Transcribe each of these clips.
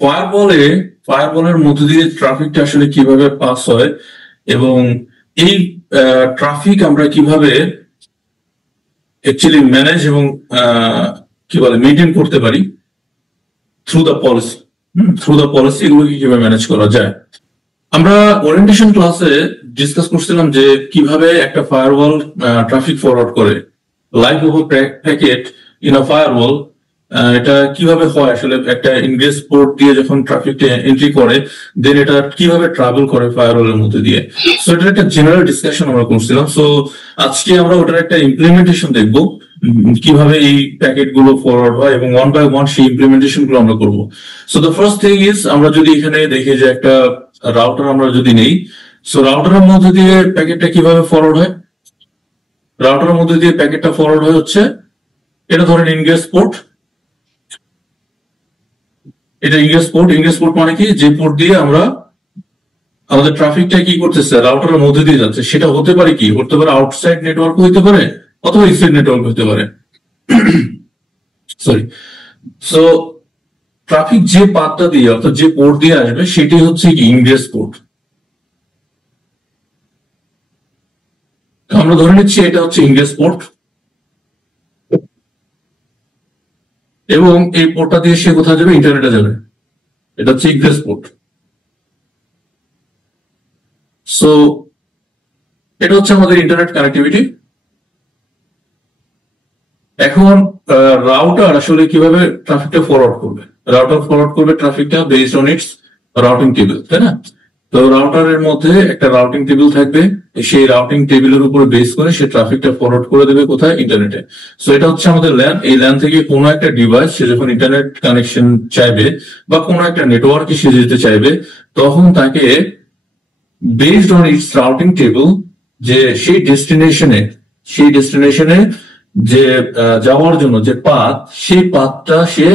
ফায়ারবলে ফায়ারবলের মধ্যে দিয়ে ট্রাফিকটা আসলে কিভাবে পাস হয় এবং এই ট্রাফিক আমরা কিভাবে অ্যাকচুয়ালি ম্যানেজ এবং কি বলে মেনটেন করতে পারি থ্রু দ্য পলিসি এগুলোকে কিভাবে ম্যানেজ করা যায়। আমরা ওরিয়েন্টেশন ক্লাসে ডিসকাস করছিলাম যে কিভাবে একটা ফায়ারওয়াল ট্রাফিক ফরওয়ার্ড করে live over packet in a firewall. এটা কিভাবে হয় আসলে একটা ইনগ্রেস পোর্ট দিয়ে যখন ট্রাফিকটা এন্ট্রি করে দেন এটা কিভাবে ট্রাভেল করে ফায়ারওয়ালের মধ্যে দিয়ে। সো এটার একটা জেনারেল ডিসকাশন আমরা করছিলাম। সো আজকে আমরা ওটার একটা ইমপ্লিমেন্টেশন দেখবো কিভাবে এই প্যাকেট গুলো ফরওয়ার্ড হয় এবং ওয়ান বাই ওয়ান সেই ইমপ্লিমেন্টেশন গুলো আমরা করবো। So the first thing is আমরা যদি এখানে দেখি যে একটা রাউটার আমরা যদি নেই, সো রাউটারের মধ্যে দিয়ে প্যাকেটটা কিভাবে ফরওয়ার্ড হয়। রাউটারের মধ্যে দিয়ে প্যাকেটটা ফরওয়ার্ড হয় হচ্ছে এটা ধরেন ইনগ্রেস পোর্ট। এটা ইনগ্রেস পোর্ট মানে কি, যে পোর্ট দিয়ে আমরা আমাদের ট্রাফিকটা কি করতেছে রাউটারের মধ্যে দিয়ে যাচ্ছে। সেটা হতে পারে কি, হতে পারে আউটসাইড নেটওয়ার্ক হতে পারে অথবা ইনসাইড নেটওয়ার্ক হতে পারে। সরি। সো ট্রাফিক যে পাথটা দিয়ে অর্থাৎ যে পোর্ট দিয়ে আসবে সেটাই হচ্ছে কি ইনগ্রেস পোর্ট। আমরা ধরে নিচ্ছি এটা হচ্ছে ইনগ্রেস পোর্ট এবং এই পোর্টটা দিয়ে সে কোথায় যাবে, ইন্টারনেটে যাবে। এটা হচ্ছে ইনগ্রেস পোর্ট। সো এটা হচ্ছে আমাদের ইন্টারনেট কানেক্টিভিটি। এখন রাউটার আসলে কিভাবে ট্রাফিকটা ফরওয়ার্ড করবে। রাউটার ফরওয়ার্ড করবে ট্রাফিকটা based on its routing table, তাই না? তো রাউটারের মধ্যে একটা রাউটিং টেবিল থাকবে, সেই রাউটিং টেবিলের উপরে বেস করে সে ট্রাফিকটা ফরওয়ার্ড করে দেবে কোথায়, ইন্টারনেটে। সো এটা হচ্ছে আমাদের ল্যান। এই ল্যান থেকে কোনো একটা ডিভাইস সে যখন ইন্টারনেট কানেকশন চাইবে বা কোনো একটা নেটওয়ার্কে সে যেতে চাইবে তখন তাকে based on its routing table যে সেই ডেস্টিনেশনে যে যাওয়ার জন্য যে পাথ, সেই পাথটা সে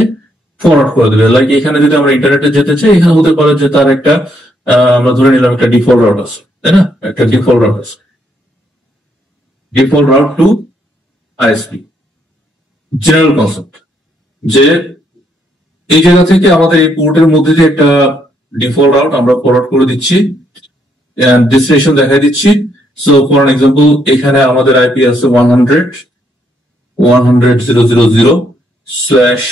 ফরওয়ার্ড করে দেবে। লাইক এখানে যদি আমরা ইন্টারনেটে যেতে চাই, এখানে হতে পারে যে তার একটা আমরা ধরে নিলাম একটা ডিফল্ট রাউট আছে, তাই না? একটা ডিফল্ট রাউট আছে, default route to ISP. General concept যে এই জায়গা থেকে আমাদের এই পোর্টের মধ্যে যে একটা ডিফল্ট রাউট আমরা ফরওয়ার্ড করে দিচ্ছি, ডেস্টিনেশন দেখাই দিচ্ছি। সো ফর অ্যান এক্সাম্পল এখানে আমাদের আইপি আছে 100.100.0.0.0 স্ল্যাশ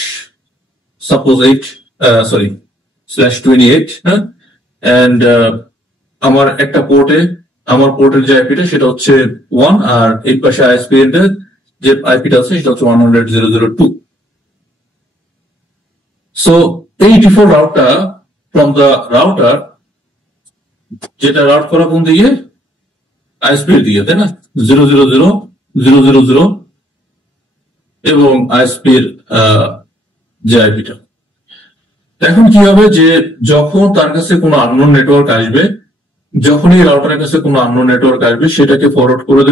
সাপোজ 8/28, হ্যাঁ। এন্ড আমার একটা আমার পোর্টের যে আইপিটা সেটা হচ্ছে 1, আর এই পাশে আইএসপি এর যে আইপিটা আছে সেটা হচ্ছে 100.0.0.2। সো এই ডিফল্ট রাউটটা ফ্রম দ্য রাউটার, যেটা রাউট করা কোন দিকে, আইএসপি এর দিকে, তাই না? 0.0.0.0.0 এবং আইএসপি এর যে আইপিটা। এখন কি হবে যে যখন তার কাছে কোনো আননোন নেটওয়ার্ক আসবে, যখনই রাউটারের কাছে কোনো আননোন নেটওয়ার্ক আসবে সেটাকে ফরওয়ার্ড করে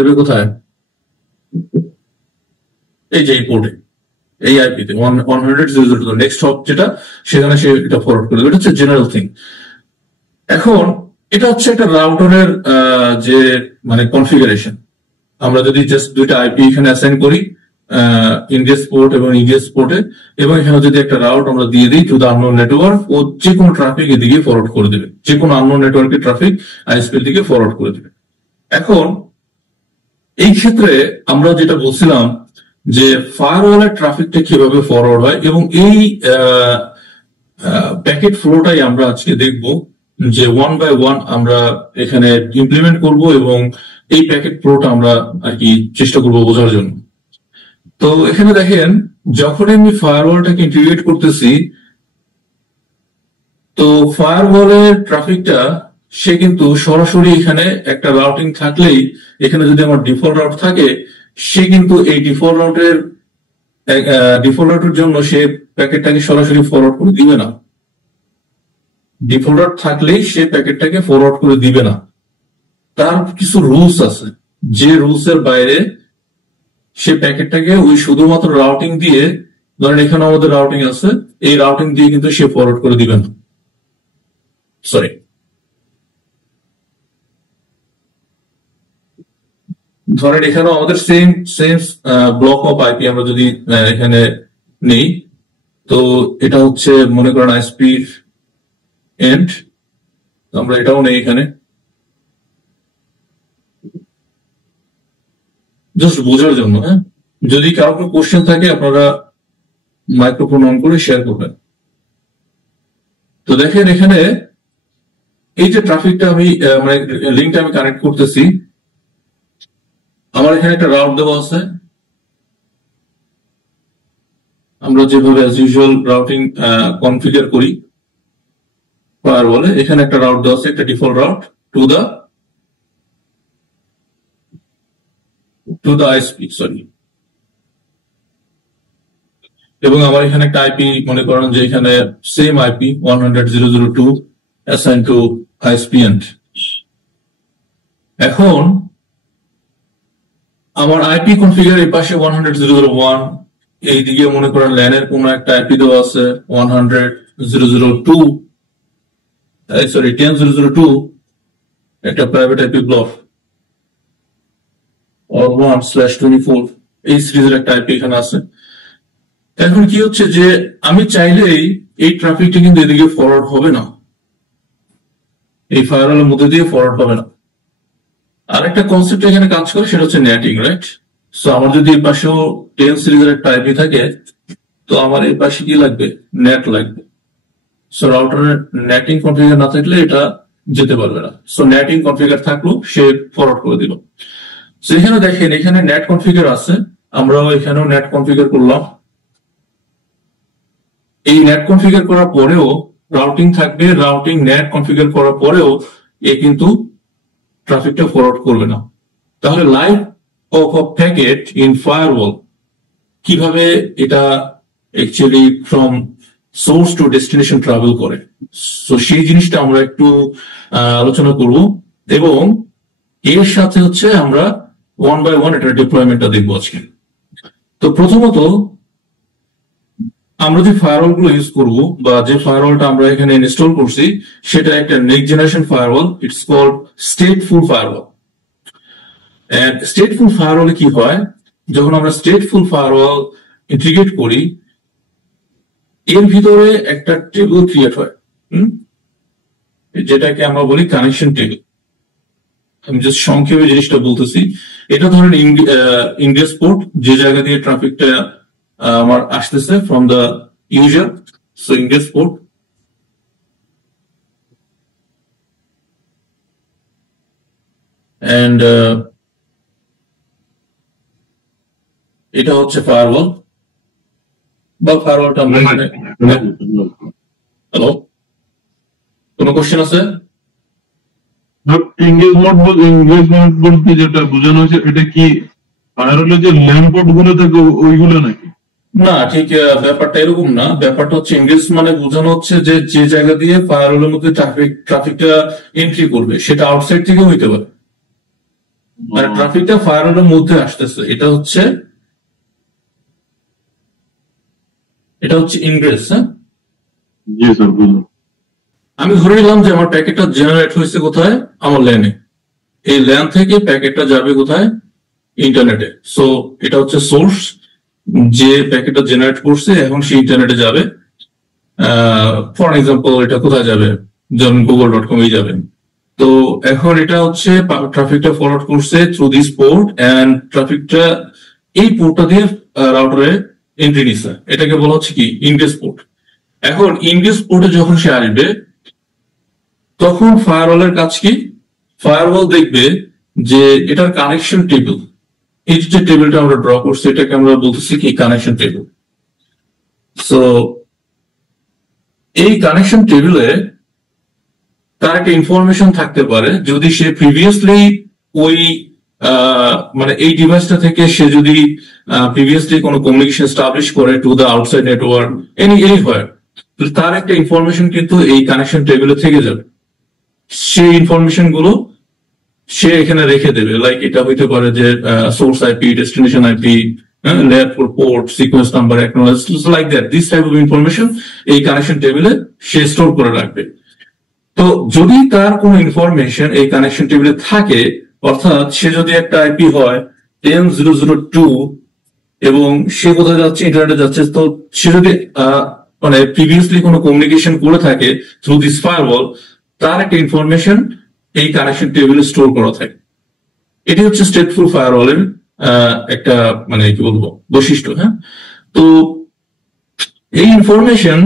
দেবে কোথায়, এই যে এই পোর্টে, এই আইপিতে 100.0.0.0 নেক্সট হপ যেটা, সেখানে সে এটা ফরওয়ার্ড করে দেবে। এটা হচ্ছে জেনারেল থিং। এখন এটা হচ্ছে একটা রাউটারের যে মানে কনফিগারেশন। আমরা যদি জাস্ট দুইটা আইপি এখানে অ্যাসাইন করি, ইনগ্রেস পোর্ট এবং ইগ্রেস পোর্টে, এবং এখানে যদি একটা রাউট আমরা দিয়ে দিই টু দ্য আননোন নেটওয়ার্ক, ও যে কোনো ট্রাফিক এদিকে ফরওয়ার্ড করে দেবে, যে কোনো আননোন নেটওয়ার্কের ট্রাফিক আইএসপি এর দিকে ফরওয়ার্ড করে দেবে। এখন এই ক্ষেত্রে আমরা যেটা বলছিলাম যে ফায়ারওয়ালের ট্রাফিকটা কিভাবে ফরওয়ার্ড হয় এবং এই প্যাকেট ফ্লোটাই আমরা আজকে দেখব যে ওয়ান বাই ওয়ান আমরা এখানে ইমপ্লিমেন্ট করব এবং এই প্যাকেট ফ্লোটা আমরা আর কি চেষ্টা করবো বোঝার জন্য। তো এখানে দেখেন, যখন আমি ফায়ারওয়ালটাকে ইন্টিগ্রেট করতেছি, তো ফায়ারওয়ালের ট্রাফিকটা সে কিন্তু সরাসরি এখানে একটা রাউটিং থাকলেই, এখানে যদি আমার ডিফল্ট রাউট থাকে, সে কিন্তু এই ডিফল্ট রাউটের জন্য সে প্যাকেটটাকে সরাসরি ফরওয়ার্ড করে দিবে না। ডিফল্ট রাউট থাকলেই সে প্যাকেটটাকে ফরওয়ার্ড করে দিবে না। তার কিছু রুলস আছে, যে রুলস এর বাইরে সে প্যাকেটটাকে ওই শুধুমাত্র রাউটিং দিয়ে, ধরেন এখানে আমাদের রাউটিং আছে, এই রাউটিং দিয়ে কিন্তু সে ফরওয়ার্ড করে দিবে না। সরি, ধরেন এখানেও আমাদের সেম ব্লক অফ আইপি আমরা যদি এখানে নেই, তো এটা হচ্ছে মনে করেন আইএসপির এন্ড, আমরা এটাও নেই এখানে, জাস্ট বোঝার জন্য। হ্যাঁ, যদি কারো কোনো কোশ্চেন থাকে আপনারা মাইক্রোফোন অন করে শেয়ার করবেন। তো দেখেন এখানে এই যে ট্রাফিকটা আমি মানে লিঙ্কটা আমি কানেক্ট করতেছি, আমার এখানে একটা রাউট দেওয়া আছে, আমরা যেভাবে অ্যাজ ইউজুয়াল রাউটিং কনফিগার করি ফায়ারওয়ালে, এখানে একটা রাউট দেওয়া আছে, একটা default route to the ISP, sorry. এবং আমার এখানে একটা আইপি মনে করেন যে এখানে same IP 100.0.0.2 assign to ISP end. এখন আমার আইপি কনফিগার এই পাশে 100.0.0.1, এইদিকে মনে করেন ল্যানের কোন একটা আইপি দেওয়া আছে 100.0.0.2, সরি 10.0.0.2, একটা প্রাইভেট আইপি ব্লক or 1/24, এই সিরিজের একটা আইপি এখানে আছে। এখন কি হচ্ছে যে আমি চাইলেই এই ট্রাফিকটা কিন্তু এদিকে ফরওয়ার্ড হবে না, এই ফায়ারওয়ালের মধ্যে দিয়ে ফরওয়ার্ড হবে না। আরেকটা কনসেপ্ট এখানে কাজ করে, সেটা হচ্ছে নেটিং, রাইট? সো আমার যদি এই পাশেও 10 সিরিজের একটা আইপি থাকে, তো আমার এই পাশে কি লাগবে? নেট লাগবে। সো রাউটারের নেটিং কনফিগার না থাকলে এটা যেতে পারবে না। সো নেটিং কনফিগার থাকলো, সে ফরওয়ার্ড করে দিল। সো এখানে দেখেন এখানে নেট কনফিগার আছে, আমরাও এখানেও নেট কনফিগার করলাম। এই নেট কনফিগার করার পরেও রাউটিং থাকবে, রাউটিং নেট কনফিগার করার পরেও এ কিন্তু ট্রাফিকটা ফরওয়ার্ড করবে না। তাহলে life of a packet in firewall, কিভাবে এটা actually from source to destination travel করে, সো সেই জিনিসটা আমরা একটু আলোচনা করব। এবং এর সাথে হচ্ছে আমরা ওয়ান বাই ওয়ান এটার ডিপ্লয়মেন্টটা দেখবো আজকে। তো প্রথমত আমরা যে ফায়ারওয়াল গুলো ইউজ করবো, বা যে ফায়ারওয়ালটা আমরা এখানে ইনস্টল করছি, সেটা একটা next generation firewall, it's called stateful firewall. And stateful ফায়ারওয়ালে কি হয়, যখন আমরা স্টেটফুল ফায়ারওয়াল ইন্টিগ্রেট করি, এর ভিতরে একটা টেবিল ক্রিয়েট হয়, যেটাকে আমরা বলি কানেকশন টেবিল। আমি জাস্ট সংক্ষেপে জিনিসটা বলতেছি। এটা ধরেন ইংরেজ পোর্ট, যে জায়গা দিয়ে ট্রাফিকটা আমার আসতেছে ফ্রম দ্য ইউজার, সো ইংরেজ পোর্ট। এন্ড এটা হচ্ছে ফায়ারওয়াল, বা ফায়ারওয়ালটা আমরা এখানে। হ্যালো, কোনো কোশ্চেন আছে? ইংগেজমেন্ট বলতে যেটা বোঝানো হয়েছে, এটা কি ফায়ারওয়ালের যে ল্যাম্প পোর্ট গুলো থাকে ওইগুলো নাকি? না, ঠিক ব্যাপারটা এরকম না। ব্যাপারটা হচ্ছে ইংরেজ মানে বোঝানো হচ্ছে যে যে জায়গা দিয়ে ফায়ারওয়ালের মধ্যে ট্রাফিকটা এন্ট্রি করবে, সেটা আউটসাইড থেকে হইতে পারে, মানে ট্রাফিকটা ফায়ারওয়ালের মধ্যে আসতেছে, এটা হচ্ছে ইংরেজ। হ্যাঁ, জি স্যার, বুঝলাম। আমি ধরে নিলাম যে আমার প্যাকেটটা জেনারেট হয়েছে কোথায়? আমার ল্যানে। এই ল্যান থেকে প্যাকেটটা যাবে কোথায়? ইন্টারনেটে। সো এটা হচ্ছে সোর্স, যে প্যাকেটটা জেনারেট করছে এখন সে ইন্টারনেটে যাবে। ফর এক্সাম্পল এটা কোথায় যাবে? যেমন google.com এ যাবে। তো এখন এটা হচ্ছে ট্রাফিকটা ফরওয়ার্ড করছে থ্রু দিস পোর্ট, এন্ড ট্রাফিকটা এই পোর্টটা দিয়ে রাউটারে এন্ট্রি নিচ্ছে, এটাকে বলা হচ্ছে কি? ইংরেজ পোর্ট। এখন ইংরেজ পোর্টে যখন সে আসবে, তখন ফায়ারওয়ালের কাজ কি? ফায়ারওয়াল দেখবে যে এটার কানেকশন টেবিল, এই যে টেবিলটা আমরা ড্র করছি, এটাকে আমরা বলতেছি কি? Connection table. সো এই কানেকশন টেবিলে তার একটা ইনফরমেশন থাকতে পারে, যদি সে প্রিভিয়াসলি ওই মানে এই ডিভাইসটা থেকে সে যদি প্রিভিয়াসলি কোনো কমিউনিকেশন এস্টাবলিশ করে to the outside network anywhere, তার একটা ইনফরমেশন কিন্তু এই কানেকশন টেবিলে থেকে যাবে। সেই ইনফরমেশন গুলো সে এখানে রেখে দেবে, লাইক এটা হইতে পারে যে source IP, destination IP, layer for port, sequence number, acknowledgement, like that, this type of information এই কানেকশন টেবিলে সে স্টোর করে রাখবে। তো যদি তার কোনো ইনফরমেশন এই কানেকশন টেবিলে থাকে, অর্থাৎ সে যদি একটা আইপি হয় 10.0.0.2, এবং সে কোথায় যাচ্ছে, ইন্টারনেটে যাচ্ছে। তো সে যদি মানে প্রিভিয়াসলি কোনো কমিউনিকেশন করে থাকে থ্রু দিস ফায়ারওয়াল, তার একটা ইনফরমেশন এই কানেকশন টেবিলে স্টোর করা থাকে। এটি হচ্ছে স্টেটফুল ফায়ারওয়ালের একটা মানে কি বলবো বৈশিষ্ট্য। হ্যাঁ, তো এই ইনফরমেশন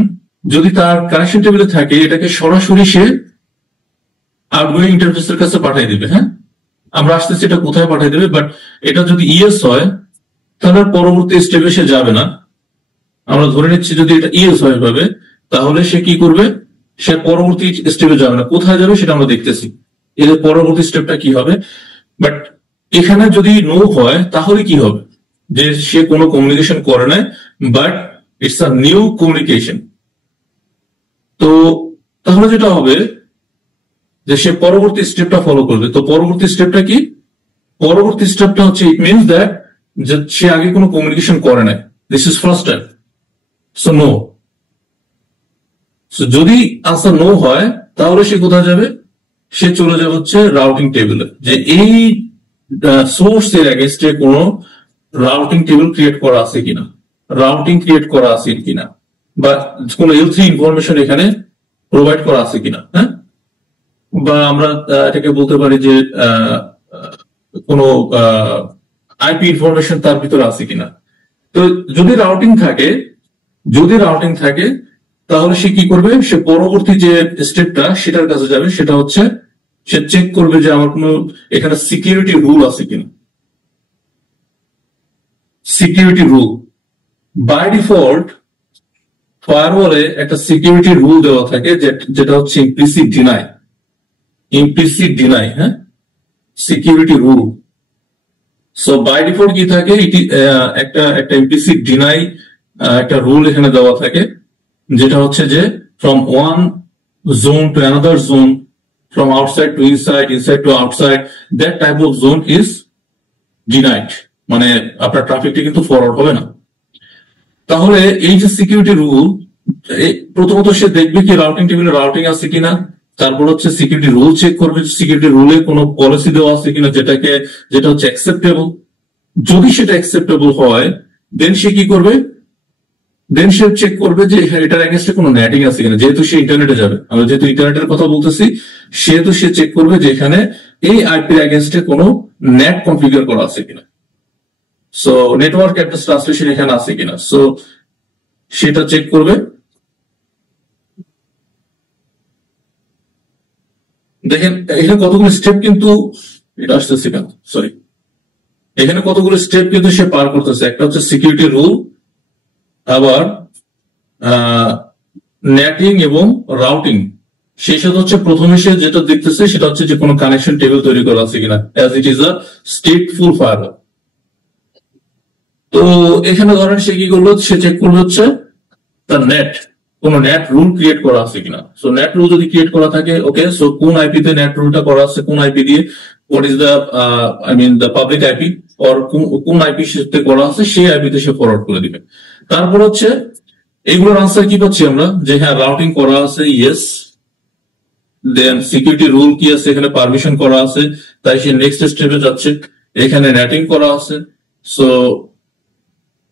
যদি তার কানেকশন টেবিলে থাকে, এটাকে সরাসরি সে আউটগোয়িং ইন্টারফেসের কাছে পাঠিয়ে দিবে। হ্যাঁ, আমরা আসতেছি এটা কোথায় পাঠিয়ে দেবে, বাট এটা যদি ইয়েস হয় তাহলে পরবর্তী স্টেপে সে যাবে না। আমরা ধরে নিচ্ছি যদি এটা ইয়েস হয়ে যাবে, তাহলে সে কি করবে, সে পরবর্তী স্টেপে যাবে না। কোথায় যাবে সেটা আমরা দেখতেছি, এর পরবর্তী স্টেপটা কি হবে। বাট এখানে যদি নো হয় তাহলে কি হবে, যে সে কোনো কমিউনিকেশন করে নাই, but it's a new communication. তো তাহলে যেটা হবে যে সে পরবর্তী স্টেপটা ফলো করবে। তো পরবর্তী স্টেপটা কি, পরবর্তী স্টেপটা হচ্ছে ইট মিনস দ্যাট যে সে আগে কোনো কমিউনিকেশন করে নাই, this is first step. So no. So যদি আনসার নো হয় তাহলে সে কোথায় যাবে, সে চলে যাবে হচ্ছে রাউটিং টেবিলে, যে এই সোর্স এর এগেইনস্টে কোনো রাউটিং টেবিল ক্রিয়েট করা আছে কিনা, রাউটিং ক্রিয়েট করা আছে কিনা, বা কোনো L3 ইনফরমেশন এখানে প্রোভাইড করা আছে কিনা। হ্যাঁ, বা আমরা এটাকে বলতে পারি যে কোনো আইপি ইনফরমেশন তার ভিতরে আছে কিনা। তো যদি রাউটিং থাকে, যদি রাউটিং থাকে তাহলে সে কি করবে, সে পরবর্তী যে স্টেপটা সেটার কাছে যাবে, সেটা হচ্ছে সে চেক করবে যে আমার কোনো এখানে সিকিউরিটি রুল আছে কিনা। সিকিউরিটি রুল বাই ডিফল্ট ফায়ারওয়ালে একটা সিকিউরিটি রুল দেওয়া থাকে, যেটা হচ্ছে ইমপ্লিসিট ডিনাই। ইমপ্লিসিট ডিনাই, হ্যাঁ, security rule. So by default কি থাকে, একটা ইমপ্লিসিট ডিনাই একটা রুল এখানে দেওয়া থাকে, যেটা হচ্ছে যে from one zone to another zone, from outside to inside, inside to outside, that type of zone is denied. মানে আপনার ট্রাফিকটা কিন্তু ফরওয়ার্ড হবে না। তাহলে এই যে সিকিউরিটি রুল, প্রথমত সে দেখবে কি রাউটিং টেবিলে রাউটিং আছে কিনা, তারপর হচ্ছে সিকিউরিটি রুল চেক করবে, সিকিউরিটি রুলে কোনো পলিসি দেওয়া আছে কিনা যেটা হচ্ছে অ্যাকসেপ্টেবল। যদি সেটা অ্যাকসেপ্টেবল হয় দেন সে কি করবে, দেন সে চেক করবে যে এটার এগেইনস্টে কোনো নেটিং আছে কিনা। যেহেতু সে ইন্টারনেটে যাবে, আমরা যেহেতু ইন্টারনেটের কথা বলতেছি, সেহেতু সে চেক করবে যে এখানে এই আইপির এগেইনস্টে কোনো নেট কনফিগার করা আছে কিনা। সো নেটওয়ার্ক অ্যাড্রেস ট্রান্সলেশন এখানে আছে কিনা, সো সেটা চেক করবে। দেখেন এখানে কতগুলো স্টেপ কিন্তু, এটা আসতেছে কেন, সরি, এখানে কতগুলো স্টেপ কিন্তু সে পার করতেছে। একটা হচ্ছে সিকিউরিটি রুল, আবার নেটিং এবং রাউটিং। সেই সাথে হচ্ছে প্রথমে সে যেটা দেখতেছে সেটা হচ্ছে যে কোনো কানেকশন টেবিল তৈরি করা আছে কিনা, as it is a stateful firewall. তো এখানে ধরেন সে কি করলো, সে চেক করলো হচ্ছে তার নেট, কোন নেট রুল ক্রিয়েট করা আছে কিনা। সো নেট রুল যদি ক্রিয়েট করা থাকে, ওকে, সো কোন আইপি তে নেট রুলটা করা আছে, কোন আইপি দিয়ে, what is the the public IP, or কোন আইপি সাথে করা আছে সেই আইপি তে সে ফরওয়ার্ড করে দিবে। তারপর হচ্ছে এইগুলোর আনসার কি পাচ্ছি আমরা, যে হ্যাঁ রাউটিং করা আছে, ইয়েস। দেন সিকিউরিটি রুল কি আছে, এখানে পারমিশন করা আছে, তাই সে নেক্সট স্টেপে যাচ্ছে। এখানে নেটিং করা আছে, সো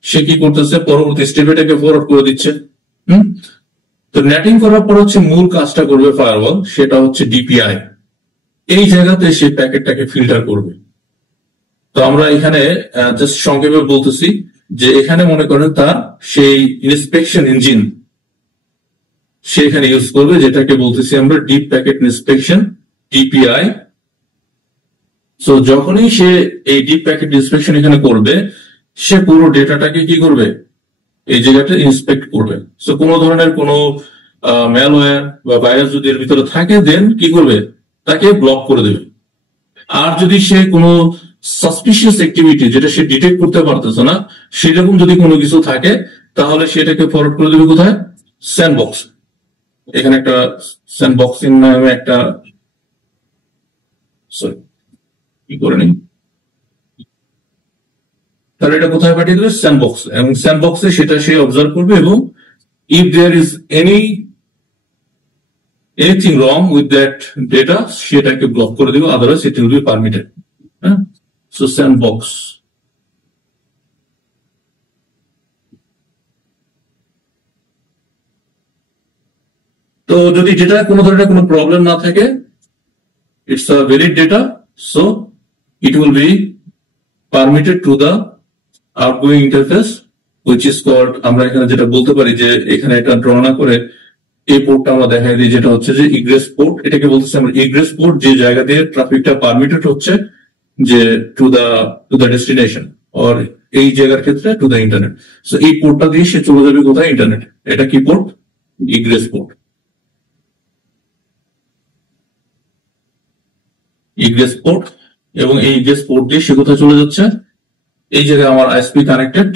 সে কি করতেছে, পরবর্তী স্টেপেটাকে ফরওয়ার্ড করে দিচ্ছে। তো নেটিং করার পর হচ্ছে মূল কাজটা করবে ফায়ারওয়াল, সেটা হচ্ছে ডিপিআই। এই জায়গাতে সে প্যাকেটটাকে ফিল্টার করবে। তো আমরা এখানে জাস্ট সংক্ষেপে বলতেছি যে এখানে মনে করেন তার সেই ইন্সপেকশন ইঞ্জিন সে এখানে ইউজ করবে, যেটাকে বলতেছি আমরা deep packet inspection, DPI. So যখনই সে এই ডিপ প্যাকেট ইন্সপেকশন এখানে করবে, সে পুরো ডেটাটাকে কি করবে, এই জায়গাটা ইন্সপেক্ট করবে। সো কোনো ধরনের কোনো ম্যালওয়্যার বা ভাইরাস যদি এর ভিতরে থাকে, দেন কি করবে, তাকে ব্লক করে দেবে। আর যদি সে কোনো সাসপিশিয়াস অ্যাক্টিভিটি যেটা সে ডিটেক্ট করতে পারতেছে না, সেরকম যদি কোনো কিছু থাকে, তাহলে সেটাকে ফরওয়ার্ড করে দেবে কোথায়, স্যান্ডবক্স। এখানে একটা স্যান্ডবক্সিং নামে একটা, সরি কি করে নেই, তাহলে এটা কোথায় পাঠিয়ে দেবে, স্যান্ডবক্স। এবং স্যান্ডবক্সে সেটা সে অবজার্ভ করবে, এবং if there is anything wrong with that data, সেটাকে ব্লক করে দেবে, otherwise it will be permitted. হ্যাঁ, সো স্যান্ডবক্স। তো যদি ডেটা কোনো ধরনের কোনো প্রবলেম না থাকে, it's a valid data, so it will be permitted to the outgoing interface, which is called, আমরা এখানে যেটা বলতে পারি যে এখানে এটা ড্র না করে এই পোর্টটা আমরা দেখাই দিই, যেটা হচ্ছে যে ইগ্রেস পোর্ট। এটাকে বলতেছি আমরা ইগ্রেস পোর্ট, যে জায়গা দিয়ে ট্রাফিকটা পারমিটেড হচ্ছে যে টু দা ডেস্টিনেশন, অর এই জায়গার ক্ষেত্রে টু দা ইন্টারনেট। সো এই পোর্টটা দিয়ে সে চলে যাবে কোথায়? ইন্টারনেট। এটা কি port? Egress port. Egress port, এবং এই ইগ্রেস পোর্ট দিয়ে সে কোথায় চলে যাচ্ছে? এই জায়গায় আমার আইএসপি কানেক্টেড,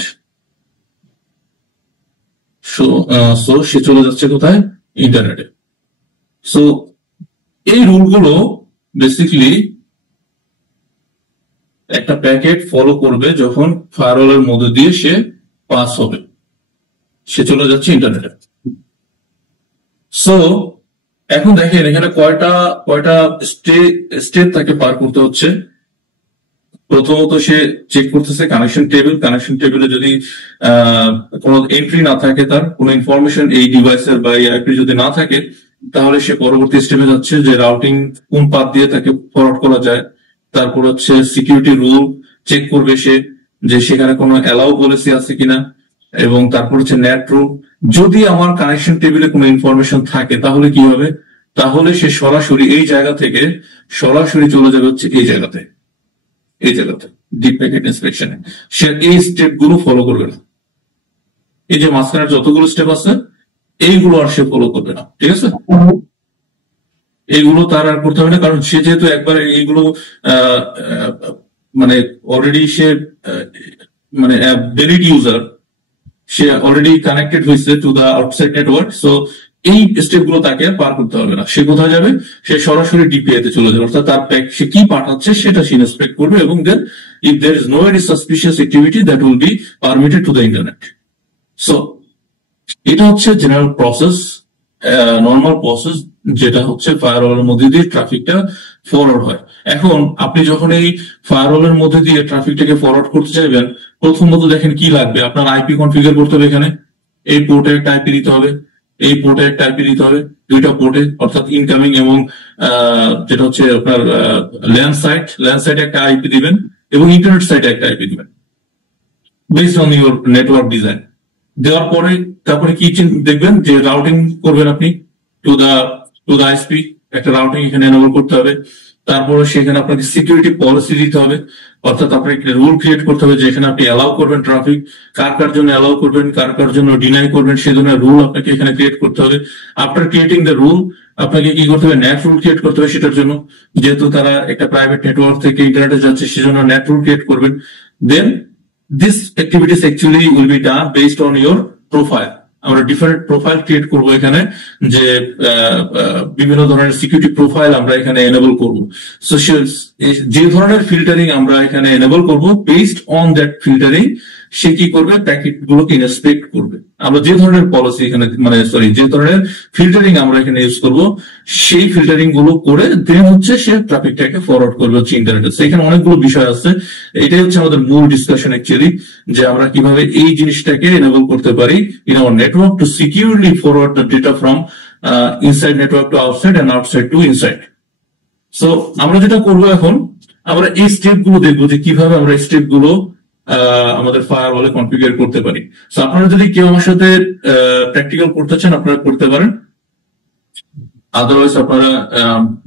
সো সে চলে যাচ্ছে কোথায়? ইন্টারনেটে। সো এই রুলগুলো বেসিক্যালি একটা প্যাকেট ফলো করবে যখন ফায়ারওয়ালের মধ্যে দিয়ে সে পাস হবে, সে চলে যাচ্ছে ইন্টারনেটে। সো এখন দেখেন এখানে কয়টা স্টেপ তাকে পার করতে হচ্ছে। প্রথমত সে চেক করতেছে কানেকশন টেবিল। কানেকশন টেবিলে যদি কোনো এন্ট্রি না থাকে, তার কোনো ইনফরমেশন এই ডিভাইসের বা এই আইপি যদি না থাকে, তাহলে সে পরবর্তী স্টেপে যাচ্ছে যে রাউটিং কোন পাথ দিয়ে তাকে ফরওয়ার্ড করা যায়। তারপর হচ্ছে সিকিউরিটি রুল চেক করবে সে, যে সেখানে কোনো অ্যালাউ পলিসি আছে কিনা, এবং তারপর হচ্ছে নেট রুল। যদি আমার কানেকশন টেবিলে কোনো ইনফরমেশন থাকে তাহলে কি হবে? তাহলে সে সরাসরি এই জায়গা থেকে সরাসরি চলে যাবে হচ্ছে এই জায়গাতে ডিপ প্যাকেট ইন্সপেকশনে। সে এই স্টেপ গুলো ফলো করবে না। এই যে মাঝখানে যতগুলো স্টেপ আছে এইগুলো আর সে ফলো করবে না, ঠিক আছে? এইগুলো তার আর করতে হবে না, কারণ সে যেহেতু একবার এইগুলো মানে অলরেডি সে মানে ভ্যালিড ইউজার, সে অলরেডি কানেক্টেড হয়েছে to the outside network. So এই স্টেপ গুলো তাকে পার করতে হবে না। সে কোথায় যাবে? সে সরাসরি ডিপিআই তে চলে যাবে, অর্থাৎ তার সে কি পাঠাচ্ছে সেটা সে ইন্সপেক্ট করবে, এবং then if there is no any suspicious activity that will be permitted to the internet. So এটা হচ্ছে জেনারেল প্রসেস, নর্মাল প্রসেস, যেটা হচ্ছে ফায়ারওয়ালের মধ্যে দিয়ে ট্রাফিকটা ফরওয়ার্ড হয়। এখন আপনি যখন এই ফায়ারওয়ালের মধ্যে দিয়ে ট্রাফিকটাকে ফরওয়ার্ড করতে চাইবেন, প্রথমত দেখেন কি লাগবে। আপনার আইপি কনফিগার করতে হবে। এখানে এই পোর্টে একটা আইপি দিতে হবে, এই পোর্টে একটা আইপি দিতে হবে, দুইটা পোর্টে, অর্থাৎ ইনকামিং এবং যেটা হচ্ছে আপনার ল্যান্ড সাইটে একটা আইপি দিবেন, এবং ইন্টারনেট সাইটে একটা আইপি দিবেন based on your network design. দেওয়ার পরে তারপরে কি দেখবেন যে রাউটিং করবেন আপনি টু দা আইএসপি, একটা রাউটিং এখানে এনেবল করতে হবে। তারপরে সেখানে আপনাকে সিকিউরিটি পলিসি দিতে হবে, অর্থাৎ আপনাকে একটা রুল ক্রিয়েট করতে হবে যেখানে আপনি অ্যালাউ করবেন ট্রাফিক, কার জন্য অ্যালাউ করবেন, কার জন্য ডিনাই করবেন, সেই ধরনের রুল আপনাকে এখানে ক্রিয়েট করতে হবে। আফটার ক্রিয়েটিং দ্য রুল আপনাকে কি করতে হবে? নেট রুল ক্রিয়েট করতে হবে সেটার জন্য, যেহেতু তারা একটা প্রাইভেট নেটওয়ার্ক থেকে ইন্টারনেটে যাচ্ছে, সেজন্য নেট রুল ক্রিয়েট করবেন। দেন this activities actually will be done based on your profile. আমরা ডিফারেন্ট প্রোফাইল ক্রিয়েট করব এখানে, যে বিভিন্ন ধরনের সিকিউরিটি প্রোফাইল আমরা এখানে এনেবল করব। সো যে ধরনের ফিল্টারিং আমরা এখানে এনেবল করব, বেসড অন দ্যাট ফিল্টারিং সে কি করবে? প্যাকেট গুলোকে ইন্সপেক্ট করবে। আমরা যে ধরনের পলিসি এখানে যে ধরনের ফিল্টারিং আমরা এখানে ইউজ করব, সেই ফিল্টারিং গুলো করে দেন হচ্ছে সে ট্রাফিকটাকে ফরওয়ার্ড করবে হচ্ছে ইন্টারনেটে। এখানে অনেকগুলো বিষয় আছে, এটাই হচ্ছে আমাদের মূল ডিসকাশন অ্যাকচুয়ালি, যে আমরা কিভাবে এই জিনিসটাকে এনেবল করতে পারি in our network to securely forward the data from inside network to outside and outside to inside. So আমরা যেটা করবো এখন, আমরা এই স্টেপ গুলো দেখবো যে কিভাবে আমরা এই স্টেপ গুলো আমাদের ফায়ারওয়ালে কনফিগার করতে পারি। সো আপনারা যদি কেউ আমার সাথে প্র্যাকটিক্যাল করতে চান আপনারা করতে পারেন, আদারওয়াইজ আপনারা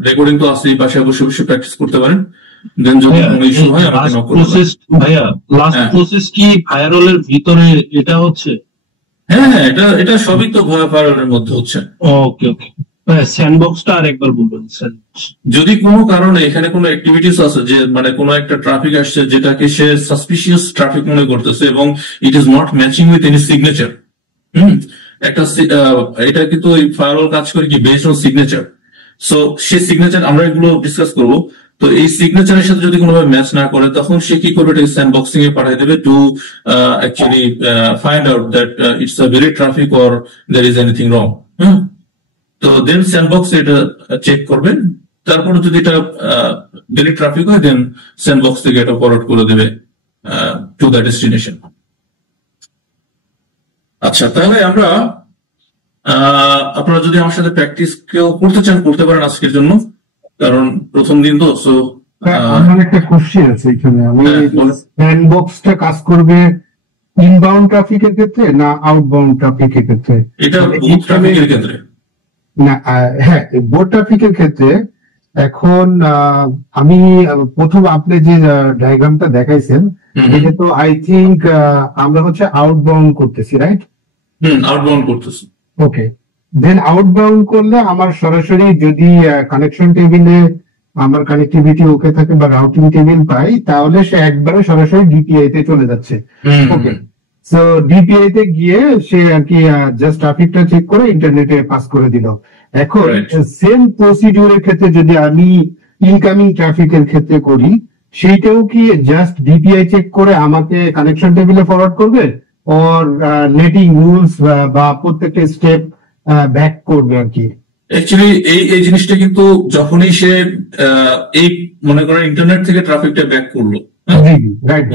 রেকর্ডিং তো আসলেই বাসায় বসে বসে প্র্যাকটিস করতে পারেন। দেন যদি কোনো ইস্যু হয় আমাকে নক করতে পারেন। ভাইয়া লাস্ট প্রসেস কি ফায়ারওয়ালের ভিতরে এটা হচ্ছে? হ্যাঁ, এটা সবই তো ফায়ারওয়ালের মধ্যে হচ্ছে। ওকে ওকে, স্যান্ডবক্সটা আরেকবার বলবেন স্যার। যদি কোনো কারণে এখানে কোনো অ্যাক্টিভিটিস আছে, যে মানে কোনো একটা ট্রাফিক আসছে যেটাকে সে সাসপিশিয়াস ট্রাফিক মনে করতেছে, এবং it is not matching with any signature. এটা কিন্তু এই ফায়ারওয়াল কাজ করে কি based on signature. So say signature আমরা এগুলো ডিসকাস করবো। তো এই সিগনেচারের সাথে যদি কোনোভাবে ম্যাচ না করে, তখন সে কি করবে? এটা স্যান্ডবক্সিং এ পাঠিয়ে দেবে to actually find out that it's a very traffic or there is anything wrong. তো দেন স্যান্ডবক্স এটা চেক করবে, তারপরে যদি এটা ভেরি ট্রাফিক হয় দেন স্যান্ডবক্স থেকে এটা ফরওয়ার্ড করে দেবে টু দ্য ডেস্টিনেশন। আচ্ছা, তাহলে আমরা আপনারা যদি আমার সাথে প্র্যাকটিস কেউ করতে চান করতে পারেন আজকের জন্য, কারণ প্রথম দিন তো। সো আমার একটা কোশ্চেন আছে এখানে, আমি স্যান্ডবক্সটা কাজ করবে ইনবাউন্ড ট্রাফিকের ক্ষেত্রে না আউটবাউন্ড ট্রাফিকের ক্ষেত্রে? এটা বুথ ট্রাফিকের ক্ষেত্রে না, হ্যাঁ, বোট ট্রাফিকের ক্ষেত্রে। এখন আমি প্রথম আপনি যে ডায়াগ্রামটা দেখাইছেন, এটা তো আই থিঙ্ক আমরা হচ্ছে আউটবাউন্ড করতেছি, রাইট? আউটবাউন্ড করতেছি। ওকে, দেন আউটবাউন্ড করলে আমার সরাসরি যদি কানেকশন টেবিলে আমার কানেক্টিভিটি ওকে থাকে বা রাউটিং টেবিল পাই, তাহলে সে একবারে সরাসরি ডিপিআই তে চলে যাচ্ছে। ওকে, সো ডিপিআই তে গিয়ে সে আর কি জাস্ট ট্রাফিকটা চেক করে ইন্টারনেটে পাস করে দিল। এখন সেম প্রসিডিউরের ক্ষেত্রে যদি আমি ইনকামিং ট্রাফিকের ক্ষেত্রে করি, সেইটাও কি জাস্ট ডিপিআই চেক করে আমাকে কানেকশন টেবিলে ফরওয়ার্ড করবে, ওর নেটিং রুলস বা প্রত্যেকটা স্টেপ ব্যাক করবে আর কি? অ্যাকচুয়ালি এই জিনিসটা কিন্তু যখনই সে এই মনে করেন ইন্টারনেট থেকে ট্রাফিকটা ব্যাক করলো,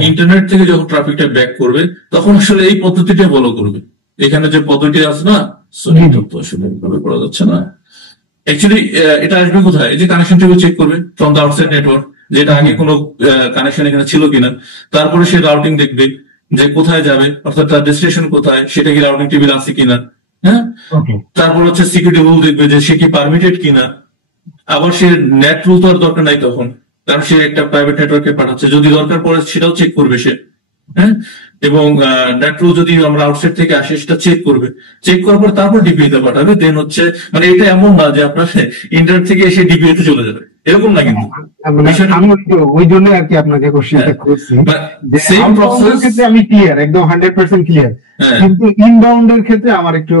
ইন্টারনেট থেকে যখন ট্রাফিকটা ব্যাক করবে তখন আসলে এই পদ্ধতিটা ফলো করবে। এখানে যে পদ্ধতি আছে না, আসলে করা যাচ্ছে না। অ্যাকচুয়ালি এটা আসবে কোথায়? যে কানেকশন টেবিল চেক করবে ফ্রম দ্য আউটসাইড নেটওয়ার্ক, যেটা আগে কোনো কানেকশন এখানে ছিল কিনা। তারপরে সে রাউটিং দেখবে যে কোথায় যাবে, অর্থাৎ তার ডেস্টিনেশন কোথায়, সেটা কি রাউটিং টেবিল আছে কিনা। হ্যাঁ, তারপর হচ্ছে সিকিউরিটি রুল দেখবে যে সে কি পারমিটেড কিনা। আবার সে নেট রুল তো আর দরকার নাই তখন, কারণ সে একটা প্রাইভেট নেটওয়ার্কে পাঠাচ্ছে। যদি দরকার পড়ে সেটাও চেক করবে সে। হ্যাঁ, এবং নেট রুল যদি আমরা আউটসাইড থেকে আসে সেটা চেক করবে। চেক করার পর তারপর ডিপিআই তে পাঠাবে। দেন হচ্ছে মানে এটা এমন না যে আপনার ইন্টারনেট থেকে এসে ডিপিআই তে চলে যাবে, এরকম না। কিন্তু ওই জন্য আর কি আপনাকে কোশ্চেনটা করছি। সেম প্রসেস ক্ষেত্রে আমি ক্লিয়ার, একদম 100% ক্লিয়ার, কিন্তু ইনবাউন্ডের ক্ষেত্রে আমার একটু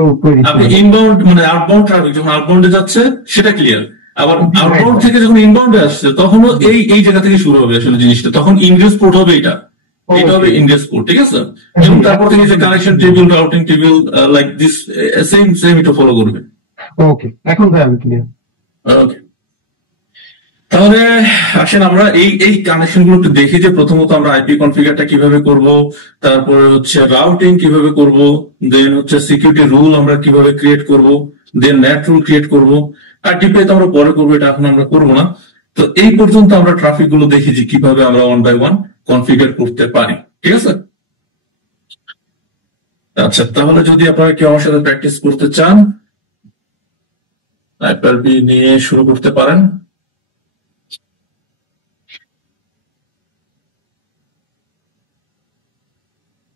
আপনি ইনবাউন্ড মানে আউটবাউন্ড ট্রাফিক যখন আউটবাউন্ডে যাচ্ছে সেটা ক্লিয়ার। আবার আউটবাউন্ড থেকে যখন ইনবাউন্ডে আসছে তখনও এই জায়গা থেকে শুরু হবে আসলে জিনিসটা। তখন ইনগ্রেস পোর্ট হবে এটা হবে ইনগ্রেস পোর্ট, ঠিক আছে? এবং তারপর থেকে যে connection table, routing table like this same এটা ফলো করবে। ওকে, এখন ভাই আমি ক্লিয়ার। ওকে, তাহলে আসেন আমরা এই কানেকশন গুলো একটু দেখি যে প্রথমত আমরা আইপি কনফিগারটা কিভাবে করব, তারপরে হচ্ছে রাউটিং কিভাবে করব, দেন হচ্ছে সিকিউরিটি রুল আমরা কিভাবে ক্রিয়েট করব, দেন নেট রুল ক্রিয়েট করব। আর ডিপ্লয় তো আমরা পরে করবো, এটা এখন আমরা করবো না। তো এই পর্যন্ত আমরা ট্রাফিক গুলো দেখি যে কিভাবে আমরা 1 by 1 কনফিগার করতে পারি, ঠিক আছে? আচ্ছা, তাহলে যদি আপনারা কেউ আমার সাথে প্র্যাকটিস করতে চান, আইপি নিয়ে শুরু করতে পারেন।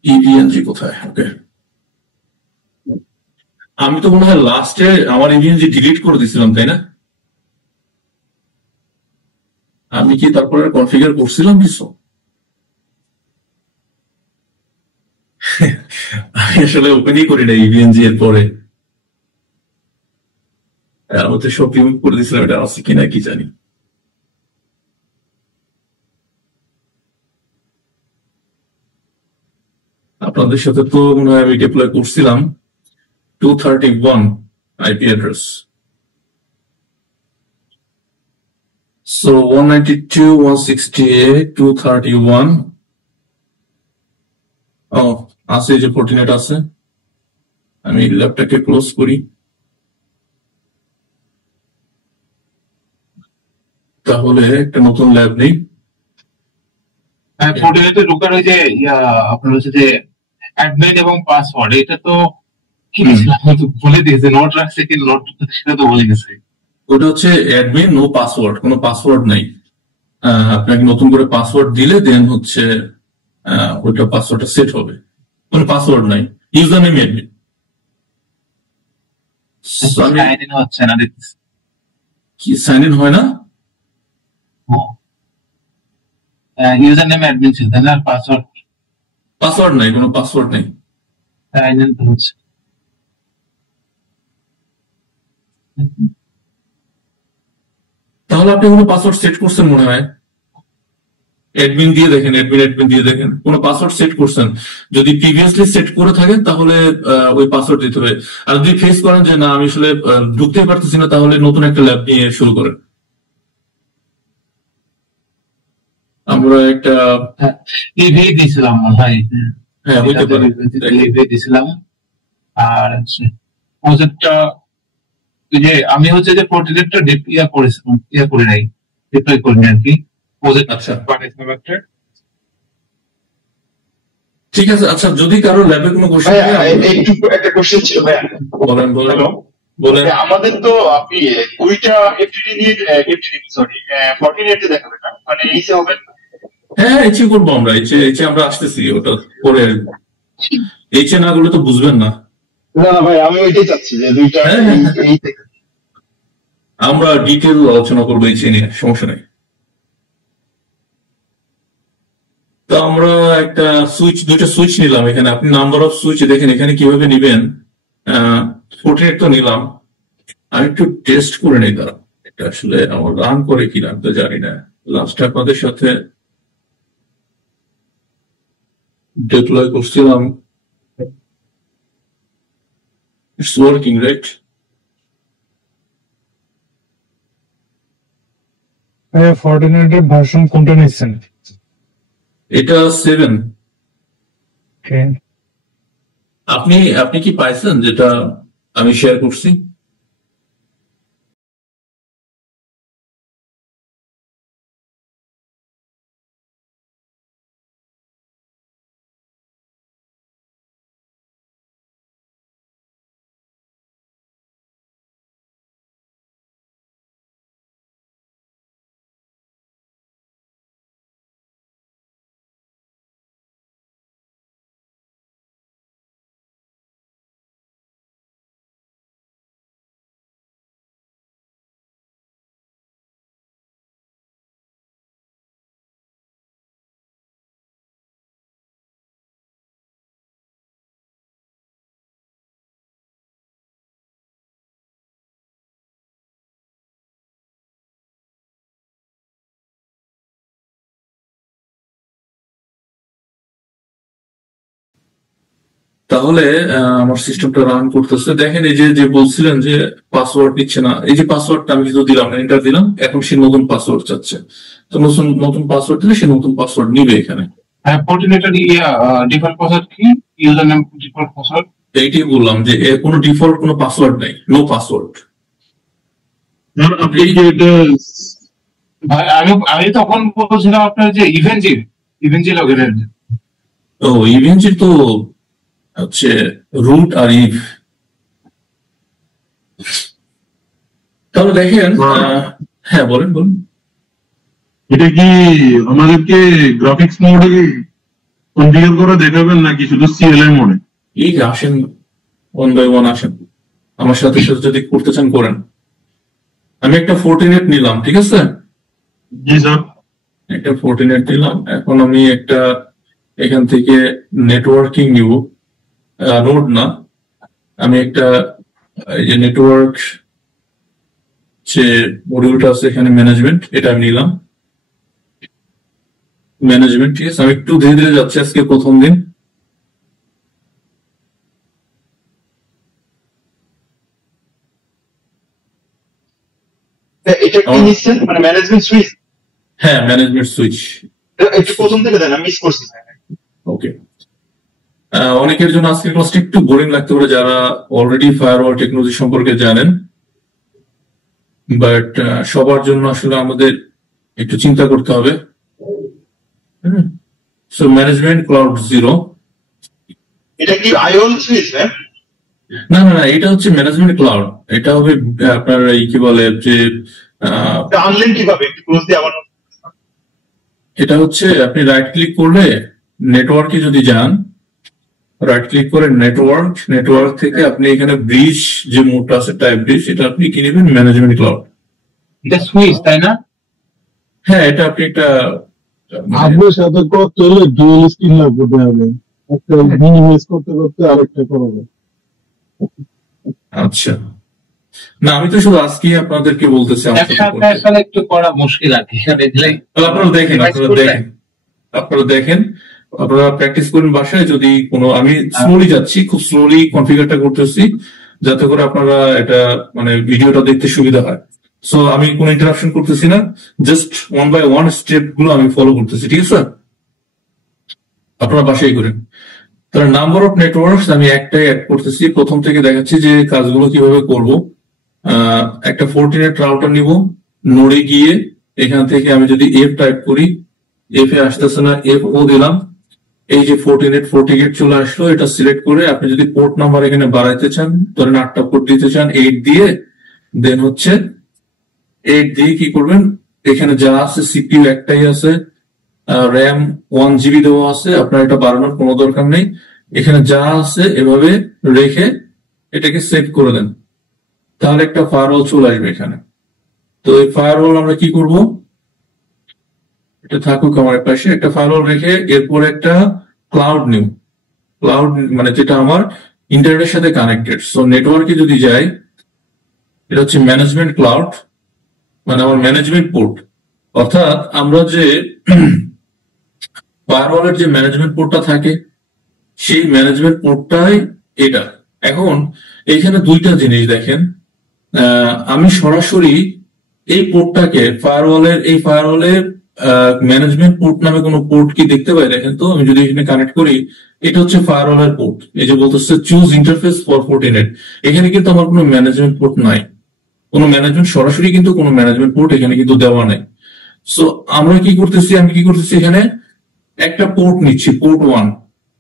ইভিএনজি কোথায়? ওকে, আমি তো মনে হয় লাস্টে আমার ইভিএনজি ডিলিট করে দিয়েছিলাম, তাই না? আমি কি তারপরে কনফিগার করছিলাম কিছু? আমি আসলে ওপেনই করি না ইভিএনজি এর পরে। আমি তো সব রিমুভ করে দিয়েছিলাম, এটা আছে কিনা কি জানি। আপনাদের সাথে তো মনে হয় আমি ডিপ্লয় করছিলাম 231 আইপি অ্যাড্রেস। So 192.168.231. আছে যে ফোর্টিনেট আছে। আমি ল্যাপটপকে ক্লোজ করি, তাহলে একটা নতুন ল্যাব নেই। ফোর্টিনেটে ঢোকার ওই যে আপনার হচ্ছে যে অ্যাডমিন এবং পাসওয়ার্ড, এটা তো কি বলে দিয়েছে, নোট রাখছে কি নোট, সেটা তো বলে গেছে। ওটা হচ্ছে অ্যাডমিন নো পাসওয়ার্ড, কোনো পাসওয়ার্ড নাই। আপনাকে নতুন করে পাসওয়ার্ড দিলে দেন হচ্ছে ওইটা পাসওয়ার্ডটা সেট হবে, কোনো পাসওয়ার্ড নাই। User name admin. Sign in হচ্ছে না, দেখতেছি কি সাইন ইন হয় না? ইউজার নেম অ্যাডমিন ছিল তাই না, পাসওয়ার্ড নাই, কোনো পাসওয়ার্ড নেই। সাইন ইন হচ্ছে। তাহলে আপনি কোনো পাসওয়ার্ড সেট করছেন মনে হয়। অ্যাডমিন দিয়ে দেখেন, অ্যাডমিন দিয়ে দেখেন কোনো পাসওয়ার্ড সেট করছেন। যদি প্রিভিয়াসলি সেট করে থাকেন তাহলে ওই পাসওয়ার্ড দিতে হবে। আর যদি ফেস করেন যে না আমি আসলে ঢুকতে পারতেছি না, তাহলে নতুন একটা ল্যাব নিয়ে শুরু করেন। আমরা একটা লিভে দিয়েছিলাম ভাই। হ্যাঁ হইতে পারে লিভে দিয়েছিলাম। আর প্রজেক্টটা যে আমি হচ্ছে যে প্রজেক্টটা ইয়া করে নাই, ডিপ্লয় করি নাই আর কি, প্রজেক্ট আচ্ছা বানাইছিলাম একটা। ঠিক আছে। আচ্ছা যদি কারো ল্যাবে কোনো কোশ্চেন ভাইয়া একটু একটা কোশ্চেন ছিল ভাইয়া। বলেন বলেন হ্যালো, বলেন। আমাদের তো আপনি কুইটা এফটিডি নিয়ে সরি 14 দেখাবেন না, মানে এইসে হবে না? হ্যাঁ এইচে করবো আমরা, এইচে আমরা আসতেছি, ওটা পরে এইচে না করলে তো বুঝবেন না। না না ভাই, আমি ওইটাই চাচ্ছি যে দুইটা হ্যাঁ, হ্যাঁ, হ্যাঁ। এই থেকে। আমরা ডিটেল আলোচনা করবো এইচে নিয়ে, সমস্যা নেই। তো আমরা একটা দুইটা সুইচ নিলাম এখানে, আপনি নাম্বার অফ সুইচ দেখেন এখানে কিভাবে নিবেন। 48 তো নিলাম, আমি একটু টেস্ট করে নিই তারা, এটা আসলে আমার রান করে কিনা আমি তো জানি না। লাস্ট আপনাদের সাথে ডিপ্লয় করছিলাম, ইটস ওয়ার্কিং রাইট? ফর্টিনাইটের ভার্সন কোনটা নিচ্ছেন? এটা 7। ওকে, আপনি কি পাইছেন যেটা আমি শেয়ার করছি? তাহলে আমার সিস্টেমটা রান করতেছে, দেখেন এই যে বলছিলেন যে পাসওয়ার্ড নিচ্ছে না, এই যে পাসওয়ার্ডটা আমি কিন্তু দিলাম, এন্টার দিলাম, এখন সে নতুন পাসওয়ার্ড চাচ্ছে। তো নতুন পাসওয়ার্ড দিলে সে নতুন পাসওয়ার্ড নিবে এখানে। হ্যাঁ, কোঅর্ডিনেটর ডিফল্ট পাসওয়ার্ড কি, ইউজার নেম ডিফল্ট পাসওয়ার্ড, এইটাই বললাম যে এর কোনো ডিফল্ট কোনো পাসওয়ার্ড নেই, নো পাসওয়ার্ড। আপনি কি এটা ভাই আমি তখন বলছিলাম আপনার যে ইভেন্জি লগইনের। ও ইভেন্টের তো হচ্ছে রুট আর ইভ। তাহলে দেখেন হ্যাঁ বলেন বলেন। এটা কি আমাদেরকে গ্রাফিক্স মোডে কনফিগার করে দেখাবেন নাকি শুধু সিএলআই মোডে? এই যে আসেন, 1 by 1 আসেন, আমার সাথে সাথে যদি করতে চান করেন। আমি একটা 14 নিলাম, ঠিক আছে? জি স্যার। একটা 14 নিলাম, এখন আমি একটা এখান থেকে নেটওয়ার্কিং নিব, নোড না, আমি একটা এই যে নেটওয়ার্ক যে মডিউলটা আছে এখানে ম্যানেজমেন্ট, এটা আমি নিলাম ম্যানেজমেন্ট, ঠিক আছে? আমি একটু ধীরে ধীরে যাচ্ছি, আজকে প্রথম দিন। এটা কি নিচ্ছেন, মানে ম্যানেজমেন্ট সুইচ? হ্যাঁ ম্যানেজমেন্ট সুইচ। একটু প্রথম থেকে দেন, আমি মিস করছি। ওকে, অনেকের জন্য আজকের ক্লাসটা একটু বোরিং লাগতে পারে যারা অলরেডি ফায়ারওয়াল টেকনোলজি সম্পর্কে জানেন, বাট সবার জন্য আসলে আমাদের একটু চিন্তা করতে হবে। So management cloud 0। এটা কি আইওল সুইচ? না না না, এটা হচ্ছে ম্যানেজমেন্ট ক্লাউড। এটা হবে আপনার এই কি বলে যে আনলেন কিভাবে, একটু ক্লোজ দিয়ে আবার। এটা হচ্ছে আপনি রাইট ক্লিক করলে নেটওয়ার্কে যদি যান, রাইট ক্লিক করে নেটওয়ার্ক থেকে আপনি এখানে ব্রিজ যে মোডটা আছে টাইপ ব্রিজ, এটা আপনি কি নেবেন ম্যানেজমেন্ট ক্লাউড। এটা সুইচ তাই না? হ্যাঁ এটা আপনি একটা আপনার সাথে করতে হলে ডুয়াল স্ক্রিন লাগবে, হবে একটা মিনিমাইজ করতে করতে আরেকটা করবে। আচ্ছা না, আমি তো শুধু আজকে আপনাদেরকে বলতেছি আমার সাথে একসাথে আসলে একটু করা মুশকিল আর কি। আপনারা দেখেন আপনারা প্র্যাকটিস করেন বাসায়। যদি কোনো আমি স্লোলি যাচ্ছি, খুব স্লোলি কনফিগারটা করতেছি যাতে করে আপনারা এটা মানে ভিডিওটা দেখতে সুবিধা হয়। সো আমি কোনো ইন্টারাপশন করতেছি না, জাস্ট 1 by 1 স্টেপ গুলো আমি ফলো করতেছি, ঠিক আছে? আপনারা বাসায় করেন। তাহলে নাম্বার অফ নেটওয়ার্কস আমি একটাই অ্যাড করতেছি, প্রথম থেকে দেখাচ্ছি যে কাজগুলো কিভাবে করব। একটা 14 রাউটার নিব, নোডে গিয়ে এখান থেকে আমি যদি এফ টাইপ করি, এফ এ আসতেছে না, এফ ও দিলাম, এই যে 14 চলে আসলো। এটা সিলেক্ট করে আপনি যদি পোর্ট নাম্বার এখানে বাড়াইতে চান, ধরেন 8টা পোর্ট দিতে চান, 8 দিয়ে দেন হচ্ছে 8 দিয়ে কি করবেন, এখানে যা আছে সিপিইউ একটাই আছে, র্যাম 1 GB দেওয়া আছে, আপনার এটা বাড়ানোর কোনো দরকার নেই। এখানে যা আছে এভাবে রেখে এটাকে সেভ করে দেন, তাহলে একটা ফায়ারওয়াল চলে আসবে এখানে। তো এই ফায়ারওয়াল আমরা কি করব, এটা থাকুক আমার পাশে, একটা ফায়ারওয়াল রেখে এরপর একটা ক্লাউড নিউ, ক্লাউড মানে যেটা আমার ইন্টারনেটের সাথে কানেক্টেড। সো নেটওয়ার্কে যদি যাই, এটা হচ্ছে ম্যানেজমেন্ট ক্লাউড, মানে আমার ম্যানেজমেন্ট পোর্ট। অর্থাৎ আমরা যে ফায়ারওয়ালের যে ম্যানেজমেন্ট পোর্টটা থাকে, সেই ম্যানেজমেন্ট পোর্টটাই এটা। এখন এইখানে দুইটা জিনিস দেখেন, আমি সরাসরি এই পোর্টটাকে এই ফায়ারওয়ালের ম্যানেজমেন্ট পোর্ট নামে কোনো পোর্ট কি দেখতে পাই? দেখেন তো, আমি যদি এখানে কানেক্ট করি, এটা হচ্ছে ফায়ারওয়ালের পোর্ট। এই যে বলতেছে চুজ ইন্টারফেস ফর ফোর্টিনেট, এখানে কিন্তু আমার কোনো ম্যানেজমেন্ট পোর্ট নাই, কোনো ম্যানেজমেন্ট সরাসরি কিন্তু কোনো ম্যানেজমেন্ট পোর্ট এখানে কিন্তু দেওয়া নাই। সো আমি কি করতেছি এখানে একটা পোর্ট নিচ্ছি, পোর্ট 1।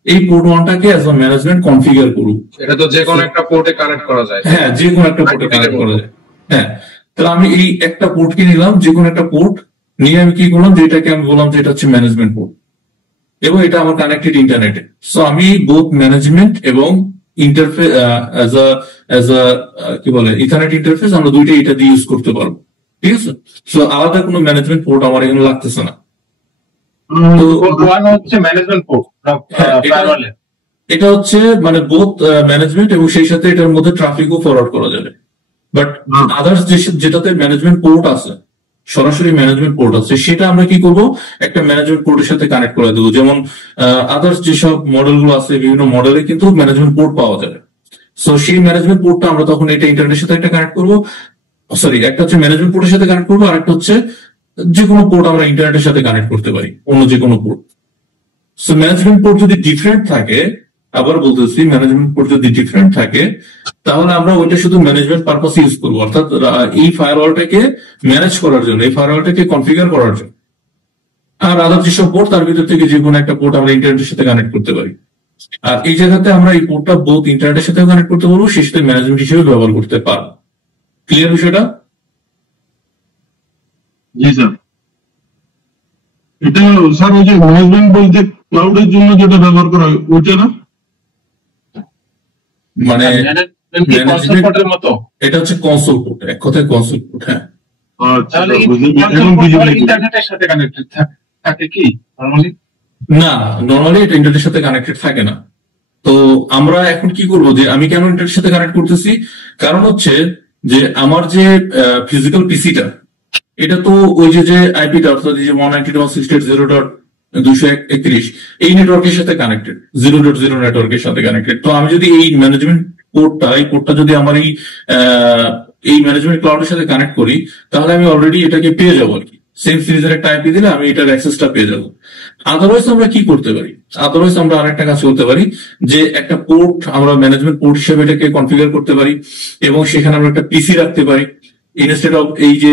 এই পোর্ট 1টাকে অ্যাজ আ ম্যানেজমেন্ট কনফিগার করুক। এটা তো যে কোনো একটা পোর্টে কানেক্ট করা যায়। হ্যাঁ, যে কোনো একটা পোর্টে কানেক্ট করা যায়। হ্যাঁ, তাহলে আমি এই একটা পোর্টকে নিলাম, যে কোনো একটা পোর্ট নিয়ে আমি কি করলাম, যেটাকে আমি বললাম যে এটা হচ্ছে ম্যানেজমেন্ট পোর্ট, এবং এটা আমার কানেক্টেড ইন্টারনেটে। সো আমি বোথ ম্যানেজমেন্ট এবং ইন্টারফেস অ্যাজ আ কি বলে ইথারনেট ইন্টারফেস, আমরা দুইটাই এটা দিয়ে ইউজ করতে পারবো। ঠিক আছে, সো আলাদা কোনো ম্যানেজমেন্ট পোর্ট আমার এখানে লাগতেছে না। তো হচ্ছে ম্যানেজমেন্ট পোর্ট, এটা হচ্ছে মানে বোথ ম্যানেজমেন্ট এবং সেই সাথে এটার মধ্যে ট্রাফিকও ফরওয়ার্ড করা যাবে। বাট আদার্স যেটাতে ম্যানেজমেন্ট পোর্ট আছে, সরাসরি ম্যানেজমেন্ট পোর্ট আছে, সেটা আমরা কি করব, একটা ম্যানেজমেন্ট পোর্টের সাথে কানেক্ট করে দেবো। যেমন আদার্স যেসব মডেলগুলো আছে, বিভিন্ন মডেলে কিন্তু ম্যানেজমেন্ট পোর্ট পাওয়া যাবে। সো সেই ম্যানেজমেন্ট পোর্টটা আমরা তখন এটা ইন্টারনেটের সাথে একটা কানেক্ট করবো, একটা হচ্ছে ম্যানেজমেন্ট পোর্টের সাথে কানেক্ট করবো, আর একটা হচ্ছে যে কোনো পোর্ট আমরা ইন্টারনেটের সাথে কানেক্ট করতে পারি, অন্য যে কোনো পোর্ট। সো ম্যানেজমেন্ট পোর্ট যদি ডিফারেন্ট থাকে, আবার বলতেছি ম্যানেজমেন্ট পোর্ট যদি ডিফারেন্ট থাকে, তাহলে আমরা ওইটা শুধু ম্যানেজমেন্ট পারপাসে ইউজ করবো, অর্থাৎ এই ফায়ারওয়ালটাকে ম্যানেজ করার জন্য, এই ফায়ারওয়ালটাকে কনফিগার করার জন্য। আর আদার যেসব পোর্ট, তার ভিতর থেকে যে কোনো একটা পোর্ট আমরা ইন্টারনেটের সাথে কানেক্ট করতে পারি। আর এই জায়গাতে আমরা এই পোর্টটা বোথ ইন্টারনেটের সাথে কানেক্ট করতে পারবো, সেই সাথে ম্যানেজমেন্ট হিসেবে ব্যবহার করতে পারবো। ক্লিয়ার বিষয়টা? জি স্যার। এটা স্যার ওই যে ম্যানেজমেন্ট বলতে ক্লাউডের জন্য যেটা ব্যবহার করা হয় ওইটা না, মানে পোর্টের মতো এটা হচ্ছে কনসোল পোর্ট, এক কথায় কনসোল পোর্ট। হ্যাঁ, আচ্ছা ইন্টারনেটের সাথে কানেক্টেড থাকে কি নরমালি? না, নরমালি এটা ইন্টারনেটের সাথে কানেক্টেড থাকে না। তো আমরা এখন কি করবো, যে আমি কেন ইন্টারনেটের সাথে কানেক্ট করতেছি, কারণ হচ্ছে যে আমার যে ফিজিক্যাল পিসিটা, এটা তো ওই যে আইপিটা, অর্থাৎ যে 192.168.0.231 এই নেটওয়ার্কের সাথে কানেক্টেড, 0.0 নেটওয়ার্কের সাথে কানেক্টেড। তো আমি যদি এই ম্যানেজমেন্ট পোর্টটা যদি আমার এই ম্যানেজমেন্ট ক্লাউডের সাথে কানেক্ট করি, তাহলে আমি অলরেডি এটাকে পেয়ে যাবো আর কি। সেম সিরিজের একটা আইপি দিলে আমি এটার অ্যাক্সেসটা পেয়ে যাবো। আদারওয়াইজ আমরা কি করতে পারি, আদারওয়াইজ আমরা আরেকটা কাজ করতে পারি, যে একটা পোর্ট আমরা ম্যানেজমেন্ট পোর্ট হিসেবে এটাকে কনফিগার করতে পারি, এবং সেখানে আমরা একটা পিসি রাখতে পারি। ইনস্টেড অফ এই যে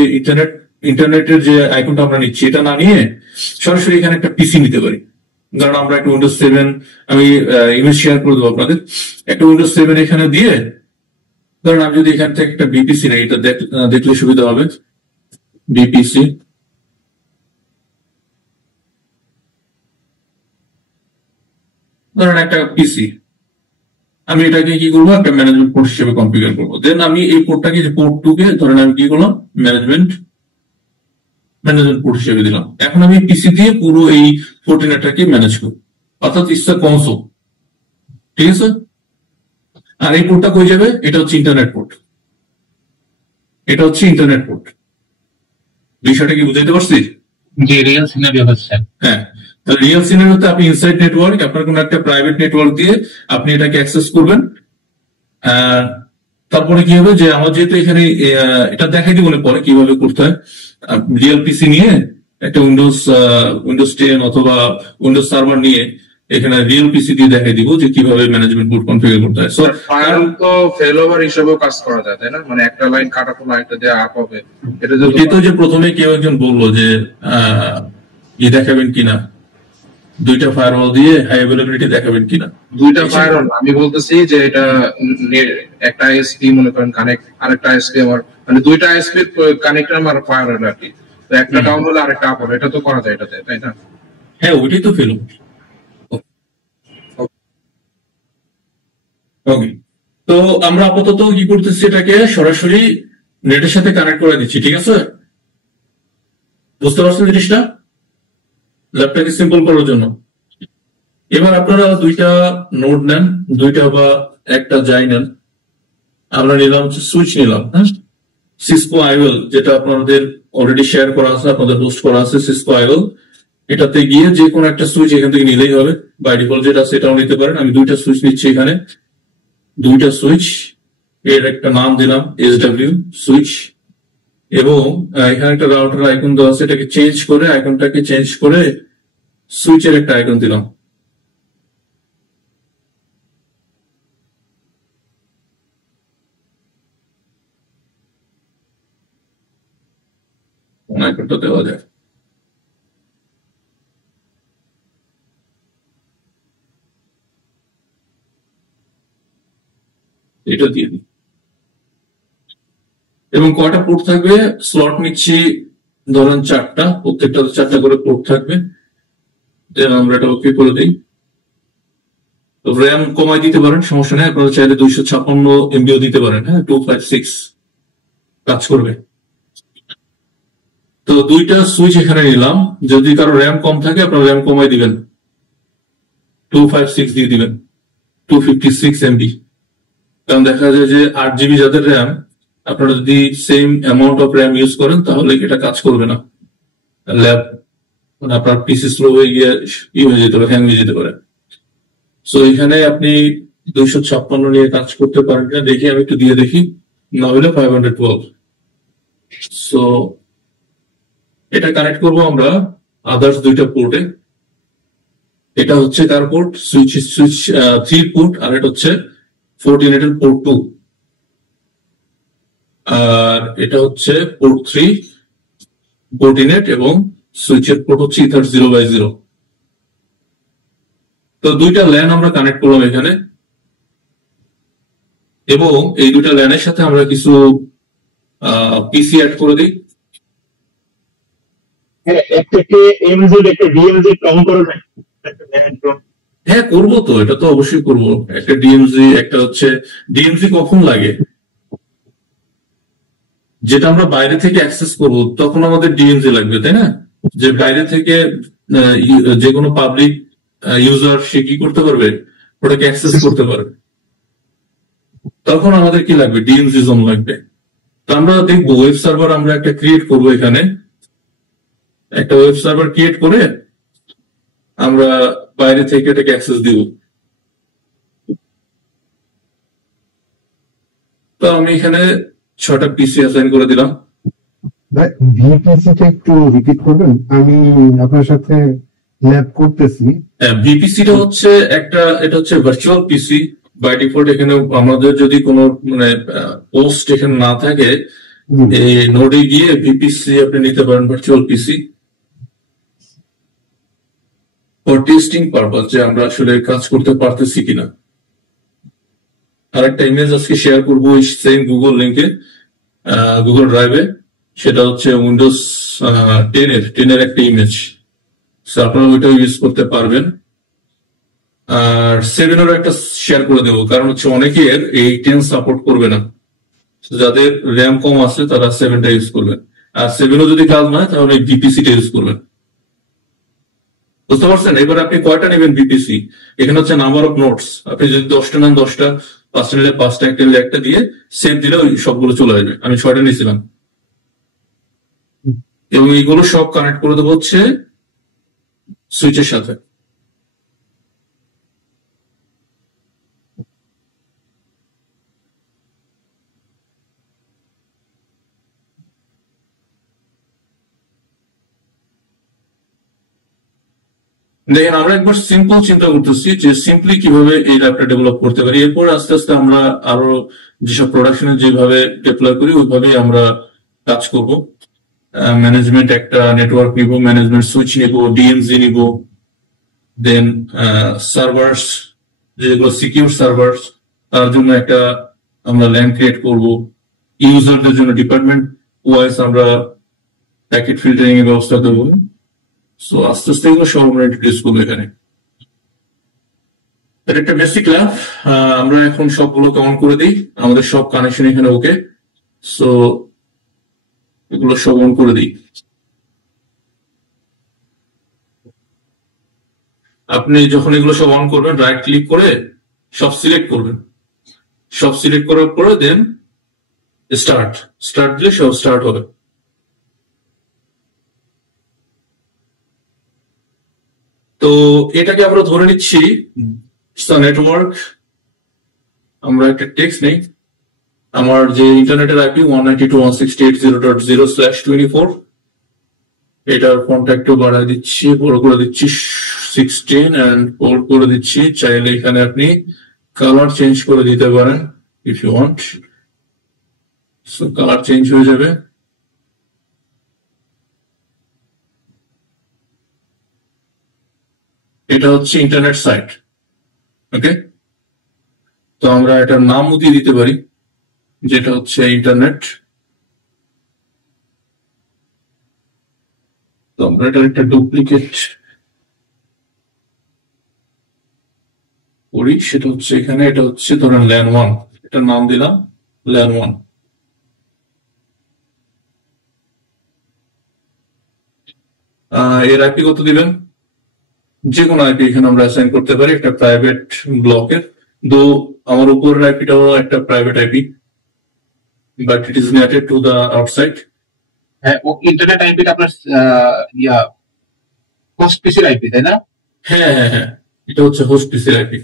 ইন্টারনেটের যে আইকনটা আমরা নিচ্ছি, এটা না নিয়ে সরাসরি এখানে একটা পিসি নিতে পারি। ধরুন আমরা একটা উইন্ডোজ 7, আমি ইমেজ শেয়ার করে দেবো আপনাদের, একটা উইন্ডোজ 7 এখানে দিয়ে, ধরুন আমি যদি এখান থেকে একটা বিপিসি নেই, এটা দেখলে সুবিধা হবে। বিপিসি, ধরেন একটা পিসি, আমি এটাকে কি করবো, একটা ম্যানেজমেন্ট পোর্ট হিসেবে কনফিগার করবো। দেন আমি এই পোর্টটাকে, যে পোর্ট 2 কে ধরেন আমি কি করলাম, ম্যানেজমেন্ট পোর্ট হিসেবে দিলাম। এখন আমি পিসি দিয়ে পুরো এই 14টাকে ম্যানেজ করবো, অর্থাৎ ইটস আ কনসোল। ঠিক আছে, আর এই পোর্টটা কই যাবে, এটা হচ্ছে ইন্টারনেট পোর্ট, এটা হচ্ছে ইন্টারনেট পোর্ট। বিষয়টা কি বুঝাইতে পারছি? যে রিয়েল সিনারিও হচ্ছে, হ্যাঁ, রিয়েল সিনারিওতে আপনি ইনসাইড নেটওয়ার্ক, আপনার কোনো একটা প্রাইভেট নেটওয়ার্ক দিয়ে আপনি এটাকে অ্যাক্সেস করবেন। তারপরে কি হবে, যে আমার যেহেতু এখানে এটা দেখাই দিব পরে কিভাবে করতে হয়। রিয়েল পিসি নিয়ে একটা উইন্ডোজ 10 অথবা উইন্ডোজ সার্ভার নিয়ে এখানে রিয়েল পিসি দিয়ে দেখাই দিব যে কিভাবে ম্যানেজমেন্ট বোর্ড কনফিগার করতে হয়। সো ফায়ারওয়াল তো ফেল ওভার হিসেবেও কাজ করা যায়, তাই না? মানে একটা লাইন কাটা পড়লো আরেকটা দিয়ে আপ হবে, এটা তো যে প্রথমে কেউ একজন বললো যে দেখাবেন কিনা, দুইটা ফায়ারওয়াল দিয়ে হাই অ্যাভেলেবিলিটি দেখাবেন কিনা। দুইটা ফায়ারওয়াল আমি বলতেছি যে এটা একটা আইএসপি মনে করেন কানেক্ট, আরেকটা আইএসপি আমার মানে দুইটা আইএসপি কানেক্ট আমার ফায়ারওয়াল আর কি, তো একটা ডাউন হলে আরেকটা আপ হবে, এটা তো করা যায় এটাতে, তাই না? হ্যাঁ, ওইটাই তো ফেল। ওকে, তো আমরা আপাতত কি করতেছি, এটাকে সরাসরি নেটের সাথে কানেক্ট করে দিচ্ছি, ঠিক আছে? বুঝতে পারছেন জিনিসটা, ল্যাপটপকে সিম্পল করার জন্য। এবার আপনারা দুইটা নোড নেন, দুইটা বা একটা যাই নেন। আমরা নিলাম হচ্ছে সুইচ নিলাম, হ্যাঁ, সিসকো আইওএল, যেটা আপনাদের অলরেডি শেয়ার করা আছে, আপনাদের পোস্ট করা আছে সিসকো আইওএল। এটাতে গিয়ে যে কোনো একটা সুইচ এখান থেকে নিলেই হবে, বাই ডিফল্ট যেটা সেটাও নিতে পারেন। আমি দুইটা সুইচ নিচ্ছি এখানে, দুইটা সুইচ, এর একটা নাম দিলাম SW সুইচ, এবং এখানে একটা রাউটার আইকন দেওয়া আছে, এটাকে চেঞ্জ করে, আইকনটাকে চেঞ্জ করে সুইচের একটা আইকন দিলাম। আইকনটা দেওয়া যায়, এটা দিয়ে দিই। এবং কয়টা পোর্ট থাকবে, স্লট নিচ্ছি ধরেন 4টা, প্রত্যেকটা 4টা করে পোর্ট থাকবে। দেন আমরা এটা ওকে করে দিই। র্যাম কমাই দিতে পারেন, সমস্যা নেই, আপনারা চাইলে 256 MB দিতে পারেন, হ্যাঁ, 256 কাজ করবে। তো দুইটা সুইচ এখানে নিলাম, যদি কারো র্যাম কম থাকে আপনারা র্যাম কমাই দিবেন, 256 দিয়ে দিবেন, 256 MB। কারণ দেখা যায় যে 8 GB যাদের র্যাম, আপনারা যদি same amount of RAM use করেন তাহলে এটা কাজ করবে না, ল্যাব মানে আপনার পিসি স্লো হয়ে গিয়ে হয়ে যেতে পারে, হ্যাং হয়ে যেতে পারে। সো এখানে আপনি 256 নিয়ে কাজ করতে পারেন না, দেখি আমি একটু দিয়ে দেখি, না হলে 512। সো এটা কানেক্ট করবো আমরা আদার্স দুইটা পোর্টে। এটা হচ্ছে তার পোর্ট সুইচ 3 পোর্ট, আর এটা হচ্ছে 14 এর পোর্ট 2, আর এটা হচ্ছে পোর্ট 3 14 এবং সুইচের পোর্ট হচ্ছে ইথার 0/0। তো দুইটা ল্যান আমরা কানেক্ট করলাম এখানে, এবং এই দুইটা ল্যানের সাথে আমরা কিছু পিসি অ্যাড করে দিই। একটাকে এমজেড একটা ডিএমজেড কাউন্ট করে না? হ্যাঁ, করবো তো, এটা তো অবশ্যই করবো। একটা ডিএমজি, একটা হচ্ছে ডিএমজি কখন লাগে, যেটা আমরা বাইরে থেকে অ্যাক্সেস করব তখন আমাদের ডিএমজি লাগবে, তাই না? যে বাইরে থেকে যে কোনো পাবলিক ইউজার সে কি করতে পারবে, ওটাকে অ্যাক্সেস করতে পারবে, তখন আমাদের কি লাগবে, ডিএমজি জোন লাগবে। তো আমরা দেখবো ওয়েব সার্ভার আমরা একটা ক্রিয়েট করবো, এখানে একটা ওয়েব সার্ভার ক্রিয়েট করে আমরা বাইরে থেকে এটাকে অ্যাক্সেস দিব। তো আমি এখানে 6টা পিসি অ্যাসাইন করে দিলাম। ভিপিসিটা একটু রিপিট করবেন, আমি আপনার সাথে ল্যাব করতেছি। ভিপিসিটা হচ্ছে এটা হচ্ছে ভার্চুয়াল পিসি বাই ডিফল্ট। এখানে আমাদের যদি কোনো মানে পোস্ট এখানে না থাকে, এই নোডে গিয়ে ভিপিসি আপনি নিতে পারেন, virtual PC, for testing purpose, যে আমরা আসলে কাজ করতে পারতেছি কিনা। আর একটা ইমেজ আজকে শেয়ার করবো সেম গুগল লিঙ্কে, গুগল ড্রাইভে, সেটা হচ্ছে উইন্ডোজ 10 এর একটা ইমেজ, আপনারা ওইটাও ইউজ করতে পারবেন। আর 7-এরও একটা শেয়ার করে দেবো, কারণ হচ্ছে অনেকের এই 10 সাপোর্ট করবে না, যাদের র্যাম কম আছে তারা 7টা ইউজ করবেন, আর 7ও যদি কাজ না হয় তাহলে ভিপিসিটা ইউজ করবেন। বুঝতে পারছেন? এবার আপনি কয়টা নেবেন ভিপিসি, এখানে হচ্ছে নাম্বার অফ নোটস, আপনি যদি 10টা নেন 10টা, 5টা নিলে 5টা, একটা নিলে একটা দিয়ে সেভ দিলে ওই সবগুলো চলে আসবে। আমি 6টা নিয়েছিলাম, এবং এইগুলো সব কানেক্ট করে দেবো হচ্ছে সুইচের সাথে। দেখেন আমরা একবার সিম্পল চিন্তা করতেছি যে সিম্পলি কিভাবে এই ল্যাবটা ডেভেলপ করতে পারি, এরপর আস্তে আস্তে আমরা আরো যেসব প্রোডাকশনে যেভাবে ডিপ্লয় করি ওইভাবেই আমরা কাজ করব। ম্যানেজমেন্ট একটা নেটওয়ার্ক নিব, ম্যানেজমেন্ট সুইচ নিব, ডিএনজি নিব, দেন সার্ভার্স যেগুলো সিকিউর সার্ভার্স তার জন্য একটা আমরা ল্যান্ড ক্রিয়েট করব, ইউজারদের জন্য ডিপার্টমেন্ট ওয়াইজ আমরা প্যাকেট ফিল্টারিং এর ব্যবস্থা করবো। সো আস্তে আস্তে এগুলো সব আমরা ইন্ট্রোডিউস করবো এখানে। এটা একটা বেসিক ল্যাব। আমরা এখন সবগুলোকে অন করে দিই, আমাদের সব কানেকশন এখানে ওকে। সো এগুলো সব অন করে দিই। আপনি যখন এগুলো সব অন করবেন রাইট ক্লিক করে সব সিলেক্ট করবেন, সব সিলেক্ট করার পরে দেন স্টার্ট দিলে সব স্টার্ট হবে। তো এটাকে আমরা ধরে নিচ্ছি নেটওয়ার্ক। আমরা একটা টেক্সট নেই, আমার যে ইন্টারনেটের আইপি 192.168.0.0/24, এটার কন্ট্যাক্টও বাড়ায় দিচ্ছি, বড় করে দিচ্ছি 16 এন্ড বোল্ড করে দিচ্ছি। চাইলে এখানে আপনি কালার চেঞ্জ করে দিতে পারেন if you want. So colour change হয়ে যাবে। এটা হচ্ছে ইন্টারনেট সাইট, ওকে। তো আমরা এটার নামও দিয়ে দিতে পারি যেটা হচ্ছে ইন্টারনেট। তো আমরা এটার একটা ডুপ্লিকেট করি, সেটা হচ্ছে এখানে, এটা হচ্ছে ধরেন ল্যান 1, এটার নাম দিলাম ল্যান 1। এর আইপি কত দিবেন? যে কোনো আইপি এখানে আমরা অ্যাসাইন করতে পারি, একটা প্রাইভেট ব্লকের। দো আমার উপরের আইপিটাও একটা private IP, but it is NATed to the outside. হ্যাঁ, ও ইন্টারনেট আইপিটা আপনার হোস্ট পিসির আইপি, তাই না? হ্যাঁ হ্যাঁ হ্যাঁ, এটা হচ্ছে হোস্ট পিসির আইপি।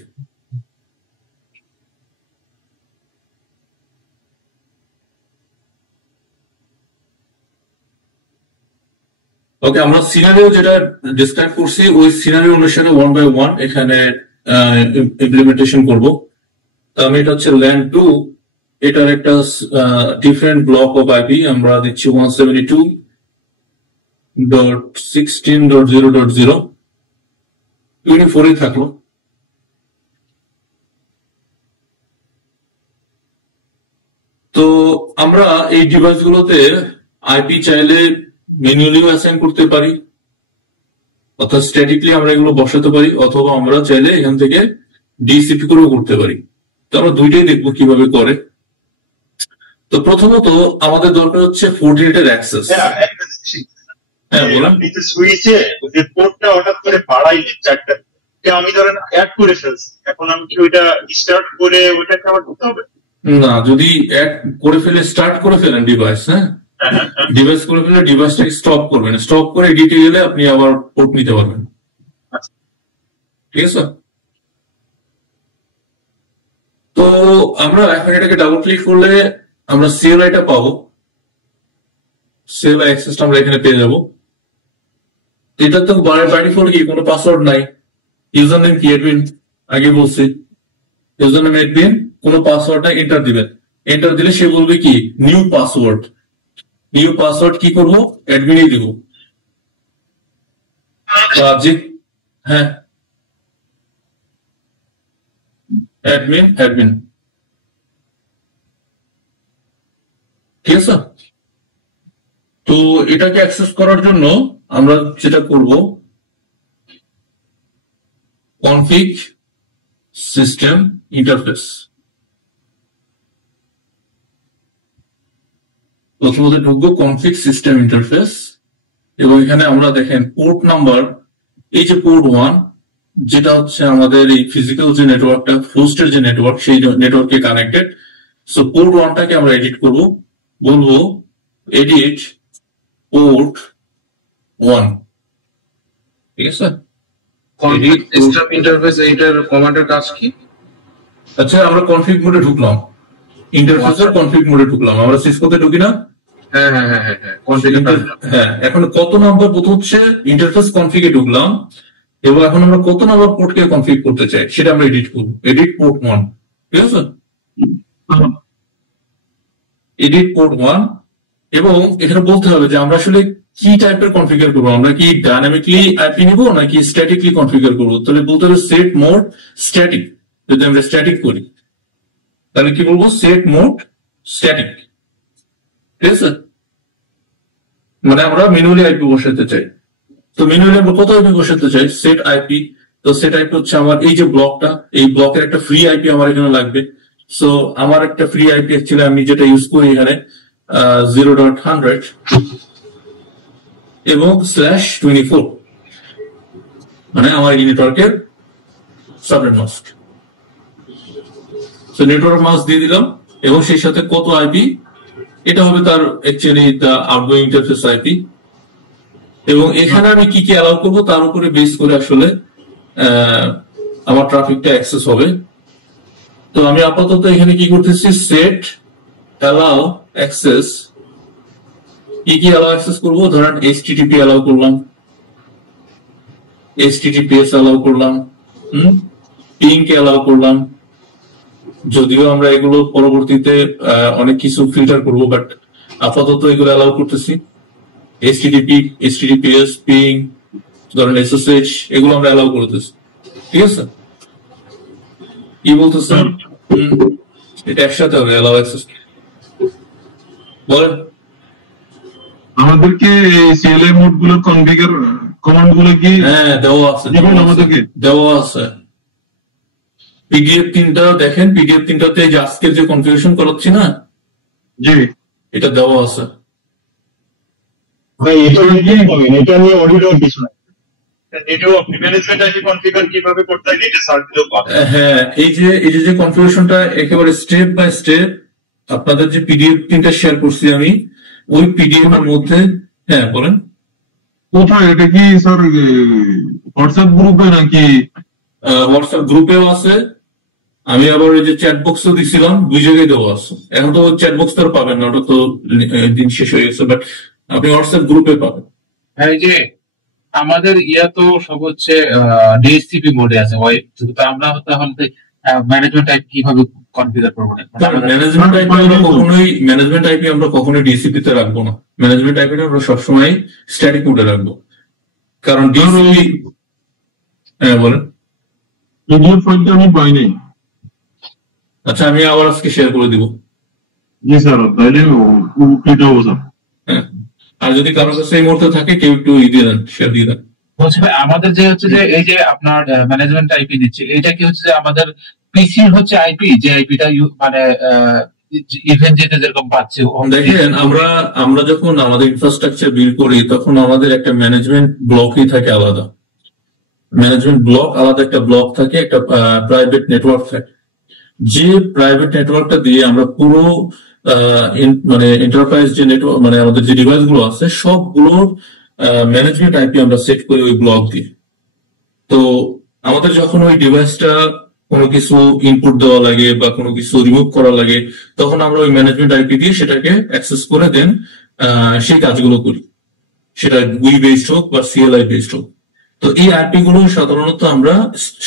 ওকে, আমরা সিনারিও যেটা ডিসক্রাইব করছি ওই সিনারিও অনুসারে 1 by 1 এখানে ইমপ্লিমেন্টেশন করব। আমি এটা হচ্ছে ল্যান 2, এটার একটা ডিফারেন্ট ব্লক অফ আইপি আমরা দিচ্ছি 172.16.0.0, 24 থাকলো। তো আমরা এই ডিভাইস গুলোতে আইপি চাইলে ম্যানুয়ালিও অ্যাসাইন করতে পারি, অর্থাৎ স্ট্যাটিকলি আমরা এগুলো বসাতে পারি, অথবা আমরা চাইলে এখান থেকে ডিসিপি করেও করতে পারি। তো আমরা দুইটাই দেখবো কিভাবে করে। তো প্রথমত আমাদের দরকার হচ্ছে ফোর্টিনেটের অ্যাক্সেস। হ্যাঁ বলেন। সুইচে যে পোর্টটা হঠাৎ করে বাড়াইলে 4টা, আমি ধরেন অ্যাড করে ফেলছি, এখন আমি কি ওইটা স্টার্ট করে ওইটাকে আবার করতে হবে? না, যদি অ্যাড করে ফেলে স্টার্ট করে ফেলেন ডিভাইস, হ্যাঁ ডিভাইস করে ফেলে ডিভাইসটাকে স্টপ করবেন, স্টপ করে এডিটে গেলে আপনি আবার পোর্ট নিতে পারবেন। ঠিক আছে। তো আমরা এখন এটাকে ডাবল ক্লিক করলে আমরা সিএলআইটা পাবো, সিএলআই অ্যাক্সেসটা আমরা এখানে পেয়ে যাবো। এটা তো বাই ডিফল্ট কি কোনো পাসওয়ার্ড নাই। ইউজার নেম কি অ্যাডমিন, আগে বলছি ইউজার নেম অ্যাডমিন, কোনো পাসওয়ার্ড নাই, এন্টার দিবেন। এন্টার দিলে সে বলবে কি নিউ পাসওয়ার্ড। নিউ পাসওয়ার্ড কি করবো? অ্যাডমিনই দিব। হ্যাঁ অ্যাডমিন ঠিক আছে। তো এটাকে অ্যাক্সেস করার জন্য আমরা যেটা করব, কনফিগ সিস্টেম ইন্টারফেস, প্রথমত ঢুকবো কনফিগ সিস্টেম ইন্টারফেস, এবং এখানে আমরা দেখেন পোর্ট নাম্বার, এই যে পোর্ট 1 যেটা হচ্ছে আমাদের এই ফিজিক্যাল যে নেটওয়ার্কটা, হোস্টের যে নেটওয়ার্ক, সেই নেটওয়ার্কে কানেক্টেড। সো পোর্ট 1টাকে আমরা এডিট করব, বলবো এডিট পোর্ট 1। ঠিক আছে। কনফিগ সিস্টেম ইন্টারফেস এইটার কমান্ডের কাজ কি? আচ্ছা, আমরা কনফিগ মোডে ঢুকলাম, ইন্টারফেসের কনফিগ মোডে ঢুকলাম, আমরা সিসকোতে ঢুকি না? হ্যাঁ হ্যাঁ হ্যাঁ হ্যাঁ কনফিগ। হ্যাঁ, এখন কত নাম্বার বোধ হচ্ছে ইন্টারফেস কনফিগে ঢুকলাম, এবং এখন আমরা কত নাম্বার পোর্টকে কনফিগ করতে চাই সেটা আমরা এডিট করবো, এডিট পোর্ট 1, ঠিক আছে, এডিট পোর্ট 1। এবং এখানে বলতে হবে যে আমরা আসলে কি টাইপের কনফিগার করবো, আমরা কি ডাইনামিকলি আইপি নিবো নাকি স্ট্যাটিকলি কনফিগার করবো। তাহলে বলতে হবে সেট মোড স্ট্যাটিক। যদি আমরা স্ট্যাটিক করি তাহলে কি বলবো, সেট মোড স্ট্যাটিক, ঠিক আছে, মানে আমরা ম্যানুয়ালি আইপি বসাতে চাই। তো ম্যানুয়ালি আমরা কত আইপি বসাতে চাই, সেট আইপি। তো সেট আইপি হচ্ছে আমার এই যে ব্লকটা, এই ব্লকের একটা ফ্রি আইপি আমার এখানে লাগবে। সো আমার একটা ফ্রি আইপি ছিল, আমি যেটা ইউজ করি এখানে 0.100 এবং /24, মানে আমার এই নেটওয়ার্কের সাবনেট মাস্ক। তো নেটওয়ার্ক মাস্ক দিয়ে দিলাম এবং সেই সাথে কত আইপি, এটা হবে তার অ্যাকচুয়ালি দা আউটগোয়িং ইন্টারফেস আইপি। এবং এখানে আমি কি কি অ্যালাউ করবো তার উপরে বেস করে আসলে আমার ট্রাফিকটা অ্যাক্সেস হবে। তো আমি আপাতত এখানে কি করতেছি, সেট অ্যালাউ অ্যাক্সেস, কি কি অ্যালাউ অ্যাক্সেস করবো, ধরেন HTTP অ্যালাউ করলাম, HTTPS অ্যালাউ করলাম, পিংক অ্যালাউ করলাম। যদিও আমরা এগুলো পরবর্তীতে অনেক কিছু ফিল্টার করবো, বাট আপাতত এগুলো অ্যালাউ করতেছি। HTTP, HTTPS, পিং, ধরেন SSH, এগুলো আমরা অ্যালাউ করতেছি, ঠিক আছে। কি বলতেছেন, এটা একসাথে হবে অ্যালাউ অ্যাক্সেস, বলেন। আমাদেরকে এই সিএলআই মোড গুলোর কনফিগার কমান্ড গুলো কি দেওয়া আছে, আমাদেরকে দেওয়া আছে। PDF 3টা দেখেন, PDF 3টাতে যে আজকের যে কনফিগারেশন করাচ্ছি না, জি এটা দেওয়া আছে। ভাই এটা নিয়ে অডিট আর কিছু নাই, নেটওয়ার্ক ম্যানেজমেন্ট আইপি কনফিগার কিভাবে করতে হয় এটা সার্চ দিলেও পাবেন। হ্যাঁ, এই যে কনফিগারেশনটা একেবারে স্টেপ বাই স্টেপ আপনাদের যে PDF 3টা শেয়ার করছি আমি, ওই PDF এর মধ্যে, হ্যাঁ বলেন। কোথায়, এটা কি স্যার হোয়াটসঅ্যাপ গ্রুপে নাকি? হোয়াটসঅ্যাপ গ্রুপেও আছে, আমি আবার ওই যে চ্যাট বক্সও দিছিলাম, 2 জায়গায় দেওয়া আছে। এখন তো চ্যাট বক্স তো আর পাবেন না, ওটা তো দিন শেষ হয়ে গেছে, বাট আপনি হোয়াটসঅ্যাপ গ্রুপে পাবেন। হ্যাঁ, এই যে আমাদের ইয়া তো সব হচ্ছে ডিএসসিপি মোডে আছে ওয়াইপ, তো আমরা তাহলে ম্যানেজমেন্ট টাইপ কিভাবে কনফিগার করবো না? ম্যানেজমেন্ট আইপি আমরা কখনোই ডিসিপি তে রাখবো না। ম্যানেজমেন্ট আইপি আমরা সবসময় স্ট্যাটিক মোডে রাখবো, কারণ ডিসিপি, হ্যাঁ বলেন। পিডিএফ ফাইলটা আমি পাই নাই। আচ্ছা, আমি আবার আজকে শেয়ার করে দিব। জি স্যার, তাইলে উপকৃত হবো স্যার। হ্যাঁ, আর যদি কারোর কাছে এই মুহূর্তে থাকে কেউ একটু দিয়ে দেন, শেয়ার দিয়ে দেন। বলছি ভাই, আমাদের যে হচ্ছে যে এই যে আপনার ম্যানেজমেন্ট আইপি দিচ্ছে, এটা কি হচ্ছে যে আমাদের পিসি হচ্ছে আইপি, যে আইপিটা মানে ইভেন্ট যেতে যেরকম পাচ্ছে। দেখেন, আমরা যখন আমাদের ইনফ্রাস্ট্রাকচার বিল্ড করি তখন আমাদের একটা ম্যানেজমেন্ট ব্লকই থাকে আলাদা, ম্যানেজমেন্ট ব্লক আলাদা, একটা ব্লক থাকে, একটা প্রাইভেট নেটওয়ার্ক থাকে। যে প্রাইভেট নেটওয়ার্কটা দিয়ে আমরা পুরো মানে এন্টারপ্রাইজ যে নেটওয়ার্ক, মানে আমাদের যে ডিভাইস গুলো আছে সবগুলোর ম্যানেজমেন্ট আইপি আমরা সেট করি ওই ব্লক দিয়ে। তো আমাদের যখন ওই ডিভাইসটা কোনো কিছু ইনপুট দেওয়া লাগে বা কোনো কিছু রিমুভ করা লাগে, তখন আমরা ওই ম্যানেজমেন্ট আইপি দিয়ে সেটাকে অ্যাক্সেস করে দেন সেই কাজগুলো করি, সেটা উই বেসড হোক বা CLI বেসড হোক। তো এই আইপি গুলো সাধারণত আমরা,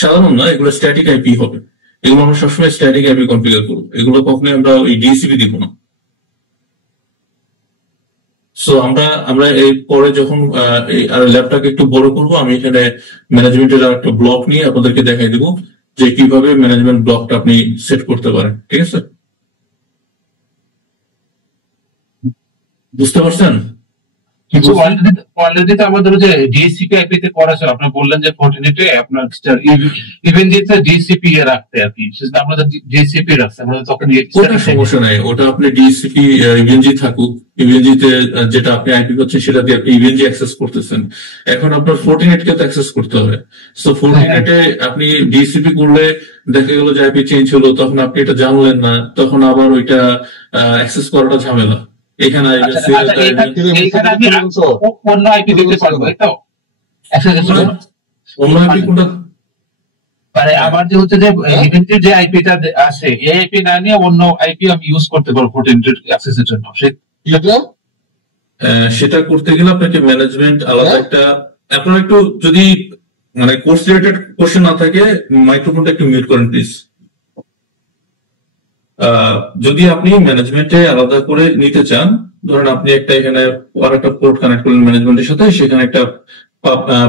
সাধারণ না, এগুলো স্ট্যাটিক আইপি হবে, এগুলো আমরা সবসময় স্ট্যাটিক আইপি কনফিগার করবো, এগুলো কখনোই আমরা ওই ডিসিপি দিব না। সো আমরা এই পরে যখন ল্যাবটাকে একটু বড় করবো, আমি এখানে ম্যানেজমেন্টের একটা ব্লক নিয়ে আপনাদেরকে দেখাই দেবো যে কিভাবে ম্যানেজমেন্ট ব্লকটা আপনি সেট করতে পারেন, ঠিক আছে? বুঝতে পারছেন? অলরেডি তো আমাদের যে ডিএসসিপি আইপি তে করা ছিল, আপনি বললেন যে ফর্টিনেটে আপনার ইভেন্ট যেতে ডিএসসিপি রাখতে আর কি, সেটা আমাদের ডিএসসিপি রাখছে, আমরা তখন ওটা সমস্যা নাই, ওটা আপনি ডিএসসিপি ইভেনজি থাকুক, ইভেনজিতে যেটা আপনি আইপি করছেন সেটা দিয়ে আপনি ইভেনজি অ্যাক্সেস করতেছেন। এখন আপনার ফর্টিনেট কে তো অ্যাক্সেস করতে হবে। সো ফর্টিনেটে আপনি ডিএসসিপি করলে দেখা গেল যে আইপি চেঞ্জ হলো, তখন আপনি এটা জানলেন না, তখন আবার ওইটা অ্যাক্সেস করাটা ঝামেলা। এখানে অন্য আইপি দিতে পারবো, তো অন্য আইপি কোনটা, মানে আমার যে হচ্ছে যে ইভেন্টের যে আইপিটা আছে, এই আইপি না নিয়ে অন্য আইপি আমি ইউজ করতে পারবো ফর্টিনেট অ্যাক্সেসের জন্য। সেটা করতে গেলে আপনাকে ম্যানেজমেন্ট আলাদা একটা, আপনারা একটু যদি মানে কোর্স রিলেটেড কোশ্চেন না থাকে মাইক্রোফোনটা একটু মিউট করেন প্লিজ। যদি আপনি ম্যানেজমেন্টে আলাদা করে নিতে চান, ধরেন আপনি একটা এখানে আর একটা পোর্ট কানেক্ট করলেন ম্যানেজমেন্টের সাথে, সেখানে একটা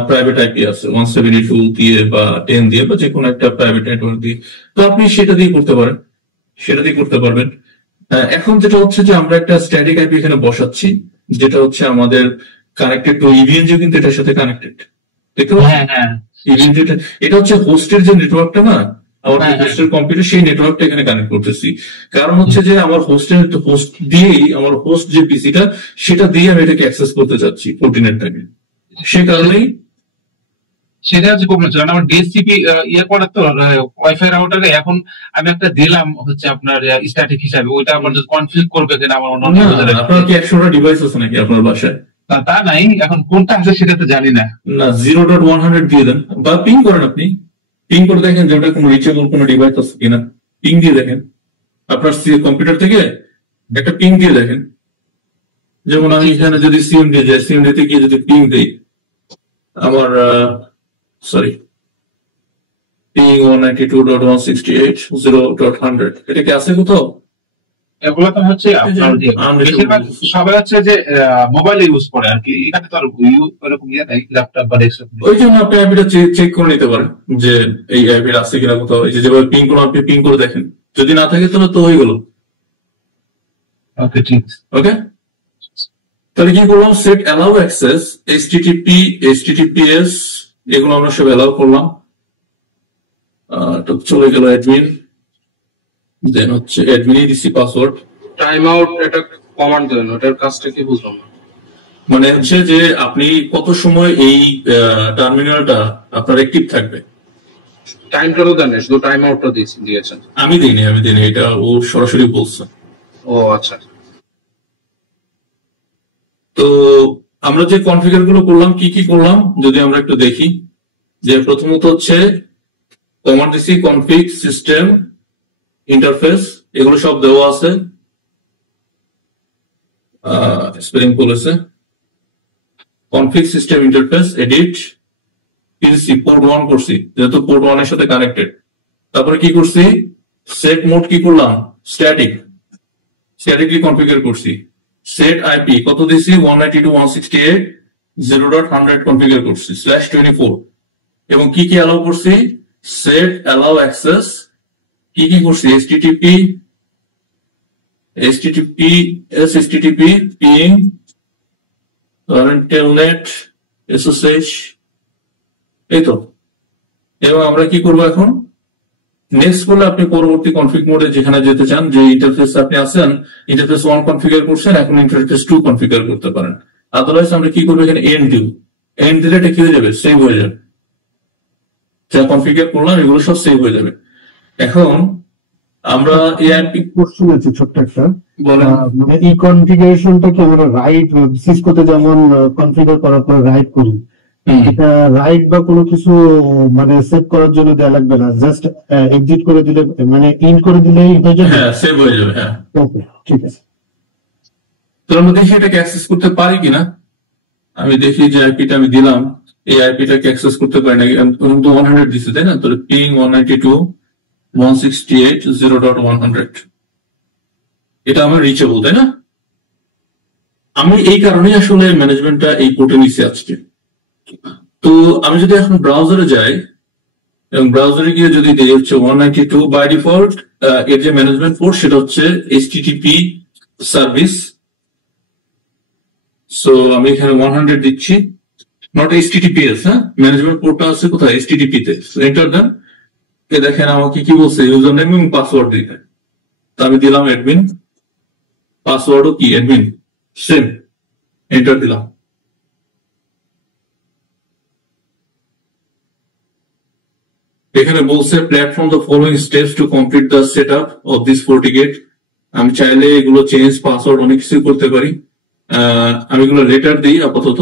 প্রাইভেট আইপি আছে 172 দিয়ে বা 10 দিয়ে বা যে কোনো একটা প্রাইভেট নেটওয়ার্ক দিয়ে, তো আপনি সেটা দিয়ে করতে পারেন, সেটা দিয়ে করতে পারবেন। এখন যেটা হচ্ছে যে আমরা একটা স্ট্যাটিক আইপি এখানে বসাচ্ছি, যেটা হচ্ছে আমাদের কানেক্টেড টু ইভিএনজি, কিন্তু এটার সাথে কানেক্টেড, দেখতে পাচ্ছেন? ইভিএনজি এটা হচ্ছে হোস্টের যে নেটওয়ার্কটা না, আমার হোস্টের কম্পিউটার, সেই নেটওয়ার্কটা এখানে কানেক্ট করতেছি। কারণ হচ্ছে যে আমার হোস্ট দিয়েই, আমার হোস্ট যে পিসিটা সেটা দিয়ে আমি এটাকে অ্যাক্সেস করতে চাচ্ছি ফোর্টিনেটটাকে, সে কারণেই সেটা হচ্ছে প্রবলেম ছিল। আমার ডিএসসিপি ইয়ে করার তো ওয়াইফাই রাউটারে এখন আমি একটা দিলাম হচ্ছে আপনার স্ট্যাটিক হিসাবে, ওইটা আমার যদি কনফিগ করবে কিনা আমার অন্য আপনার কি 100টা ডিভাইস আছে নাকি আপনার বাসায়? তা নাই, এখন কোনটা আছে সেটা তো জানি না। না 0.100 দিয়ে দেন বা পিং করেন, আপনি পিং করে দেখেন যে ওটা কোনো রিচেবল কোনো ডিভাইস আছে কিনা, পিং দিয়ে দেখেন আপনার কম্পিউটার থেকে একটা পিং দিয়ে দেখেন। যেমন আমি এখানে যদি সিএমডি যাই, সিএমডি তে গিয়ে যদি পিং দেই, আমার সরি পিং 192.168.0.100, এটা কি আছে কোথাও? এগুলো তো হচ্ছে আপনার বেশিরভাগ সবাই হচ্ছে যে মোবাইল ইউজ করে আর কি, এখানে তো আর ওরকম ইয়ে নাই, ল্যাপটপ বা ডেস্কটপ। ওই জন্য আপনি আইপিটা চেক করে নিতে পারেন যে এই আইপিটা আছে কিনা কোথাও। এই যে যেভাবে পিং করে আপনি পিং করে দেখেন, যদি না থাকে তাহলে তো হয়ে গেল। ওকে, ঠিক আছে। ওকে, তাহলে কি করলাম, set allow access, HTTP, HTTPS, এগুলো আমরা সব অ্যালাউ করলাম। চলে গেল অ্যাডমিন, দেন হচ্ছে অ্যাডমিনই দিছি পাসওয়ার্ড। টাইম আউট এটা কমান্ড দেন, ওটার কাজটা কি বুঝলাম না। মানে হচ্ছে যে আপনি কত সময় এই টার্মিনালটা আপনার অ্যাক্টিভ থাকবে। টাইমটা তো দেন, শুধু টাইম আউটটা দিয়েছেন। আমি দিইনি, এটা ও সরাসরি বলছে। ও আচ্ছা। তো আমরা যে কনফিগার গুলো করলাম, কি কি করলাম যদি আমরা একটু দেখি, যে প্রথমত হচ্ছে কমান্ড দিছি কনফিগ সিস্টেম ইন্টারফেস, এগুলো সব দেওয়া আছে, স্পেলিং বলেছে কনফিগ সিস্টেম ইন্টারফেস এডিট পিসি পোর্ট 1 করছি, যেহেতু পোর্ট 1 এর সাথে কানেক্টেড। তারপরে কি করছি, সেট মোড কি করলাম, স্ট্যাটিকলি কনফিগার করছি। সেট আইপি কত দিছি, 192.168.0.100 কনফিগার করছি /24, এবং কি কি অ্যালাউ করছি, সেট অ্যালাউ অ্যাক্সেস, কি কি করছি, HTTP পিং টেলনেট SSH, এই তো। এবং আমরা কি করবো এখন, নেক্সট করলে আপনি পরবর্তী কনফিগ মোডে যেখানে যেতে চান, যে ইন্টারফেস আপনি আছেন, ইন্টারফেস 1 কনফিগার করছেন, এখন ইন্টারফেস 2 কনফিগার করতে পারেন। আদারওয়াইজ আমরা কি করবো, এখানে এন্ড দিব, এন্ড দিলে এটা কি হয়ে যাবে, সেভ হয়ে যাবে, যা কনফিগার করলাম এগুলো সব সেভ হয়ে যাবে। এখন আমরা এআইপি কোশ্চেন আছে ছোট্ট একটা, বলেন। মানে এই কনফিগারেশনটা কি আমরা রাইট সিসকোতে যেমন কনফিগার করার পর রাইট করি, এটা রাইট বা কোনো কিছু মানে সেভ করার জন্য দেওয়া লাগবে না, জাস্ট এক্সিট করে দিলে, মানে ইন করে দিলেই হয়ে যাবে? হ্যাঁ, সেভ হয়ে যাবে। হ্যাঁ, ওকে, ঠিক আছে। তো আমরা দেখি এটাকে অ্যাক্সেস করতে পারি কিনা। আমি দেখি যে আইপিটা আমি দিলাম, এই আইপিটাকে অ্যাক্সেস করতে পারি না, 100 দিচ্ছে, তাই না? তো পিং 192.168.0.100, এটা আমার রিচেবল, তাই না? আমি এই কারণেই আসলে ম্যানেজমেন্টটা এই পোর্টে নিচ্ছি আজকে। তো আমি যদি এখন ব্রাউজারে যাই, এবং ব্রাউজারে গিয়ে যদি দিই হচ্ছে 192 বাই ডিফল্ট, এর যে ম্যানেজমেন্ট পোর্ট সেটা হচ্ছে HTTP সার্ভিস। সো আমি এখানে 100 দিচ্ছি, নট HTTPS। হ্যাঁ, ম্যানেজমেন্ট পোর্টটা আছে কোথায়, HTTP তে। এন্টার দেন, দেখেন আমাকে কি বলছে, ইউজার নেম এবং পাসওয়ার্ড দিতে। তো আমি দিলাম অ্যাডমিন, পাসওয়ার্ডও কি অ্যাডমিন, সেম, এন্টার দিলাম। এখানে বলছে platform the following steps to complete the set up of this FortiGate। আমি চাইলে এগুলো চেঞ্জ পাসওয়ার্ড অনেক কিছু করতে পারি, আমি এগুলো লেটার দিই আপাতত,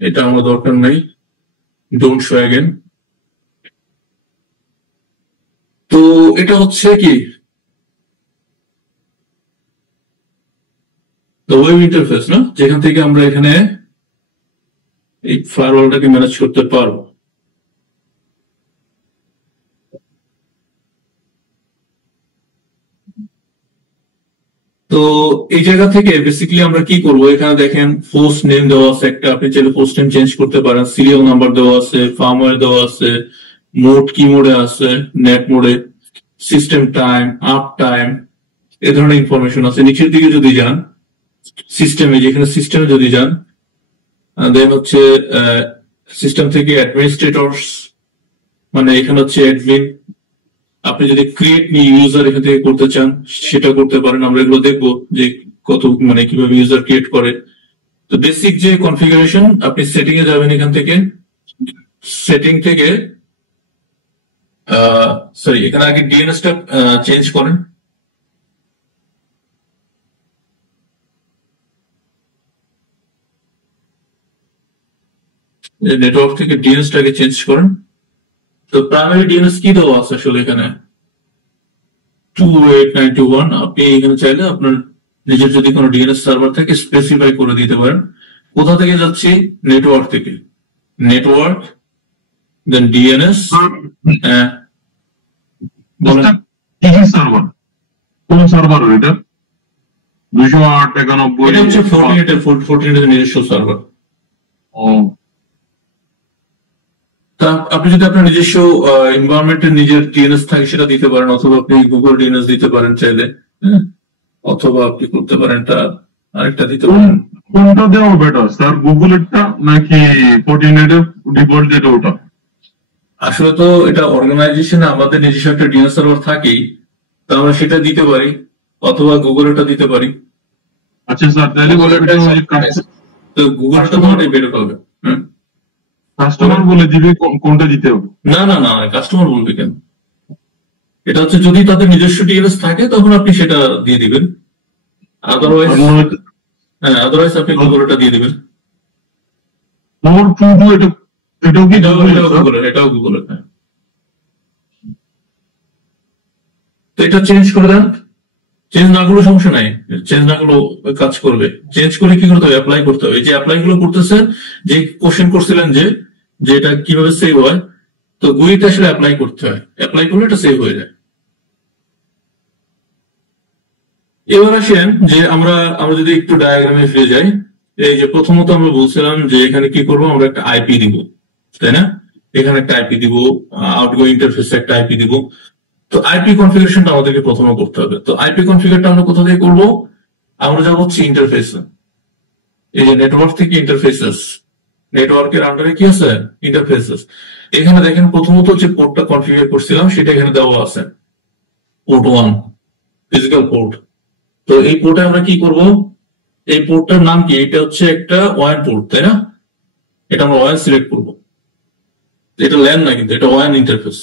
এটা আমার দরকার নাই, ডোন্ট শো অ্যাগেন। তো এটা হচ্ছে কি ওয়েব ইন্টারফেস না, যেখান থেকে আমরা এখানে এই ফায়ারওয়ালটাকে ম্যানেজ করতে পারবো। তো এই জায়গা থেকে বেসিক্যালি আমরা কি করব, এখানে দেখেন হোস্ট নেম দেওয়া আছে একটা, আপনি চাইলে হোস্ট নেম চেঞ্জ করতে পারেন, সিরিয়াল নাম্বার দেওয়া আছে, ফার্মওয়্যার দেওয়া আছে, মোড কি মোডে আছে, নেট মোডে, সিস্টেম টাইম, আপ টাইম, এ ধরনের ইনফরমেশন আছে। নিচের দিকে যদি যান সিস্টেমে, যেখানে সিস্টেমে যদি যান, দেন হচ্ছে সিস্টেম থেকে অ্যাডমিনিস্ট্রেটরস, মানে এখানে হচ্ছে অ্যাডমিন। আপনি যদি ক্রিয়েট নিউ ইউজার এখান থেকে করতে চান সেটা করতে পারেন। আমরা এগুলো দেখবো যে কত মানে কিভাবে ইউজার ক্রিয়েট করে। তো বেসিক যে কনফিগারেশন, আপনি সেটিং এ যাবেন, এখান থেকে সেটিং থেকে সরি এখানে আগে ডিএনএস টা চেঞ্জ করেন। নেটওয়ার্ক থেকে ডিএনএস টাকে চেঞ্জ করেন। তো প্রাইমারি ডিএনএস কি দেওয়া আছে আসলে এখানে 289.1। আপনি এখানে চাইলে আপনার নিজের যদি কোনো ডিএনএস সার্ভার থেকে স্পেসিফাই করে দিতে পারেন। কোথা থেকে যাচ্ছি, নেটওয়ার্ক থেকে, নেটওয়ার্ক দেন ডিএনএস। সার্ভার কোন সার্ভার এটা 208.91 এটা হচ্ছে ফোর্টিনেটের নিজস্ব সার্ভার। তা আপনি যদি আপনার নিজস্ব এনভায়রনমেন্টের নিজের ডিএনএস থাকে সেটা দিতে পারেন, অথবা আপনি গুগল ডিএনএস দিতে পারেন চাইলে, অথবা আপনি করতে পারেন এটা আরেকটা দিতে পারেন। কোনটা দেওয়া বেটার স্যার, গুগলেরটা নাকি ফোর্টিনেটের ডিফল্ট যেটা ওটা? আসলে তো এটা অর্গানাইজেশনে আমাদের নিজস্ব একটা ডিএনএস সার্ভার থাকেই, তো আমরা সেটা দিতে পারি, অথবা গুগলেরটা দিতে পারি। আচ্ছা স্যার, তাহলে তো গুগলটা তোমারটাই বের হবে। কাস্টমার বলে দিবে কোনটা দিতে হবে? না না না, কাস্টমার বলবে কেন? এটা হচ্ছে যদি তাদের নিজস্ব ডিএনএস থাকে তখন আপনি সেটা দিয়ে দিবেন, আদারওয়াইজ আপনি গুগলটা দিয়ে দিবেন। এটাও গুগলের। তো এটা চেঞ্জ করে দেন। চেঞ্জ না করলে সমস্যা নাই, চেঞ্জ না করলেও কাজ করবে। চেঞ্জ করে কি করতে হবে, অ্যাপ্লাই করতে হবে। এই যে অ্যাপ্লাই গুলো করতেছেন, যে কোশ্চেন করছিলেন যে এটা কিভাবে সেভ হয়, তো গুইতে আসলে অ্যাপ্লাই করতে হয়, অ্যাপ্লাই করলে এটা সেভ হয়ে যায়। এবার আসেন যে আমরা যদি একটু ডায়াগ্রামে ফিরে যাই, এই যে প্রথমত আমরা বলছিলাম যে এখানে কি করবো, আমরা একটা আইপি দিব, তাই না? এখানে একটা আইপি দিব, আউটগোয়িং ইন্টারফেসে একটা আইপি দিব। তো আইপি কনফিগারেশনটা আমাদেরকে প্রথমে করতে হবে। তো আইপি কনফিগারটা আমরা কোথা থেকে করবো, আমরা যাবো হচ্ছে ইন্টারফেসে। এই যে নেটওয়ার্ক থেকে ইন্টারফেসেস, নেটওয়ার্কের আন্ডারে কি আছে, ইন্টারফেসেস। এখানে দেখেন প্রথমত যে পোর্টটা কনফিগার করছিলাম সেটা এখানে দেওয়া আছে, পোর্ট 1 ফিজিক্যাল পোর্ট। তো এই পোর্টে আমরা কি করব, এই পোর্টটার নাম কি, এটা হচ্ছে একটা ওয়ান পোর্ট, তাই না? এটা আমরা ওয়ান সিলেক্ট করবো, এটা ল্যান না কিন্তু এটা ওয়ান ইন্টারফেস।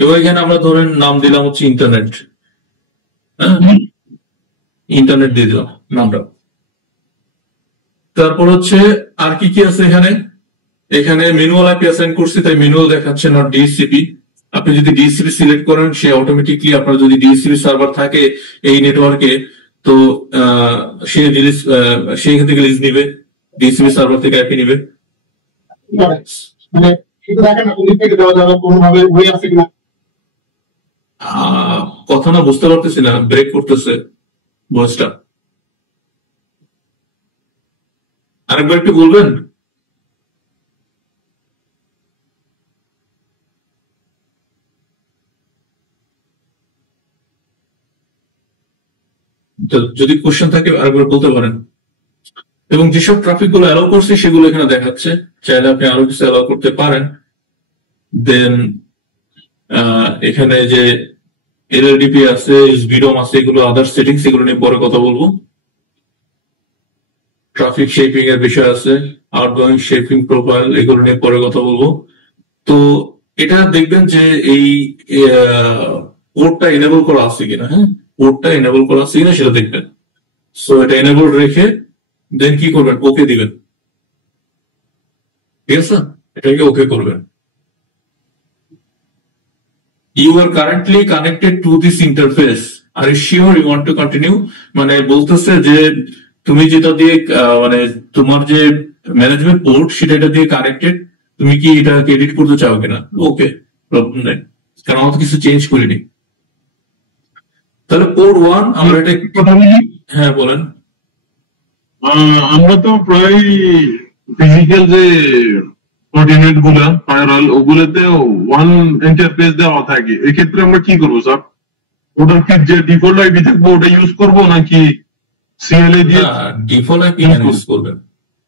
এবার এখানে আমরা ধরেন নাম দিলাম হচ্ছে ইন্টারনেট, হ্যাঁ ইন্টারনেট দিয়ে দিলাম নামটা। তারপর হচ্ছে আর কি কি আছে এখানে, এখানে ম্যানুয়াল আইপি অ্যাসাইন করছি তাই ম্যানুয়াল দেখাচ্ছে না, ডিএসসিপি। আপনি যদি ডিএসসিপি সিলেক্ট করেন সে অটোমেটিকলি, আপনার যদি ডিএসসিপি সার্ভার থাকে এই নেটওয়ার্কে, তো সে এখান থেকে লিজ নিবে, ডিএসসিপি সার্ভার থেকে আইপি নিবে। কথা না বুঝতে পারতেছি না, ব্রেক করতেছে ভয়েসটা, আরেকবার একটু বলবেন? যদি কোশ্চেন থাকে আরেকবার বলতে পারেন। এবং যেসব ট্রাফিক গুলো অ্যালাউ করছি সেগুলো এখানে দেখাচ্ছে, চাইলে আপনি আরো কিছু অ্যালাউ করতে পারেন। দেন এখানে যে এলএলডিপি আছে, এসবিডম আছে, এগুলো আদার সেটিংস, এগুলো নিয়ে পরে কথা বলবো। ট্রাফিক শেপিং এর বিষয় আছে, আউটগোয়িং শেপিং প্রোফাইল, এগুলো নিয়ে পরে কথা বলবো। তো এটা দেখবেন যে এই পোর্টটা এনেবল করা আছে কিনা, হ্যাঁ পোর্টটা এনেবল করা আছে কিনা সেটা দেখবেন। সো এটা এনেবল রেখে দেন কি করবেন, ওকে দিবেন, ঠিক আছে? এটাকে ওকে করবেন। You are currently connected to this interface. Are you sure you want to continue? মানে বলতেছে যে তুমি যেটা দিয়ে মানে তোমার যে ম্যানেজমেন্ট পোর্ট সেটা এটা দিয়ে কানেক্টেড, তুমি কি এটা এডিট করতে চাও কিনা? ওকে, প্রবলেম নেই, কারণ আমরা তো কিছু চেঞ্জ করিনি। তাহলে পোর্ট 1 আমরা এটা, কথা বলি, হ্যাঁ বলেন। আমরা তো প্রায় ফিজিক্যাল যে কোঅর্ডিনেট গুলা ফায়ারওয়াল ওগুলোতে ওয়ান ইন্টারফেস দেওয়া থাকে, এক্ষেত্রে আমরা কি করবো স্যার? ওটার কি যে ডিফল্ট আইপি থাকবো ওটা ইউজ করবো নাকি সিএলএ দিয়ে? ডিফল্ট আইপি ইউজ করবেন,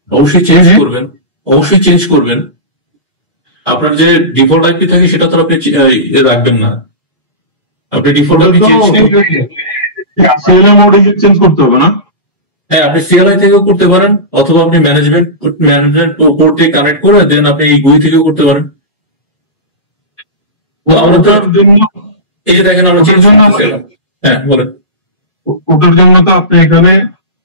অবশ্যই চেঞ্জ করবেন, অবশ্যই চেঞ্জ করবেন। আপনার যে ডিফল্ট আইপি থাকে সেটা তো আপনি রাখবেন না, আপনি ডিফল্ট আইপি চেঞ্জ করবেন। সিএলএ মোডে চেঞ্জ করতে হবে না? হ্যাঁ, আপনি সিএলআই থেকেও করতে পারেন, অথবা আপনি ম্যানেজমেন্ট পোর্ট থেকে কানেক্ট করে দেন আপনি এই GUI থেকেও করতে পারেন। আমরা তো এই যে দেখেন আমরা চেঞ্জ করতেছিলাম। হ্যাঁ বলেন। ওটার জন্য তো আপনি এখানে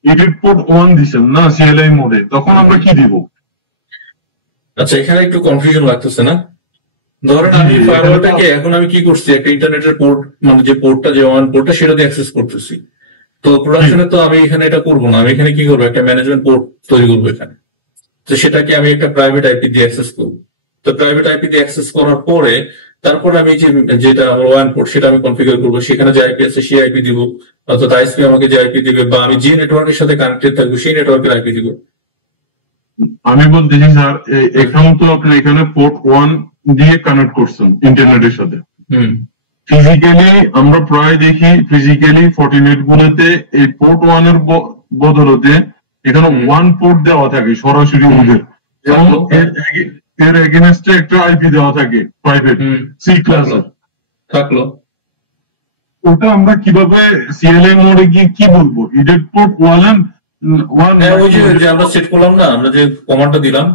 এডিট পোর্ট 1 দিছেন না সিএলআই মোডে, তখন আমরা কি দিব? আচ্ছা, এখানে একটু কনফিউশন লাগতেছে না? ধরেন আমি ফায়ারওয়ালটাকে এখন আমি কি করছি, একটা ইন্টারনেটের পোর্ট, মানে যে পোর্টটা, যে ওয়ান পোর্টটা সেটা দিয়ে অ্যাক্সেস করতেছি। তো প্রোডাকশনে তো আমি এখানে এটা করবো না, আমি এখানে কি করবো, একটা ম্যানেজমেন্ট পোর্ট তৈরি করবো এখানে। তো সেটাকে আমি একটা প্রাইভেট আইপি দিয়ে অ্যাক্সেস করবো। তো প্রাইভেট আইপি দিয়ে অ্যাক্সেস করার পরে তারপরে আমি যেটা আমার ওয়ান পোর্ট সেটা আমি কনফিগার করবো, সেখানে যে আইপি আছে সেই আইপি দিব, অর্থাৎ আইএসপি আমাকে যে আইপি দিবে বা আমি যে নেটওয়ার্কের সাথে কানেক্টেড থাকবো সেই নেটওয়ার্কের আইপি দিব। আমি বলতেছি স্যার, এখন তো আপনি এখানে পোর্ট 1 দিয়ে কানেক্ট করছেন ইন্টারনেটের সাথে। ফিজিক্যালি আমরা প্রায় দেখি ফিজিক্যালি ফর্টিনেট গুলোতে এই পোর্ট 1 এর বদলতে এখানে ওয়ান পোর্ট দেওয়া থাকে সরাসরি ওদের, এবং এর এগেনস্টে একটা আইপি দেওয়া থাকে প্রাইভেট সি ক্লাস থাকলো। ওটা আমরা কিভাবে সিএলএ মোডে গিয়ে কি বলবো? এডিট পোর্ট 1 ওই যে আমরা সেট করলাম না, আমরা যে কমান্ডটা দিলাম,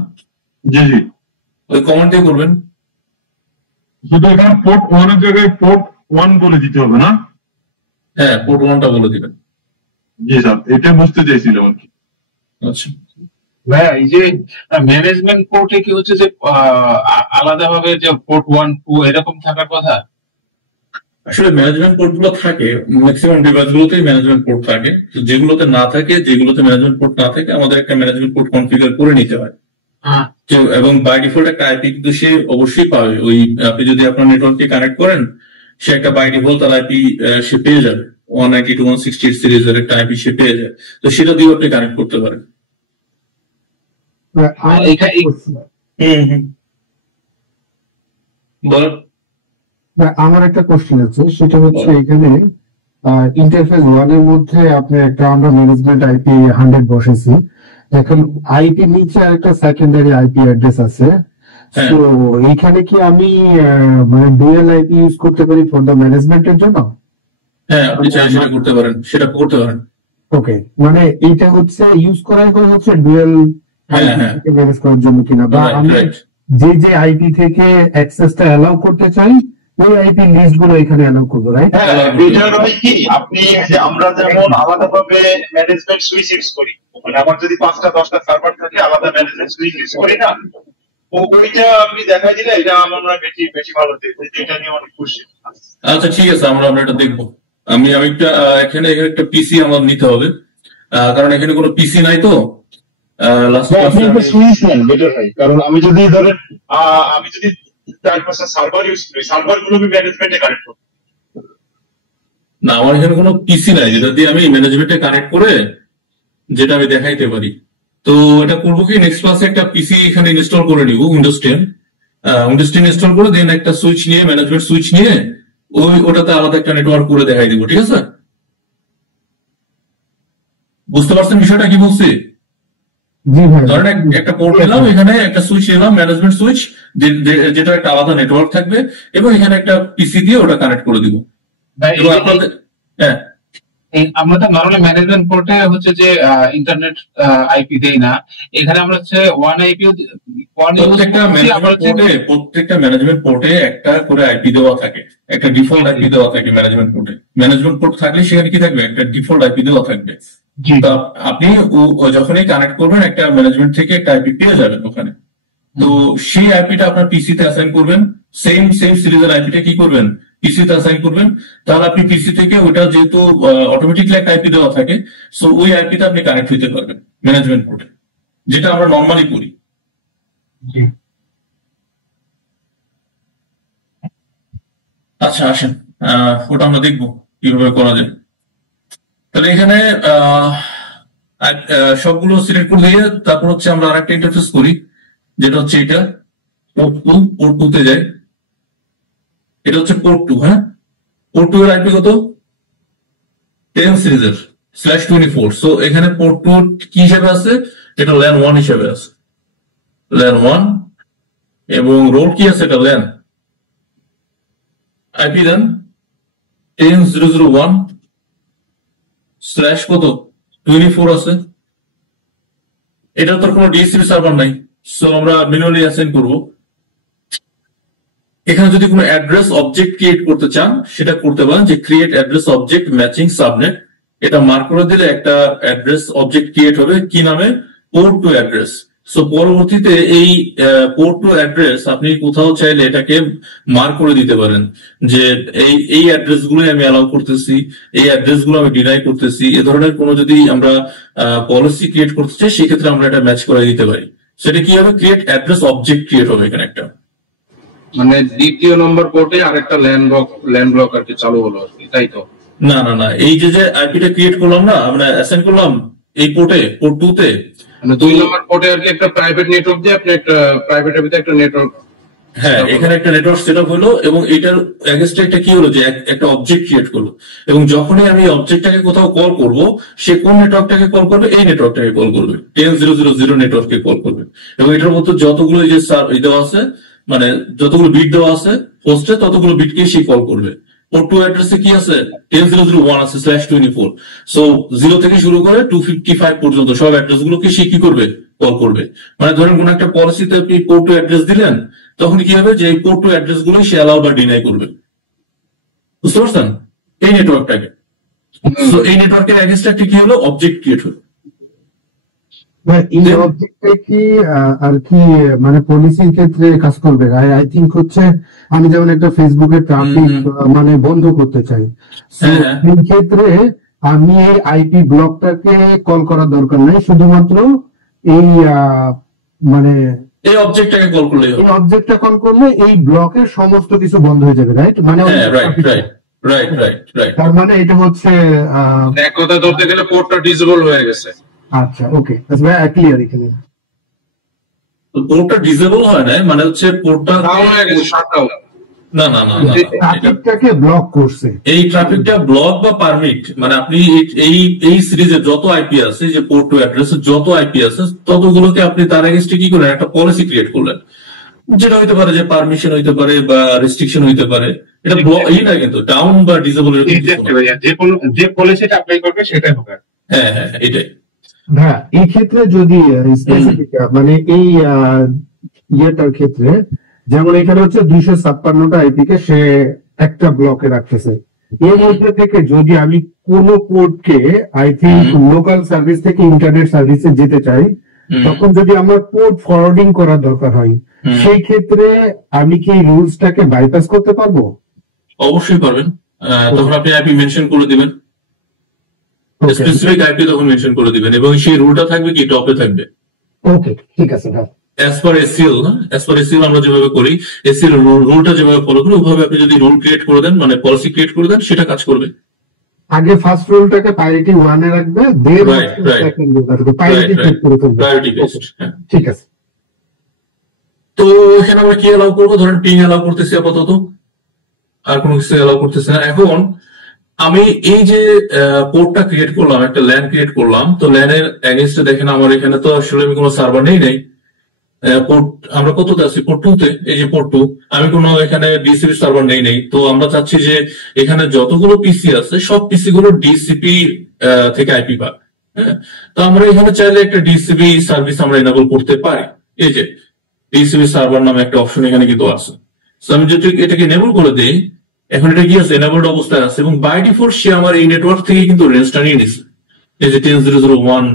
জি জি, ওই কমান্ড দিয়ে করবেন। শুধু এখানে পোর্ট 1 এর জায়গায় পোর্ট 1 বলে দিতে হবে না? হ্যাঁ, পোর্ট 1টা বলে দিবেন। জি স্যার, এটা বুঝতে চাইছিলাম আর কি। আচ্ছা ভাইয়া, এই যে ম্যানেজমেন্ট পোর্টে কি হচ্ছে যে আলাদাভাবে যে পোর্ট 1 2 এরকম থাকার কথা? আসলে ম্যানেজমেন্ট পোর্ট গুলো থাকে, ম্যাক্সিমাম ডিভাইস গুলোতেই ম্যানেজমেন্ট পোর্ট থাকে। তো যেগুলোতে না থাকে, যেগুলোতে ম্যানেজমেন্ট পোর্ট না থাকে, আমাদের একটা ম্যানেজমেন্ট পোর্ট কনফিগার করে নিতে হয়। এবং বাই ডিফল্ট একটা আইপি কিন্তু সে অবশ্যই পাবে। ওই আপনি যদি আপনার নেটওয়ার্ককে কানেক্ট করেন, সে একটা বাই ডিফল্ট তার আইপি সে পেয়ে যাবে, 192.168 সিরিজের একটা আইপি সে পেয়ে যায়। তো সেটা দিয়ে আপনি কানেক্ট করতে পারেন। বলেন। আমার একটা কোশ্চেন আছে, সেটা হচ্ছে এখানে ইন্টারফেস 1 এর মধ্যে আপনি একটা আমরা ম্যানেজমেন্ট আইপি 100 বসেছি, এখন আইপি নিচে আরেকটা সেকেন্ডারি আইপি অ্যাড্রেস আছে। তো এখানে কি আমি মানে ডুয়াল আইপি ইউজ করতে পারি ফর দ্য ম্যানেজমেন্টের জন্য? হ্যাঁ, আপনি চাইলে সেটা করতে পারেন, সেটা করতে পারেন। ওকে, মানে এটা হচ্ছে ইউজ করাই হচ্ছে ডুয়াল আইপি ম্যানেজ করার জন্য কিনা, বা আমি যে আইপি থেকে অ্যাক্সেসটা অ্যালাউ করতে চাই ওই আইপি লিস্ট গুলো এখানে অ্যালাউ করবো, রাইট? এটার হয় কি, আপনি আমরা যেমন আলাদাভাবে ম্যানেজমেন্ট সুইচ ইউজ করি, মানে আমার যদি 5টা 10টা সার্ভার থাকে আলাদা ম্যানেজমেন্ট সুইচ ইউজ করি না, ওইটা আপনি দেখাই দিলে এটা আমরা বেশি ভালো দেখবো। এটা নিয়ে অনেক কোশ্চেন। আচ্ছা ঠিক আছে, আমরা এটা দেখবো। আমি একটা এখানে একটা পিসি আমার নিতে হবে, কারণ এখানে কোনো পিসি নাই। তো সুইচ নেন বেটার হয়, কারণ আমি যদি ধরেন আমি যদি 4-5টা সার্ভার ইউজ করি, সার্ভার গুলো আমি ম্যানেজমেন্টে কানেক্ট করব না, আমার এখানে কোনো পিসি নাই যেটা দিয়ে আমি ম্যানেজমেন্টে কানেক্ট করে যেটা আমি দেখাইতে পারি। তো এটা করবো কি, নেক্সট ক্লাসে একটা পিসি এখানে ইনস্টল করে নিব, উইন্ডোজ 10 ইনস্টল করে দেন একটা সুইচ নিয়ে, ম্যানেজমেন্ট সুইচ নিয়ে ওটাতে আলাদা একটা নেটওয়ার্ক করে দেখাই দিব। ঠিক আছে, বুঝতে পারছেন বিষয়টা কি বলছি? ধরেন একটা পোর্ট নিলাম, এখানে একটা সুইচ নিলাম, ম্যানেজমেন্ট সুইচ, যেটা একটা আলাদা নেটওয়ার্ক থাকবে, এবং এখানে একটা পিসি দিয়ে ওটা কানেক্ট করে দিব। এবং আপনাদের আমরা তো নরমালি ম্যানেজমেন্ট পোর্টে হচ্ছে যে ইন্টারনেট আইপি দেই না, এখানে আমরা হচ্ছে ওয়ান আইপি প্রত্যেকটা ম্যানেজমেন্ট পোর্টে একটা করে আইপি দেওয়া থাকে, একটা ডিফল্ট আইপি দেওয়া থাকে ম্যানেজমেন্ট পোর্টে। ম্যানেজমেন্ট পোর্ট থাকলে সেখানে কি থাকবে, একটা ডিফল্ট আইপি দেওয়া থাকবে। আপনি যখনই কানেক্ট করবেন একটা ম্যানেজমেন্ট থেকে একটা আইপি পেয়ে যাবেন ওখানে। তো সেই আইপিটা আপনার পিসিতে অ্যাসাইন করবেন, সেম সিরিজের আইপিটা কি করবেন, পিসিতে অ্যাসাইন করবেন। তাহলে আপনি পিসি থেকে ওটা যেহেতু অটোমেটিকলি একটা আইপি দেওয়া থাকে, সো ওই আইপিতে আপনি কানেক্ট হইতে পারবেন ম্যানেজমেন্ট পোর্টে। যেটা আমরা নর্মালি করি। আচ্ছা আসেন ওটা আমরা দেখবো কিভাবে করা যায়। তাহলে এখানে সবগুলো সিলেক্ট করে দিয়ে তারপর হচ্ছে আমরা আরেকটা ইন্টারফেস করি, যেটা হচ্ছে এটা পোর্ট 2 তে যাই। এটা হচ্ছে পোর্ট 2, হ্যাঁ পোর্ট 2 এর আইপি কত 10 সিরিজের /24। সো এখানে পোর্ট 2 কি হিসেবে আছে, এটা LAN 1 হিসেবে আছে, LAN 1, এবং রোড কি আছে, এটা LAN আইপি দেন 10.0.0.1 কত 24 আছে। এটা তো কোনো ডিএসসিপি সার্ভার নাই, সো আমরা ম্যানুয়ালি অ্যাসাইন করব। এখানে যদি কোনো অ্যাড্রেস অবজেক্ট ক্রিয়েট করতে চান সেটা করতে পারেন, যে create address object matching subnet, এটা মার্ক করে দিলে একটা অ্যাড্রেস অবজেক্ট ক্রিয়েট হবে, কি নামে, পোর্ট 2 অ্যাড্রেস। সো পরবর্তীতে এই পোর্ট 2 অ্যাড্রেস আপনি কোথাও চাইলে এটাকে মার্ক করে দিতে পারেন, যে এই অ্যাড্রেস গুলো আমি অ্যালাউ করতেছি, এই অ্যাড্রেস গুলো আমি ডিনাই করতেছি। এ ধরনের কোনো যদি আমরা পলিসি ক্রিয়েট করতে চাই সেক্ষেত্রে আমরা এটা ম্যাচ করে দিতে পারি। সেটা কি হবে, ক্রিয়েট অ্যাড্রেস অবজেক্ট ক্রিয়েট হবে এখানে একটা, মানে দ্বিতীয় নম্বর পোর্টে আরেকটা ল্যান ব্লক আর কি চালু হলো আর কি, তাই তো? না না না, এই যে আইপিটা ক্রিয়েট করলাম না, আমরা অ্যাসাইন করলাম এই পোর্টে, পোর্ট 2 তে, মানে 2 নম্বর পোর্টে আর কি একটা প্রাইভেট নেটওয়ার্ক দিয়ে আপনি একটা প্রাইভেটের ভিতরে একটা নেটওয়ার্ক, হ্যাঁ এখানে একটা নেটওয়ার্ক সেটআপ হলো, এবং এটার এগেইনস্টে একটা কি হলো, যে একটা অবজেক্ট ক্রিয়েট করলো, এবং যখনই আমি অবজেক্টটাকে কোথাও কল করব, সে কোন নেটওয়ার্কটাকে কল করবে, এই নেটওয়ার্কটাকে কল করবে, 10.0.0.0 নেটওয়ার্ককে কল করবে। এবং এটার মধ্যে যতগুলো এই যে দেওয়া আছে, মানে যতগুলো বিট দেওয়া আছে হোস্টে, ততগুলো বিটকে সে কল করবে। পোর্ট 2 অ্যাড্রেসে কি আছে, 10.0.0.1 আছে /24। সো 0 থেকে শুরু করে 255 পর্যন্ত সব অ্যাড্রেস গুলোকে সে কি করবে, কল করবে। মানে ধরেন কোন একটা পলিসিতে আপনি পোর্ট 2 অ্যাড্রেস দিলেন, তখন কি হবে, যে এই পোর্ট 2 অ্যাড্রেস গুলো সে অ্যালাউ বা ডিনাই করবে, বুঝতে পারছেন এই নেটওয়ার্কটাকে। সো এই নেটওয়ার্কের এগেইনস্টে একটা কি হলো, অবজেক্ট ক্রিয়েট হলো। এই অবজেক্টটা কি আর কি মানে পলিসির ক্ষেত্রে কাজ করবে? আই থিঙ্ক হচ্ছে আমি যেমন একটা ফেসবুকের ট্রাফিক মানে বন্ধ করতে চাই, সেই ক্ষেত্রে আমি এই আইপি ব্লকটাকে কল করার দরকার নাই, শুধুমাত্র এই মানে এই অবজেক্টটাকে কল করলে, এই অবজেক্টটা কল করলে এই ব্লকের সমস্ত কিছু বন্ধ হয়ে যাবে, রাইট? মানে রাইট, তার মানে এটা হচ্ছে এক কথা ধরতে গেলে পোর্টটা ডিসেবল হয়ে গেছে। আচ্ছা ওকে, ক্লিয়ার। এখানে পোর্টটা ডিসেবল হয় না, মানে হচ্ছে পোর্টটা ডাউন হয়ে গেছে, শাটডাউন। না না না, ট্রাফিকটাকে ব্লক করছে, এই ট্রাফিকটা ব্লক বা পারমিট, মানে আপনি এই সিরিজের যত আইপি আছে, যে পোর্ট 2 অ্যাড্রেসের যত আইপি আছে ততগুলোকে আপনি তার এগেইনস্টে কি করলেন, একটা পলিসি ক্রিয়েট করলেন, যেটা হইতে পারে যে পারমিশন হইতে পারে বা রেস্ট্রিকশন হইতে পারে। এটা ব্লক না, কিন্তু ডাউন বা ডিসেবল যে পলিসিটা অ্যাপ্লাই করবে সেটাই হবে। হ্যাঁ হ্যাঁ এটাই। হ্যাঁ এই ক্ষেত্রে যদি স্পেসিফিক মানে এই ইয়েটার ক্ষেত্রে, যেমন এখানে হচ্ছে 256টা আইপি কে সে একটা ব্লকে রাখতেছে, এর মধ্যে থেকে যদি আমি কোন পোর্টকে আই থিঙ্ক লোকাল সার্ভিস থেকে ইন্টারনেট সার্ভিসে যেতে চাই, তখন যদি আমার পোর্ট ফরওয়ার্ডিং করার দরকার হয়, সেই ক্ষেত্রে আমি কি রুলসটাকে বাইপাস করতে পারবো? অবশ্যই পারবেন, তখন আপনি আইপি মেনশন করে দিবেন, স্পেসিফিক আইপি তখন মেনশন করে দিবেন, এবং সেই রুলটা থাকবে কি টপে থাকবে। ওকে ঠিক আছে। as per ACL আমরা যেভাবে করি, ACL রুলটা যেভাবে ফলো করি, ওইভাবে আপনি যদি রুল ক্রিয়েট করে দেন, মানে পলিসি ক্রিয়েট করে দেন, সেটা কাজ করবে। আগে ফার্স্ট রুলটাকে প্রায়োরিটি 1 এ রাখবে, দেন সেকেন্ড রুলটাকে প্রায়োরিটি সেট করে ফেলবে, প্রায়োরিটি বেসড। ঠিক আছে। তো এখানে আমরা কি অ্যালাউ করবো, ধরেন পিং অ্যালাউ করতেছি আপাতত, আর কোনো কিছু অ্যালাউ করতেছি না। এখন আমি এই যে পোর্টটা ক্রিয়েট করলাম, একটা ল্যান ক্রিয়েট করলাম, তো ল্যানের এগেইনস্টে দেখেন আমার এখানে তো আসলে আমি কোনো সার্ভার নেই। পোর্ট আমরা কততে আছি, পোর্ট 2 তে, এই যে পোর্ট 2, আমি কোনো এখানে ডিসিপি সার্ভার নেই। তো আমরা চাচ্ছি যে এখানে যতগুলো পিসি আছে সব পিসি গুলো ডিসিপি থেকে আইপি পাবে। হ্যাঁ, তো আমরা এখানে চাইলে একটা ডিসিপি সার্ভিস আমরা এনাবল করতে পারি। এই যে ডিসিপি সার্ভার নামে একটা অপশন এখানে কিন্তু আছে। আমি যদি এটাকে এনেবল করে দিই, এখন এটা কি আছে, এনেবলড অবস্থায় আছে, এবং বাই ডিফল্ট সে আমার এই নেটওয়ার্ক থেকে কিন্তু রেঞ্জটা নিয়ে নিছে। এই যে 10.0.0.1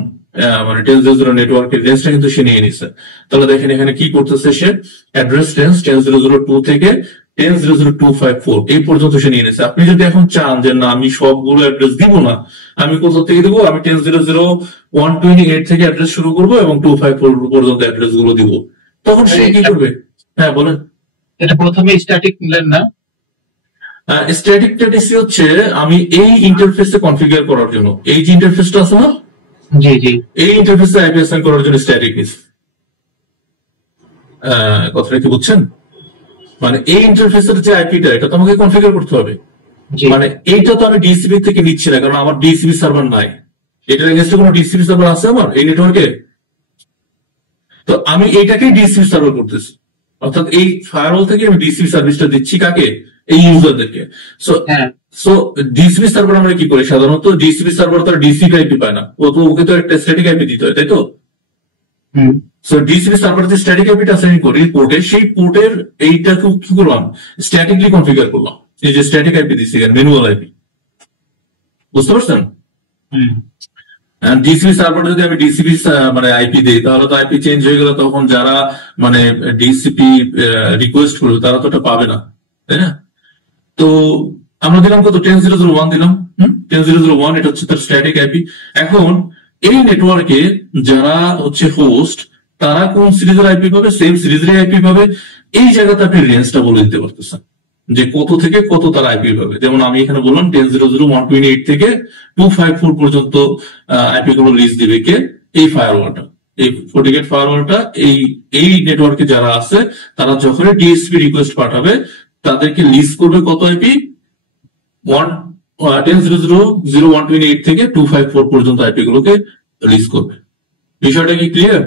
মানে 10.0.0 নেটওয়ার্কের রেঞ্জটা কিন্তু সে নিয়ে নিছে। তাহলে দেখেন এখানে কি করতেছে, সে অ্যাড্রেস রেঞ্জ 10.0.0.2 থেকে 10.0.0.254 এই পর্যন্ত সে নিয়ে নিয়েছে। আপনি যদি এখন চান যে না আমি সবগুলো অ্যাড্রেস দিব না, আমি কোথা থেকে দিব, আমি 10.0.0.128 থেকে অ্যাড্রেস শুরু করবো এবং 254 পর্যন্ত অ্যাড্রেস গুলো দিব, তখন সে কি করবে? হ্যাঁ বলেন। এটা প্রথমে স্ট্যাটিক নিলেন না? স্ট্যাটিক টেটিসি হচ্ছে আমি এই ইন্টারফেসে কনফিগার করার জন্য, এই যে ইন্টারফেসটা আছে না, জি জি, এই ইন্টারফেসে আইপি অ্যাসাইন করার জন্য স্ট্যাটিক নিস। কথাটা কি বুঝছেন? মানে এই ইন্টারফেসের যে আইপিটা, এটা তো আমাকে কনফিগার করতে হবে। মানে এইটা তো আমি ডিসিবি থেকে নিচ্ছি না, কারণ আমার ডিসিবি সার্ভার নাই। এটার এগেইনস্টে কোনো ডিসিবি সার্ভার আছে আমার এই নেটওয়ার্কে? তো আমি এইটাকেই ডিসিবি সার্ভার করতেছি, অর্থাৎ এই ফায়ারওয়াল থেকে আমি ডিসিবি সার্ভিসটা দিচ্ছি কাকে? এই ইউজারদেরকে। সো ডিসিবি সার্ভার আমরা কি করি সাধারণত? ডিসিবি সার্ভার তো ডিসিবি আইপি পায় না, ওকে তো একটা স্ট্যাটিক আইপি দিতে হয়, তাই তো? সো ডিসিবি সার্ভার যে স্ট্যাটিক আইপিটা অ্যাসাইন করি পোর্টে, সেই পোর্টের এইটাকে কি করলাম? স্ট্যাটিকলি কনফিগার করলাম। এই যে স্ট্যাটিক আইপি দিচ্ছি, ম্যানুয়াল আইপি, বুঝতে পারছেন? ডিসিবি সার্ভার যদি আমি ডিসিবি মানে আইপি দিই, তাহলে তো আইপি চেঞ্জ হয়ে গেলে তখন যারা মানে ডিসিপি রিকোয়েস্ট করবে তারা তো এটা পাবে না, তাই না? তো আমরা দিলাম কত? 10.0.0.1 দিলাম। 10.0.0.1 এটা হচ্ছে তার স্ট্যাটিক আইপি। এখন এই নেটওয়ার্কে যারা হচ্ছে হোস্ট, তারা কোন সিরিজের আইপি পাবে? সেম সিরিজের আইপি পাবে। এই জায়গাতে আপনি রেঞ্জটা বলে দিতে পারতেছেন যে কত থেকে কত তার আইপি পাবে। যেমন আমি এখানে বললাম 10.0.0.128 থেকে 254 পর্যন্ত আইপি গুলো লিস্ট দিবে কে? এই ফায়ারওয়ালটা, এই ফর্টিগেট ফায়ারওয়ালটা। এই নেটওয়ার্কে যারা আছে তারা যখনই ডিএসপি রিকোয়েস্ট পাঠাবে তাদেরকে লিস্ট করবে কত আইপি? 10.0.0.128 থেকে 254 পর্যন্ত আইপি গুলোকে লিস্ট করবে। বিষয়টা কি ক্লিয়ার?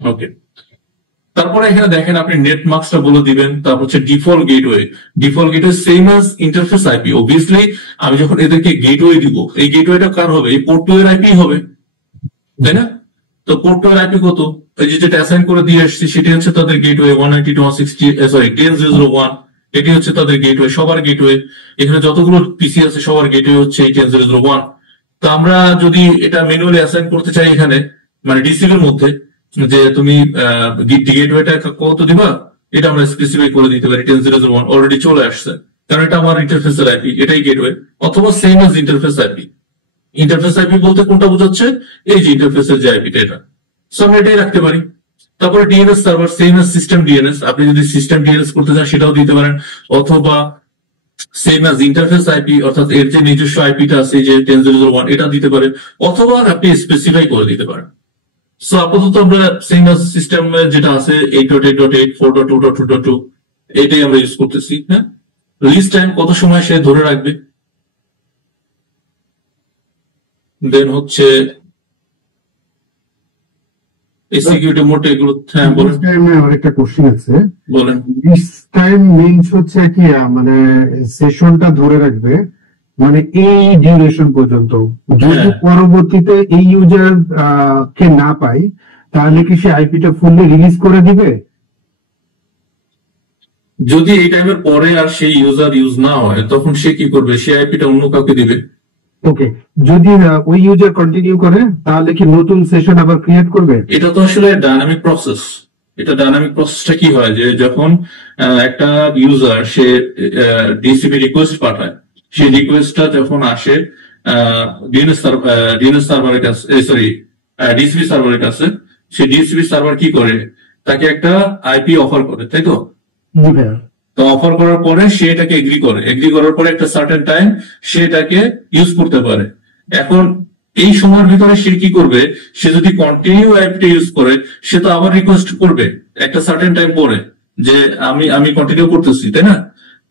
ওকে। তারপরে এখানে দেখেন আপনি নেট মাস্কটা বলে দিবেন, তারপর হচ্ছে default gateway. Default gateway same as interface IP. Obviously আমি যখন এদেরকে গেটওয়ে দিব, এই গেটওয়েটা কার হবে? এই পোর্ট 2 এর আইপি হবে, তাই না? তো পোর্ট 2 এর আইপি কত? এই যে যেটা অ্যাসাইন করে দিয়ে আসছি সেটি হচ্ছে তাদের গেটওয়ে 192.168 এটি হচ্ছে তাদের গেটওয়ে, সবার গেটওয়ে। এখানে যতগুলো পিসি আছে সবার গেটওয়ে হচ্ছে এই 10.0.1। তো আমরা যদি এটা ম্যানুয়ালি অ্যাসাইন করতে চাই এখানে, মানে ডিসিবির মধ্যে, যে তুমি গেটওয়েটা কত দিবা, এটা আমরা স্পেসিফাই করে দিতে পারি। 10.0.1 অলরেডি চলে আসছে, কারণ এটা আমার ইন্টারফেসের আইপি, এটাই গেটওয়ে। অথবা same as interface IP. Interface IP বলতে কোনটা বোঝাচ্ছে? এই যে ইন্টারফেসের যে আইপিটা, এটা। সো আমরা এটাই রাখতে পারি। তারপরে DNS server same as system DNS. আপনি যদি সিস্টেম ডিএনএস করতে চান সেটাও দিতে পারেন, অথবা সেম এজ ইন্টারফেস আইপি, অর্থাৎ এর যে নিজস্ব আইপিটা আছে যে 10.0.1 এটা দিতে পারেন, অথবা আপনি স্পেসিফাই করে দিতে পারেন। সো আপাতত আমরা সেম এজ সিস্টেম যেটা আছে 8.8.8 4.2.2.2 এটাই আমরা ইউজ করতেছি। হ্যাঁ, লিস্ট টাইম কত সময় সে ধরে রাখবে। দেন হচ্ছে এক্সিকিউটিভ মোড, এগুলো। হ্যাঁ বলেন। আরেকটা কোশ্চেন আছে, বলেন। লিস্ট টাইম মিনস হচ্ছে কি, মানে সেশনটা ধরে রাখবে, মানে এই ডিউরেশন পর্যন্ত। যদি পরবর্তীতে এই ইউজার কে না পাই, তাহলে কি সে আইপিটা ফুললি রিলিজ করে দিবে? যদি এই টাইমের পরে আর সেই ইউজার ইউজ না হয়, তখন সে কি করবে? সে আইপিটা অন্য কাউকে দিবে। ওকে, যদি ওই ইউজার কন্টিনিউ করে, তাহলে কি নতুন সেশন আবার ক্রিয়েট করবে? এটা তো আসলে ডাইনামিক প্রসেস। এটা ডাইনামিক প্রসেসটা কি হয়, যে যখন একটা ইউজার সে ডিসিপি রিকোয়েস্ট পাঠায়, সেই রিকোয়েস্টটা যখন আসে ডিএনএস সার্ভারের কাছে, সরি ডিসিপি সার্ভারের কাছে, সেই ডিসিপি সার্ভার কি করে? তাকে একটা আইপি অফার করে, তাই তো? তো অফার করার পরে সে এটাকে এগ্রি করে, এগ্রি করার পরে একটা সার্টেন টাইম সে এটাকে ইউজ করতে পারে। এখন এই সময়ের ভিতরে সে কি করবে? সে যদি কন্টিনিউ আইপিটা ইউজ করে, সে তো আবার রিকোয়েস্ট করবে একটা সার্টেন টাইম পরে যে আমি কন্টিনিউ করতেছি, তাই না?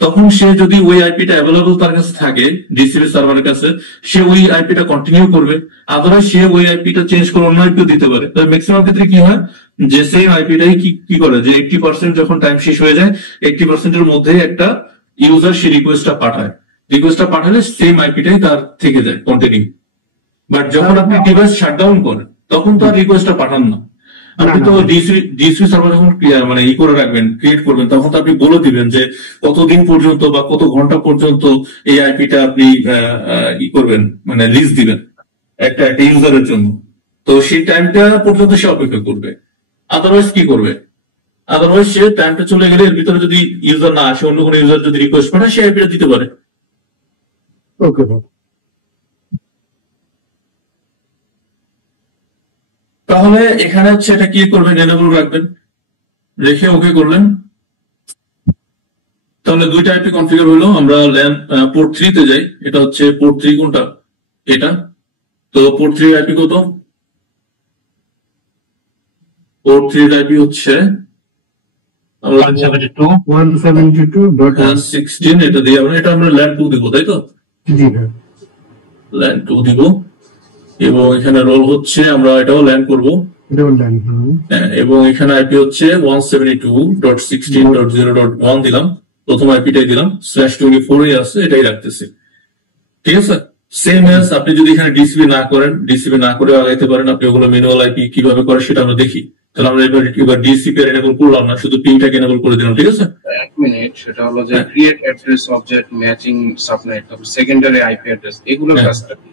তখন সে যদি ওই আইপিটা অ্যাভেলেবল তার কাছে থাকে ডিসিপি সার্ভারের কাছে, সে ওই আইপিটা কন্টিনিউ করবে। আদারওয়াইজ সে ওই আইপিটা চেঞ্জ করে অন্য আইপিও দিতে পারে। তবে ম্যাক্সিমাম ক্ষেত্রে কি হয়, যে সেম আইপিটাই কি করে, যে 80% যখন টাইম শেষ হয়ে যায়, 80% এর মধ্যে একটা ইউজার সে রিকোয়েস্টটা পাঠায়। রিকোয়েস্টটা পাঠালে সেম আইপিটাই তার থেকে যায় কন্টিনিউ। বাট যখন আপনি ডিভাইস শাটডাউন করেন, তখন তো আর রিকোয়েস্টটা পাঠান না। আপনি তো ডিসিপি সার্ভার যখন মানে করে রাখবেন, ক্রিয়েট করবেন, তখন তো আপনি বলে দিবেন যে কতদিন পর্যন্ত বা কত ঘন্টা পর্যন্ত এই আইপিটা আপনি করবেন, মানে লিস্ট দিবেন একটা ইউজারের জন্য। তো সেই টাইমটা পর্যন্ত সে অপেক্ষা করবে। আদারওয়াইজ কি করবে? আদারওয়াইজ সে টাইমটা চলে গেলে এর ভিতরে যদি ইউজার না আসে, অন্য কোনো ইউজার যদি রিকোয়েস্ট পাঠায়, সে আইপিটা দিতে পারে। ওকে। তাহলে এখানে হচ্ছে এটা কি করবেন, এনেবল রাখবেন, রেখে ওকে করলেন। তাহলে দুইটা আইপি কনফিগার হলো। আমরা ল্যান পোর্ট 3 তে যাই। এটা হচ্ছে পোর্ট 3 কোনটা? এটা। তো পোর্ট 3 আইপি কত? পোর্ট 3 আইপি হচ্ছে 172.16। এটা দিয়ে আমরা ল্যান 2 দিব, তাই তো? জি হ্যাঁ, ল্যান 2 দিব। এবং এখানে রোল হচ্ছে আমরা এটাও ল্যান করবো। এবং এখানে আইপি হচ্ছে 172.16.0.1 দিলাম, প্রথম আইপিটাই দিলাম। /24 আছে, এটাই রাখতেছি। ঠিক আছে, সেম এজ আপনি যদি এখানে ডিসিপি না করেন, ডিসিপি না করে আগাইতে পারেন। আপনি ওগুলো ম্যানুয়াল আইপি কিভাবে করে সেটা আমরা দেখি। তাহলে আমরা এবার ডিসিপি এনেবল করলাম না, শুধু পিংটাকে এনেবল করে দিলাম। ঠিক আছে, এক মিনিট, সেটা হলো যে create address object matching subnet, তারপর সেকেন্ডারি আইপি অ্যাড্রেস, এগুলো কাজটা কি?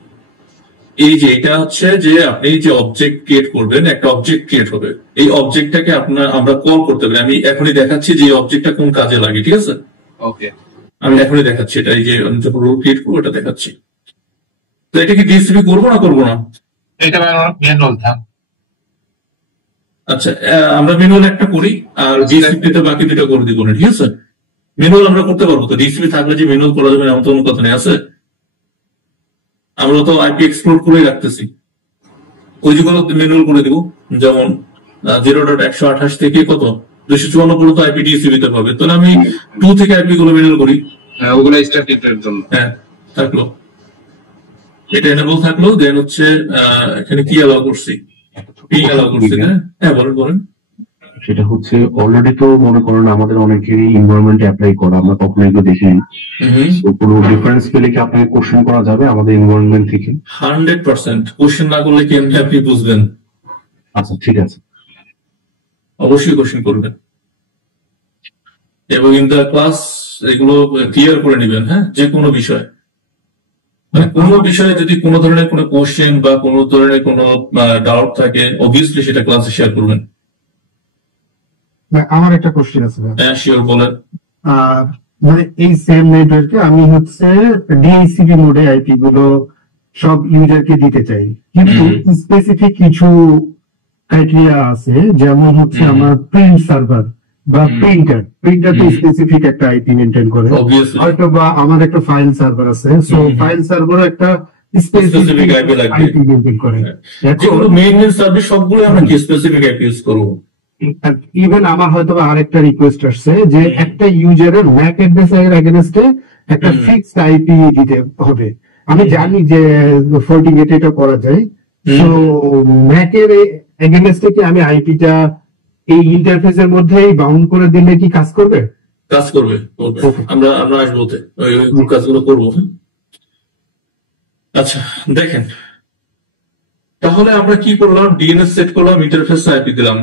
এই যে এটা হচ্ছে যে আপনি যে অবজেক্ট ক্রিয়েট করবেন, একটা অবজেক্ট ক্রিয়েট হবে। এই অবজেক্টটাকে আমরা কল করতে পারি। আমি এখনই দেখাচ্ছি যে অবজেক্টটা কোন কাজে লাগে। ঠিক আছে, ওকে, আমি এখনই দেখাচ্ছি। এটা এই যে আমি যখন রোল ক্রিয়েট করবো এটা দেখাচ্ছি। তো এটা কি ডিসিপি করবো না করবো না? এটা ম্যানুয়াল থাক। আচ্ছা, আমরা ম্যানুয়াল একটা করি আর ডিসিপি তে বাকি দুটো করে দিব না। ঠিক আছে, ম্যানুয়াল আমরা করতে পারবো তো। ডিসিপি থাকলে যে ম্যানুয়াল করা যাবে এমন তো কোনো কথা নেই। আছে, আমরা তো আইপি এক্সপ্লোর করে রাখতেছি, ওই যেগুলো ম্যানুয়াল করে দিব। যেমন 0.128 থেকে কত 254 পর্যন্ত আইপি ডিসিপি তে পাবে। তাহলে আমি 2 থেকে আইপি গুলো ম্যানুয়াল করি। হ্যাঁ, ওগুলো স্ট্যাটিক এর জন্য। হ্যাঁ, থাকলো, এটা এনেবল থাকলো। দেন হচ্ছে এখানে কি অ্যালাউ করছি, পিং অ্যালাউ করছি। হ্যাঁ বলেন। সেটা হচ্ছে অলরেডি তো মনে করেন আমাদের অনেকেরই এনভায়রনমেন্ট অ্যাপ্লাই করা, আমরা কখনো এগুলো দেখিনি। তো কোনো ডিফারেন্স পেলে কি আপনাকে কোশ্চেন করা যাবে আমাদের এনভায়রনমেন্ট থেকে? 100% কোশ্চেন না করলে কি আপনি বুঝবেন? আচ্ছা, ঠিক আছে, অবশ্যই কোশ্চেন করবেন। এবং ইন দ্য ক্লাস এগুলো ক্লিয়ার করে নেবেন। হ্যাঁ, যে কোনো বিষয়, মানে কোনো বিষয়ে যদি কোনো ধরনের কোনো কোশ্চেন বা কোনো ধরনের কোনো ডাউট থাকে, অবভিয়াসলি সেটা ক্লাসে শেয়ার করবেন। আমার একটা কোশ্চেন আছে। হ্যাঁ, শিওর, বলেন। মানে এই সেম নেটওয়ার্কে আমি হচ্ছে ডিএইচসিপি মোডে আইপি গুলো সব ইউজারকে দিতে চাই, কিন্তু স্পেসিফিক কিছু ক্রাইটেরিয়া আছে। যেমন হচ্ছে আমার প্রিন্ট সার্ভার বা প্রিন্টার তো স্পেসিফিক একটা আইপি মেনটেন করে, হয়তো বা আমার একটা ফাইল সার্ভার আছে, সো ফাইল সার্ভার একটা স্পেসিফিক আইপি মেনটেন করে। যেগুলো মেইন সার্ভিস সবগুলো আমরা কি স্পেসিফিক আইপি ইউজ করব। ইভেন আমার হয়তো আরেকটা রিকোয়েস্ট আসছে যে একটা ইউজারের ম্যাক অ্যাড্রেস এর এগেইনস্টে একটা ফিক্সড আইপি দিতে হবে। আমি জানি যে ফর্টিগেট এটা করা যায়, তো ম্যাক এর এগেইনস্টে কি আমি আইপিটা এই ইন্টারফেসের মধ্যেই বাউন্ড করে দিলে কি কাজ করবে? কাজ করবে। আমরা আসবো ওই কাজগুলো করবো। আচ্ছা, দেখেন, তাহলে আমরা কি করলাম, ডিএনএস সেট করলাম, ইন্টারফেস আইপি দিলাম।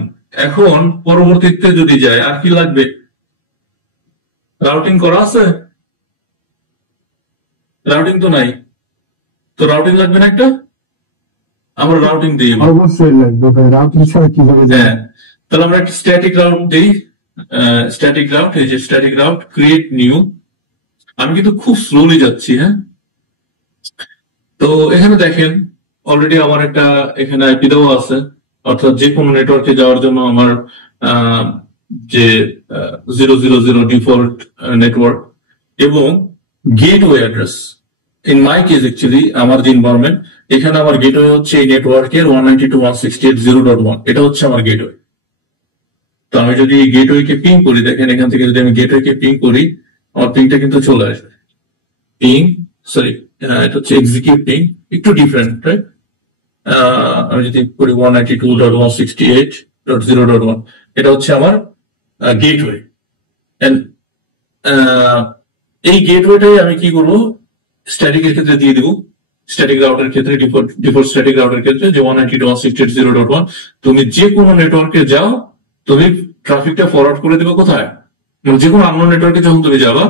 এখন পরবর্তীতে যদি যায় আর কি লাগবে? রাউটিং করা আছে? রাউটিং তো নাই, তো রাউটিং লাগবে না একটা? আমরা রাউটিং দিই। অবশ্যই লাগবে, রাউটিং ছাড়া কিভাবে যায়? হ্যাঁ, তাহলে আমরা একটা স্ট্যাটিক রাউট দিই। স্ট্যাটিক রাউট, এই যে স্ট্যাটিক রাউট ক্রিয়েট নিউ। আমি কিন্তু খুব স্লোলি যাচ্ছি। হ্যাঁ, তো এখানে দেখেন অলরেডি আমার একটা এখানে আইপি দেওয়া আছে, অর্থাৎ যে কোনো নেটওয়ার্কে যাওয়ার জন্য আমার যে 000 ডিফল্ট নেটওয়ার্ক এবং gateway address. In my case actually আমার যে এনভায়রনমেন্ট, এখানে আমার গেটওয়ে হচ্ছে এই নেটওয়ার্কের 192.168.0.1, এটা হচ্ছে আমার গেটওয়ে। তো আমি যদি গেটওয়ে কে পিং করি, দেখেন এখান থেকে যদি আমি গেটওয়ে কে পিং করি, আমার পিংটা কিন্তু চলে আসবে। পিং, সরি, এটা হচ্ছে এক্সিকিউট পিং, একটু ডিফারেন্ট, রাইট? আমি যদি করি 192.168.0.1, এটা হচ্ছে আমার গেটওয়ে। এই গেটওয়েটাই আমি কি করবো, স্ট্যাটিকের ক্ষেত্রে দিয়ে দিব। স্ট্যাটিক রাউটের ক্ষেত্রে, ডিফল্ট স্ট্যাটিক রাউটের ক্ষেত্রে যে 192.168.0.1, তুমি যে কোনো নেটওয়ার্কে যাও, তুমি ট্রাফিকটা ফরওয়ার্ড করে দেবে কোথায়? যে কোনো আননোন নেটওয়ার্কে যখন তুমি যাবা,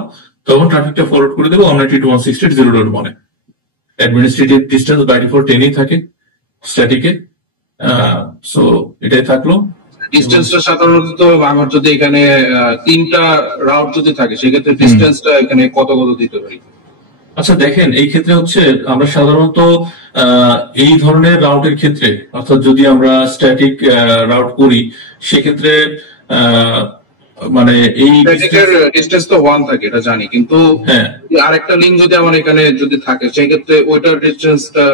তখন ট্রাফিকটা ফরওয়ার্ড করে দেবে 192.168.0.1 এ। অ্যাডমিনিস্ট্রেটিভ ডিস্টেন্স বাই ডিফল্ট 10ই থাকে স্ট্যাটিকে। সো এটাই থাকলো। ডিস্টেন্সটা সাধারণত আমার যদি এখানে 3টা রাউট যদি থাকে সেক্ষেত্রে ডিস্টেন্সটা এখানে কত দিতে পারি? আচ্ছা দেখেন, এই ক্ষেত্রে হচ্ছে আমরা সাধারণত এই ধরনের রাউটের ক্ষেত্রে, অর্থাৎ যদি আমরা স্ট্যাটিক রাউট করি সেক্ষেত্রে মানে এই ডিস্টেন্স তো 1 থাকে এটা জানি, কিন্তু আরেকটা লিঙ্ক যদি আমার এখানে যদি থাকে সেক্ষেত্রে ওইটার ডিস্টেন্সটা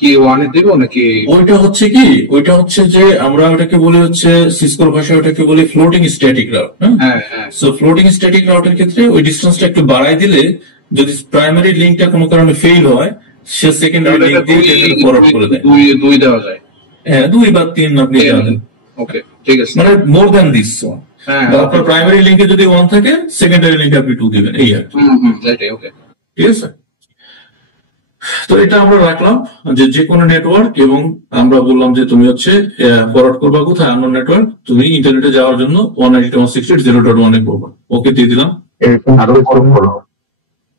কি 1 এ দিব নাকি? ওইটা হচ্ছে যে আমরা ওটাকে বলি হচ্ছে সিসকোর ভাষায় ওটাকে বলি ফ্লোটিং স্ট্যাটিক রাউট। হ্যাঁ, সো ফ্লোটিং স্ট্যাটিক রাউটের ক্ষেত্রে ওই ডিস্টেন্সটা একটু বাড়াই দিলে যদি প্রাইমারি লিঙ্কটা কোনো কারণে ফেল হয় সে সেকেন্ডারি লিঙ্ক দিয়ে ফরওয়ার্ড করে দেয়। 2 দেওয়া যায়। হ্যাঁ, 2 বা 3 আপনি জানেন। ওকে, ঠিক আছে, মানে মোর দ্যান দিস ওয়ান। আপনার প্রাইমারি লিঙ্কে যদি 1 থাকে সেকেন্ডারি লিঙ্কে আপনি 2 দিবেন, এই আর কি। ওকে, ঠিক আছে। তো এটা আমরা রাখলাম যে কোনো নেটওয়ার্ক, এবং আমরা বললাম যে তুমি হচ্ছে ফরওয়ার্ড করবা কোথায়, আননোন নেটওয়ার্ক, তুমি ইন্টারনেটে যাওয়ার জন্য 192.168.0.1 এ করবা। ওকে, দিয়ে দিলাম।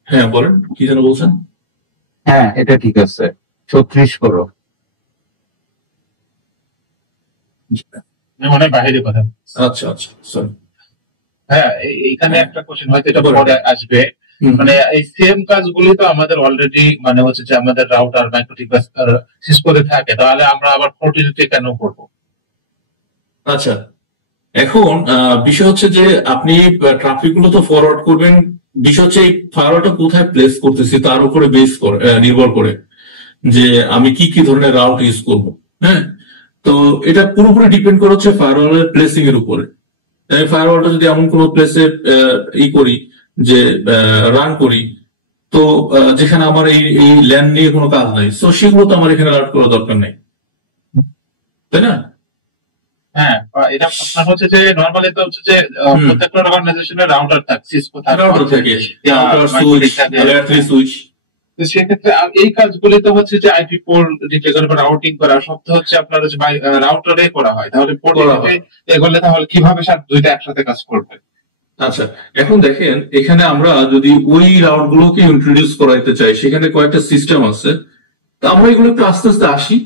হ্যাঁ বলেন, কি যেন বলছেন? হ্যাঁ, এটা ঠিক আছে, 36 করো। মানে বাইরে কথা। আচ্ছা, সরি। হ্যাঁ, এইখানে একটা কোশ্চেন হয়তো এটা পরে আসবে। মানে এই সেম কাজগুলি তো আমাদের অলরেডি মানে হচ্ছে যে আমাদের রাউটার মাইক্রোটিক সিসকোতে থাকে, তাহলে আমরা আবার ফর্টিনেটে কেন করব? আচ্ছা, এখন বিষয় হচ্ছে যে আপনি ট্রাফিক গুলো তো ফরওয়ার্ড করবেন, বিষয় হচ্ছে এই ফায়ারওয়ালটা কোথায় প্লেস করতেছি তার উপরে নির্ভর করে যে আমি কি ধরনের রাউট ইউজ করব। হ্যাঁ, তো এটা পুরোপুরি ডিপেন্ড করে হচ্ছে ফায়ারওয়ালের প্লেসিং এর উপরে। ফায়ারওয়ালটা যদি এমন কোনো প্লেসে করি যে রান করি, তো যেখানে আমার এই ল্যান্ড নিয়ে কোনো কাজ নাই, তো সেগুলো তো আমার এখানে রাউট করার দরকার নেই, তাই না? হ্যাঁ, এটা আপনার হচ্ছে যে নরমালি তো হচ্ছে যে প্রত্যেকটা অর্গানাইজেশনের রাউটার থাকে, সিসকো থাকে, সুইচ। তো সেক্ষেত্রে এই কাজগুলি তো হচ্ছে যে আইপি পোর্ট ডিক্লেয়ার করা, রাউটিং করা, সব তো হচ্ছে আপনার হচ্ছে রাউটারে করা হয়। তাহলে পোর্টে এগুলো তাহলে কিভাবে দুইটা একসাথে কাজ করবে? আচ্ছা, এখন দেখেন এখানে আমরা যদি ওই রাউট গুলোকে ইন্ট্রোডিউস করাইতে চাই, সেখানে কয়েকটা সিস্টেম আছে। তো আমরা এগুলো একটু আস্তে আস্তে আসি।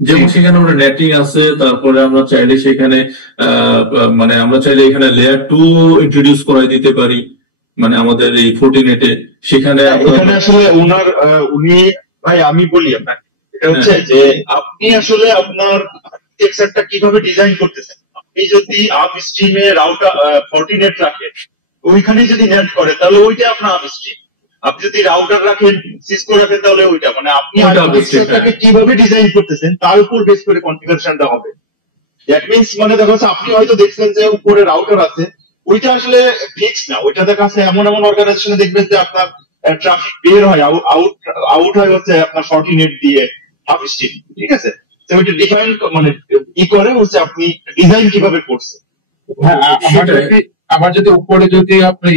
যেমন সেখানে আমরা নেটিং আছে, তারপরে আমরা চাইলে সেখানে মানে আমরা চাইলে এখানে লেয়ার 2 ইন্ট্রোডিউস করাই দিতে পারি, মানে আমাদের এই ফোর্টিনেটে। সেখানে আসলে উনি ভাই আমি বলি আপনাকে, এটা হচ্ছে যে আপনি আসলে আপনার আর্কিটেকচারটা কিভাবে ডিজাইন করতেছেন। আপনি যদি আপ স্ট্রিমে রাউটার ফোর্টিনেট রাখেন, ওইখানে যদি নেট করে তাহলে ওইটা আপনার আপ স্ট্রিম। আপনি যদি রাউটার রাখেন, সিসকো রাখেন, তাহলে ওইটা মানে আপনি আর্কিটেকচারটাকে কিভাবে ডিজাইন করতেছেন তার উপর বেস করে কনফিগারেশনটা হবে। দ্যাট মিন্স মানে দেখা যাচ্ছে আপনি হয়তো দেখছেন যে উপরে রাউটার আছে, ওইটা আসলে ফিক্স না। ওইটা দেখা যাচ্ছে এমন অর্গানাইজেশনে দেখবেন যে আপনার ট্রাফিক বের হয়, আউট হয় হচ্ছে আপনার ফোর্টিনেট দিয়ে আপ স্ট্রিম। ঠিক আছে, তো ওইটা ডিফাইন মানে করে হচ্ছে আপনি ডিজাইন কিভাবে করছেন। আমার যদি উপরে যদি আপনার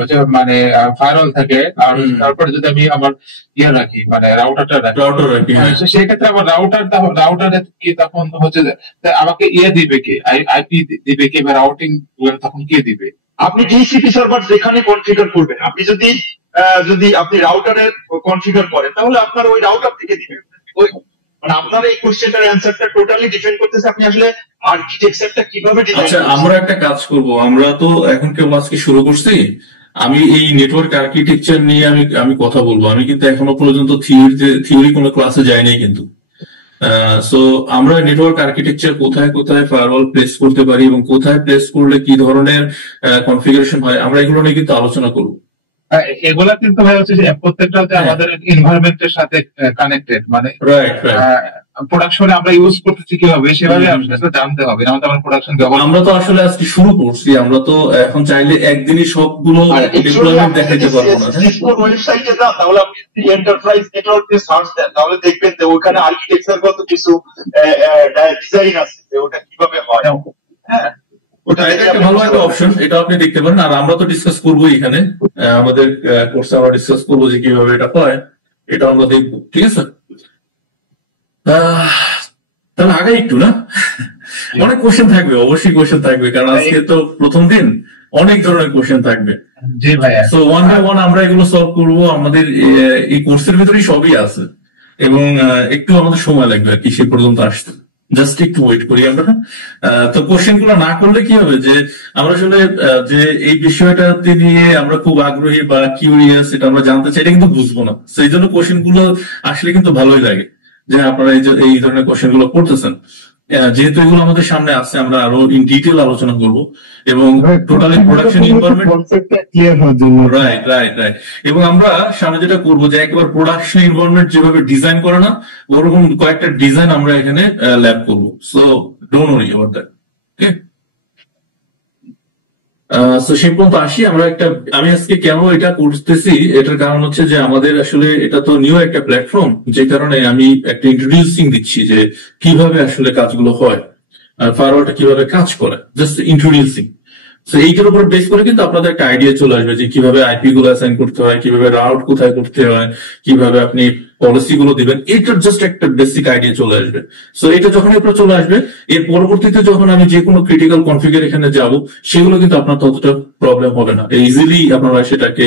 থাকে মানে ফায়ারওয়াল থাকে, আর তারপরে যদি আমি আমার রাখি মানে রাউটারটা রাখি, সেক্ষেত্রে আমার রাউটারে কি তখন হচ্ছে আমাকে দিবে কে, আইপি দিবে কে বা রাউটিং তখন কে দিবে? আপনি টিসিপি সার্ভার যেখানে কনফিগার করবেন, আপনি যদি আপনি রাউটারে কনফিগার করেন তাহলে আপনার ওই রাউটার থেকে দিবে। ওই মানে আপনার এই কোশ্চেনটার অ্যানসারটা টোটালি ডিপেন্ড করতেছে আপনি আসলে আর্কিটেকচারটা কিভাবে ডিজাইন। আচ্ছা, আমরা একটা কাজ করব, আমরা তো এখন কেবল আজকে শুরু করছি। আমি এই নেটওয়ার্ক আর্কিটেকচার নিয়ে আমি কথা বলবো। আমি কিন্তু এখনো পর্যন্ত থিওরি কোনো ক্লাসে যাই নাই কিন্তু। সো আমরা নেটওয়ার্ক আর্কিটেকচার কোথায় কোথায় ফায়ারওয়াল প্লেস করতে পারি এবং কোথায় প্লেস করলে কি ধরনের কনফিগারেশন হয়, আমরা এগুলো নিয়ে কিন্তু আলোচনা করবো। এগুলা কিন্তু ভাই হচ্ছে যে প্রত্যেকটা আমাদের এনভায়রনমেন্টের সাথে কানেক্টেড, মানে প্রোডাকশনে আমরা ইউজ করতেছি কিভাবে সেভাবে জানতে হবে। আমাদের প্রোডাকশন আমরা তো আসলে আজকে শুরু করছি, আমরা তো এখন চাইলে একদিনই সবগুলো ডিপ্লয়মেন্ট দেখাইতে পারবো না। ওয়েবসাইটে যান, তাহলে আপনি এন্টারপ্রাইজ নেটওয়ার্কে সার্চ দেন, তাহলে দেখবেন যে ওখানে আর্কিটেকচার কত কিছু ডিজাইন আছে যে ওটা কিভাবে হয়। হ্যাঁ, ওটা একটা ভালো একটা অপশন, এটা আপনি দেখতে পারেন। আর আমরা তো ডিসকাস করবো এখানে আমাদের কোর্সে, আমরা ডিসকাস করবো যে কিভাবে এটা হয়, এটা আমরা দেখবো। ঠিক আছে, তাহলে আগে একটু না অনেক কোশ্চেন থাকবে, অবশ্যই কোশ্চেন থাকবে, কারণ আজকে তো প্রথম দিন, অনেক ধরনের কোশ্চেন থাকবে। সো ওয়ান বাই ওয়ান আমরা এগুলো সলভ করবো। আমাদের এই কোর্সের ভিতরেই সবই আছে এবং একটু আমাদের সময় লাগবে আর কি সে পর্যন্ত আসতে। জাস্ট একটু ওয়েট করি আমরা। তো কোশ্চেন গুলো না করলে কি হবে যে আমরা আসলে যে এই বিষয়টাতে নিয়ে আমরা খুব আগ্রহী বা কিউরিয়াস, এটা আমরা জানতে চাই, এটা কিন্তু বুঝবো না। সেই জন্য কোশ্চেন গুলো আসলে কিন্তু ভালোই লাগে যে আপনারা এই ধরনের কোশ্চেন গুলো করতেছেন। যেহেতু এগুলো আমাদের সামনে আছে, আমরা আরো ইন ডিটেল আলোচনা করব এবং টোটালি প্রোডাকশন এনভায়রনমেন্ট ক্লিয়ার হওয়ার জন্য। Right right right. এবং আমরা সামনে যেটা করবো যে একেবারে প্রোডাকশন এনভায়রনমেন্ট যেভাবে ডিজাইন করে না, ওরকম কয়েকটা ডিজাইন আমরা এখানে ল্যাব করবো। So don't worry about that. Okay, তো সেই পর্যন্ত আসি। আমি আজকে কেন এটা করতেছি, এটার কারণ হচ্ছে যে আমাদের আসলে এটা তো নিউ একটা প্ল্যাটফর্ম, যে কারণে আমি একটা ইন্ট্রোডিউসিং দিচ্ছি যে কিভাবে আসলে কাজগুলো হয় আর ফায়ারওয়ালটা কিভাবে কাজ করে, জাস্ট ইন্ট্রোডিউসিং। তো এইটার উপর বেস করে কিন্তু আপনাদের একটা আইডিয়া চলে আসবে যে কিভাবে আইপি গুলো অ্যাসাইন করতে হয়, কিভাবে রাউট কোথায় করতে হয়, কিভাবে আপনি পলিসি গুলো দিবেন, এটার জাস্ট একটা বেসিক আইডিয়া চলে আসবে। সো এটা যখন এরপর চলে আসবে, এর পরবর্তীতে যখন আমি যে কোনো ক্রিটিক্যাল কনফিগার এখানে যাব, সেগুলো কিন্তু আপনার ততটা প্রবলেম হবে না, ইজিলি আপনারা সেটাকে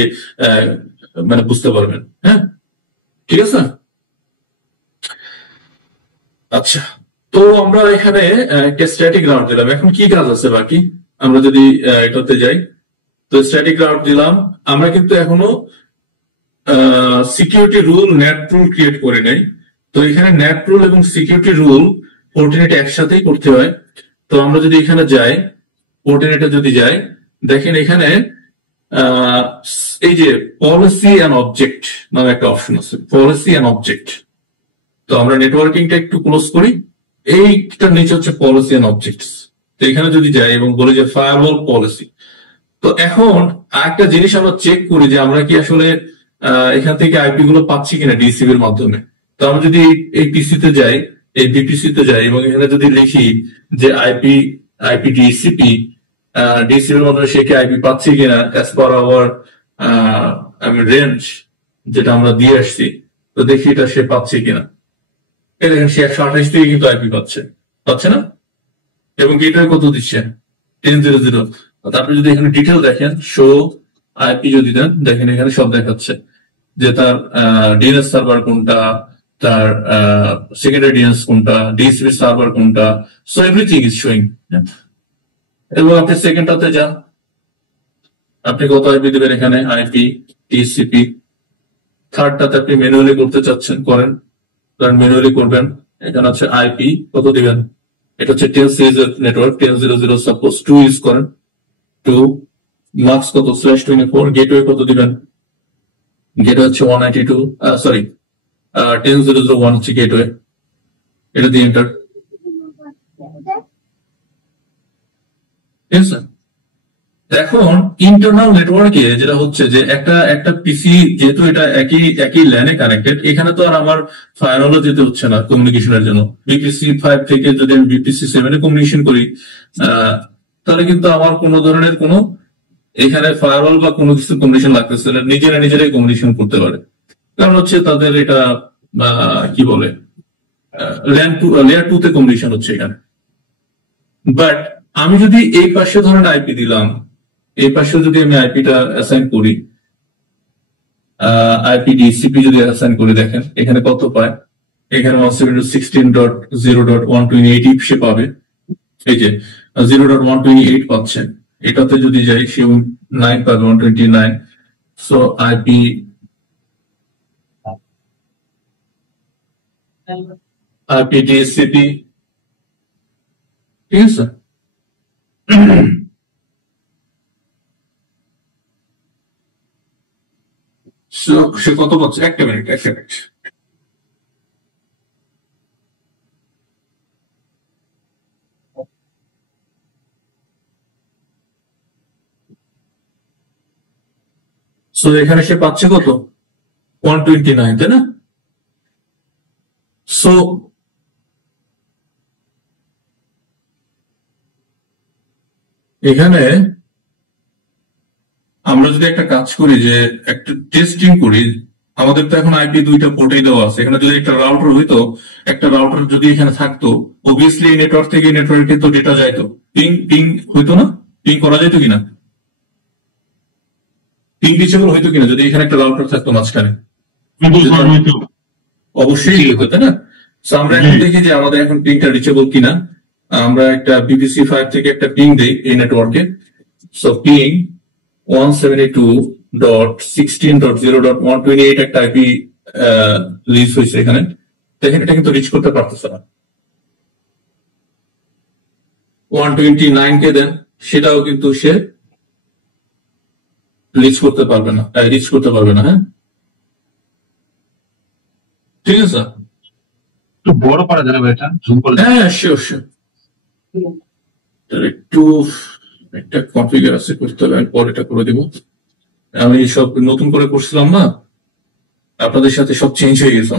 মানে বুঝতে পারবেন। হ্যাঁ, ঠিক আছে। আচ্ছা, তো আমরা এখানে একটা স্ট্যাটিক রাউট দিলাম। এখন কি কাজ আছে বাকি? আমরা যদি এটাতে যাই, তো স্ট্যাটিক রাউট দিলাম। আমরা কিন্তু এখনো security rule, net rule create করে নেই। তো এখানে নেট রুল এবং সিকিউরিটি রুল কোঅর্ডিনেট একসাথেই করতে হয়। তো আমরা যদি এখানে যাই, কোঅর্ডিনেটে যদি যাই, দেখেন এখানে এই যে পলিসি অ্যান্ড অবজেক্ট নামে একটা অপশন আছে, পলিসি অ্যান্ড অবজেক্ট। তো আমরা নেটওয়ার্কিংটা একটু ক্লোজ করি। এইটার নিচে হচ্ছে পলিসি অ্যান্ড অবজেক্টস। তো এখানে যদি যাই এবং বলি যে ফায়ারওয়াল পলিসি, তো এখন একটা জিনিস আমরা চেক করি যে আমরা কি আসলে এখান থেকে আইপি গুলো পাচ্ছি কিনা ডিসিপি এর মাধ্যমে। তো আমরা যদি এই পিসিতে যাই, এই বিপিসিতে যাই এবং এখানে যদি লিখি যে আইপি ডিসিপি এর মাধ্যমে সে কি আইপি পাচ্ছি কিনা অ্যাজ পার আওয়ার রেঞ্জ যেটা আমরা দিয়ে আসছি, তো দেখি এটা সে পাচ্ছে কিনা। এই দেখেন সে 128 থেকে কিন্তু আইপি পাচ্ছে না, এবং গেটওয়ে কত দিচ্ছে 10.0.0। তারপরে যদি এখানে ডিটেল দেখেন, শো আইপি যদি দেন, দেখেন এখানে সব দেখাচ্ছে যে তার ডিএনএস সার্ভার কোনটা, তার সেকেন্ডারি ডিএনএস কোনটা, ডিএসপি সার্ভার কোনটা। So everything is showing. এবং আপনি সেকেন্ডটাতে যান, আপনি কত আইপি দেবেন এখানে, আইপি টিসিপি। থার্ডটাতে আপনি ম্যানুয়ালি করতে চাচ্ছেন, করেন, কারণ ম্যানুয়ালি করবেন। এখানে হচ্ছে আইপি কত দিবেন, এটা হচ্ছে 10 সিরিজের নেটওয়ার্ক, 10.0.0 সাপোজ 2 ইউজ করেন, 2 মার্কস কত /24। গেটওয়ে কত দিবেন, গেটওয়ে হচ্ছে 192, সরি 10.0.0.1 হচ্ছে গেটওয়ে, এটা দিয়ে এন্টার। ঠিক আছে। এখন ইন্টারনাল নেটওয়ার্কে যেটা হচ্ছে যে একটা পিসি, যেহেতু এটা একই ল্যানে কানেক্টেড, এখানে তো আর আমার ফায়ারওয়ালও যেতে হচ্ছে না কমিউনিকেশনের জন্য। বিপিসি 5 থেকে যদি আমি বিপিসি 7 এ কমিউনিকেশন করি, তাহলে কিন্তু আমার কোনো ধরনের কোনো এখানে ফায়ারওয়াল বা কোনো কিছু কমিউনিকেশন লাগতেছে না, নিজেরাই কমিউনিকেশন করতে পারে। কারণ হচ্ছে তাদের এটা কি বলে, লেয়ার 2 তে কমিউনিকেশন হচ্ছে এখানে। বাট আমি যদি এই পাশে ধরেন আইপি দিলাম, এই পাশে যদি আমি আইপিটা অ্যাসাইন করি, আইপি ডিসিপি যদি অ্যাসাইন করি, দেখেন এখানে কত পায়, এখানে 172.16.128 সে পাবে, এই যে 0.128 পাচ্ছে। এটাতে যদি যাই, সে 9 পাবে, 129। সো আইপি ডিসিপি, ঠিক আছে। সে কত পাচ্ছে, একটা মিনিট। সো এখানে সে পাচ্ছে কত, 129, তাই না? সো এখানে আমরা যদি একটা কাজ করি, যে একটা টেস্টিং করি, আমাদের তো এখন আইপি 2টা পোর্টেই দেওয়া আছে। এখানে যদি একটা রাউটার হইতো, একটা রাউটার যদি এখানে থাকতো, অবভিয়াসলি এই নেটওয়ার্ক থেকে নেটওয়ার্কে তো ডেটা যাইতো, পিং হইতো না? পিং করা যাইতো কিনা, পিং রিচেবল হইতো কিনা যদি এখানে একটা রাউটার থাকতো মাঝখানে? অবশ্যই হতো, তাই না? সো আমরা এখন দেখি যে আমাদের এখন পিংটা রিচেবল কিনা। আমরা একটা বিপিসি 5 থেকে একটা পিং দেই এই নেটওয়ার্কে। সো পিং 172.16.0.128 একটা আইপি রিচ হয়েছে এখানে। দেখেন এটা কিন্তু রিচ করতে পারতেছে না। 129 কে দেন, সেটাও কিন্তু সে রিচ করতে পারবে না, হ্যাঁ ঠিক আছে। একটু বড় করা যাবে এটা, জুম করে? হ্যাঁ শিওর শিওর। একটু একটা কনফিগার আছে করতে হবে, আমি পরে এটা করে দিব। আমি সব নতুন করে করছিলাম না, আপনাদের সাথে সব চেঞ্জ হয়ে গেছে।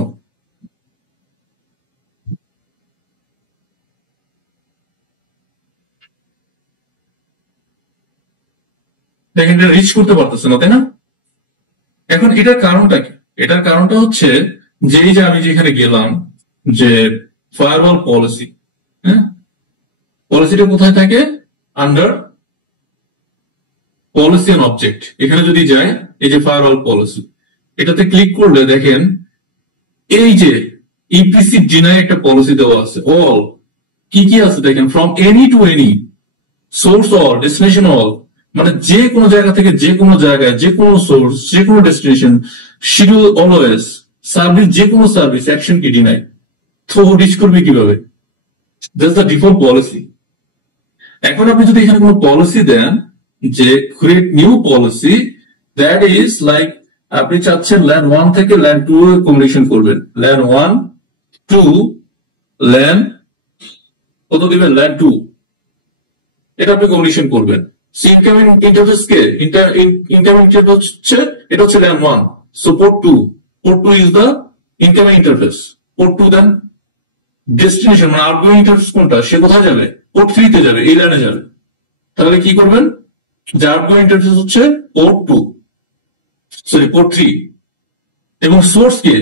দেখেন এটা রিচ করতে পারতেছে না, তাই না? এখন এটার কারণটা কি? এটার কারণটা হচ্ছে যে এই যে আমি যেখানে গেলাম যে ফায়ারওয়াল পলিসি, হ্যাঁ পলিসিটা কোথায় থাকে? Under policy and object. এখানে যদি যাই, এই যে ফায়ারওয়াল পলিসি, এটাতে ক্লিক করলে দেখেন এই যে ইপিসি ডিনাই একটা পলিসি দেওয়া আছে। অল কি কি আছে দেখেন, from any to any, source all, destination all, মানে যে কোনো জায়গা থেকে যে কোনো জায়গায়, যে কোনো সোর্স, যে কোনো ডেস্টিনেশন, শিডিউল অলওয়েজ, সার্ভিস, যে কোনো সার্ভিস, অ্যাকশন কি ডিনাই। তো রিচ করবে কিভাবে? That's the default policy. এখন আপনি যদি এখানে কোনো পলিসি দেন যে create new policy, that is like আপনি চাচ্ছেন ল্যান্ড 1 থেকে ল্যান্ড 2 এ কমিউনিকেশন করবেন। ল্যান্ড 1 টু ল্যান্ড কত দিবেন? ল্যান্ড 2, এটা আপনি কমিউনিকেশন করবেন। ইনকামিং ইন্টারফেস কে ইনকামিং ইন্টারফেস হচ্ছে, এটা হচ্ছে land 1। So port 2 is the incoming interface. Port 2 then destination মানে আউটগোয়িং ইন্টারফেস কোনটা, সে কোথায় যাবে? পোর্ট 3 তে যাবে, এই লাইনে যাবে। তাহলে কি করবেন? যে আউটগোয়িং ইন্টারফেস হচ্ছে পোর্ট 2, সরি পোর্ট 3, এবং সোর্স কে,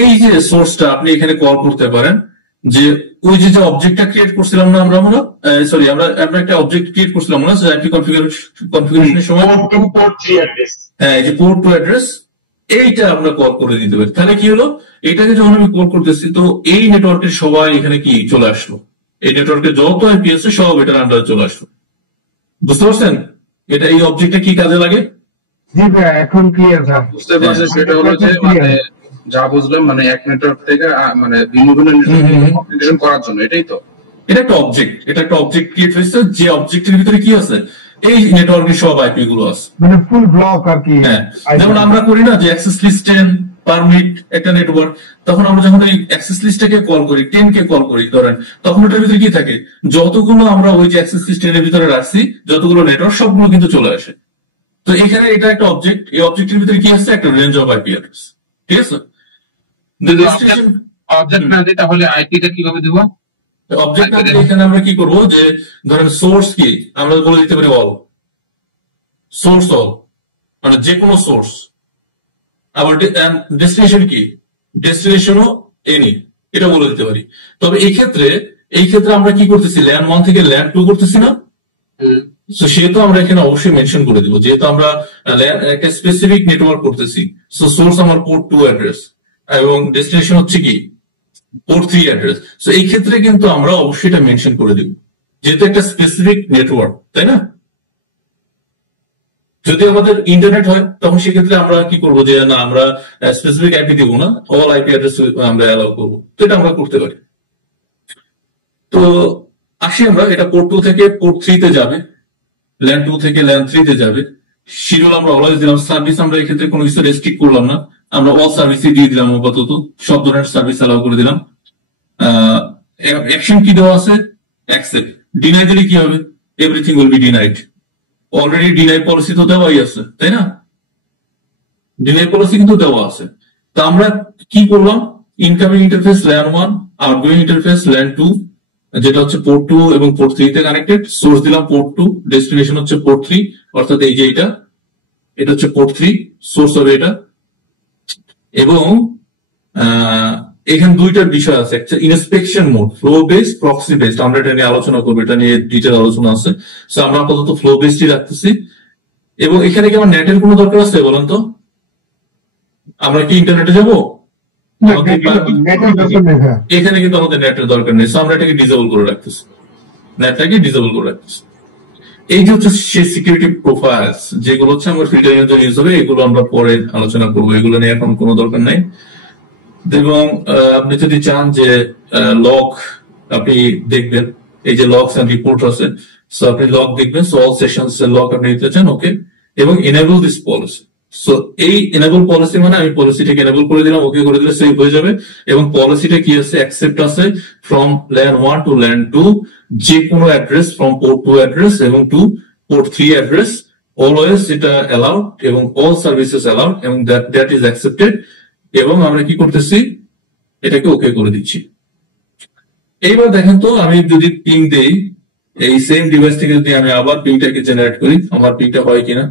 এই যে সোর্সটা আপনি এখানে কল করতে পারেন। যে ওই যে অবজেক্টটা ক্রিয়েট করছিলাম না আমরা সরি আমরা একটা অবজেক্ট ক্রিয়েট করছিলাম না আইপি কনফিগারেশনের সময়, হ্যাঁ এই যে পোর্ট 2 অ্যাড্রেস, এইটা আমরা কল করে দিতে পারি। তাহলে কি হলো? এটাকে যখন আমি কল করতেছি, তো এই নেটওয়ার্কের সবাই এখানে কি চলে আসলো, এই নেটওয়ার্কের যত আইপি আছে সব এটার আন্ডারে চলে আসলো। বুঝতে পারছেন এটা এই অবজেক্টটা কি কাজে লাগে? জি ভাই এখন ক্লিয়ার ভাই বুঝতে পারছি। সেটা হলো যে মানে যা বুঝলাম মানে এক নেটওয়ার্ক থেকে মানে ভিন্ন ভিন্ন কনফিগারেশন করার জন্য, এটাই তো। এটা একটা অবজেক্ট ক্রিয়েট হয়েছে, যে অবজেক্টের ভিতরে কি আছে? এই নেটওয়ার্কের সব আইপি গুলো আছে, মানে ফুল ব্লক আর কি। হ্যাঁ যেমন আমরা করি না যে অ্যাক্সেস লিস্ট 10 পারমিট একটা নেটওয়ার্ক, তখন আমরা যখন এই অ্যাক্সেস লিস্টটাকে কল করি, 10 কে কল করি ধরেন, তখন ওটার ভিতরে কি থাকে? যতগুলো আমরা ওই যে অ্যাক্সেস লিস্টের ভিতরে রাখছি, যতগুলো নেটওয়ার্ক, সবগুলো কিন্তু চলে আসে। তো এখানে এটা একটা অবজেক্ট, এই অবজেক্টের ভিতরে কি আছে? একটা রেঞ্জ অফ আইপি অ্যাড্রেস, ঠিক আছে? অবজেক্ট না দিই তাহলে আইপিটা কিভাবে দিব? অবজেক্ট এখানে আমরা কি করবো? যে ধরেন সোর্স কি আমরা বলে দিতে পারি অল, সোর্স অল মানে যে কোনো সোর্স। আবার ডেস্টিনেশন কি? ডেস্টিনেশনও এনি, এটা বলে দিতে পারি। তবে এই ক্ষেত্রে আমরা কি করতেছি? ল্যান্ড 1 থেকে ল্যান্ড 2 করতেছি না? তো সেহেতু আমরা এখানে অবশ্যই মেনশন করে দিব, যেহেতু আমরা একটা স্পেসিফিক নেটওয়ার্ক করতেছি। সো সোর্স আমার পোর্ট 2 অ্যাড্রেস এবং ডেস্টিনেশন হচ্ছে কি? Port 3 address. সো এই ক্ষেত্রে কিন্তু আমরা অবশ্যই এটা মেনশন করে দিব, যেহেতু একটা স্পেসিফিক নেটওয়ার্ক, তাই না? যদি আমাদের ইন্টারনেট হয় তখন সেক্ষেত্রে আমরা কি করবো? যে না আমরা স্পেসিফিক আইপি দিব না, অল আইপি অ্যাড্রেস আমরা অ্যালাউ করবো। তো এটা আমরা করতে পারি। তো আসি আমরা, এটা পোর্ট 2 থেকে পোর্ট 3 তে যাবে, ল্যান্ড 2 থেকে ল্যান্ড 3 তে যাবে। শিডিউল আমরা অলওয়েজ দিলাম। সার্ভিস আমরা এক্ষেত্রে কোনো কিছু রেস্ট্রিক্ট করলাম না, আমরা অল সার্ভিসই দিয়ে দিলাম আপাতত, সব ধরনের সার্ভিস অ্যালাউ করে দিলাম। অ্যাকশন কি দেওয়া আছে? অ্যাকসেপ্ট। ডিনাই দিলে কি হবে? Everything will be denied. Already deny policy তো দেওয়াই আছে, তাই না? ডিনাই পলিসি কিন্তু দেওয়া আছে। তো আমরা কি করলাম? Incoming interface land 1, outgoing interface land 2, যেটা হচ্ছে পোর্ট 2 এবং পোর্ট 3 তে কানেক্টেড। সোর্স দিলাম পোর্ট 2, ডেস্টিনেশন হচ্ছে পোর্ট 3, অর্থাৎ এই যে এটা হচ্ছে পোর্ট 3, সোর্স হবে এটা। এবং এখানে দুইটার বিষয় আছে, একটা inspection mode, flow based, proxy based. আমরা এটা নিয়ে আলোচনা করবো, এটা নিয়ে ডিটেল আলোচনা আছে। সো আমরা আপাতত ফ্লো বেসডই রাখতেছি। এবং এখানে কি আমার নেটের কোনো দরকার আছে বলেন তো? আমরা কি ইন্টারনেটে যাব? এখানে কিন্তু আমাদের নেটের দরকার নেই, আমরা এটাকে ডিসেবল করে রাখতেছি, নেটটাকে ডিসেবল করে রাখতেছি। এই যে হচ্ছে সেই সিকিউরিটি প্রোফাইলস যেগুলো হচ্ছে আমার ফিল্টারিং এর জন্য ইউজ হবে, এগুলো আমরা পরে আলোচনা করবো, এগুলো নিয়ে এখন কোনো দরকার নাই। এবং আপনি যদি চান যে লগ আপনি দেখবেন, এই যে লগস এন্ড রিপোর্ট আছে, সো আপনি লগ দেখবেন, সো অল সেশনস এর লগ আপনি দিতে চান, ওকে, এবং এনেবল দিস পলিসি। সো এই এনেবল পলিসি মানে আমি পলিসিটাকে এনেবল করে দিলাম, ওকে করে দিলে সেভ হয়ে যাবে। এবং পলিসিটা কি আছে, অ্যাকসেপ্ট আছে ফ্রম ল্যান 1 টু ল্যান 2, যে কোনো অ্যাড্রেস ফ্রম পোর্ট 2 অ্যাড্রেস এবং টু পোর্ট 3 অ্যাড্রেস, অলওয়েজ এটা অ্যালাউড এবং অল সার্ভিসেস অ্যালাউড এবং দ্যাট ইজ অ্যাকসেপ্টেড। এবং আমরা কি করতেছি, এটাকে ওকে করে দিচ্ছি। এইবার দেখেন তো, আমি যদি পিং দেই এই সেম ডিভাইস থেকে, যদি আমি আবার পিংটাকে জেনারেট করি, আমার পিংটা হয় কিনা,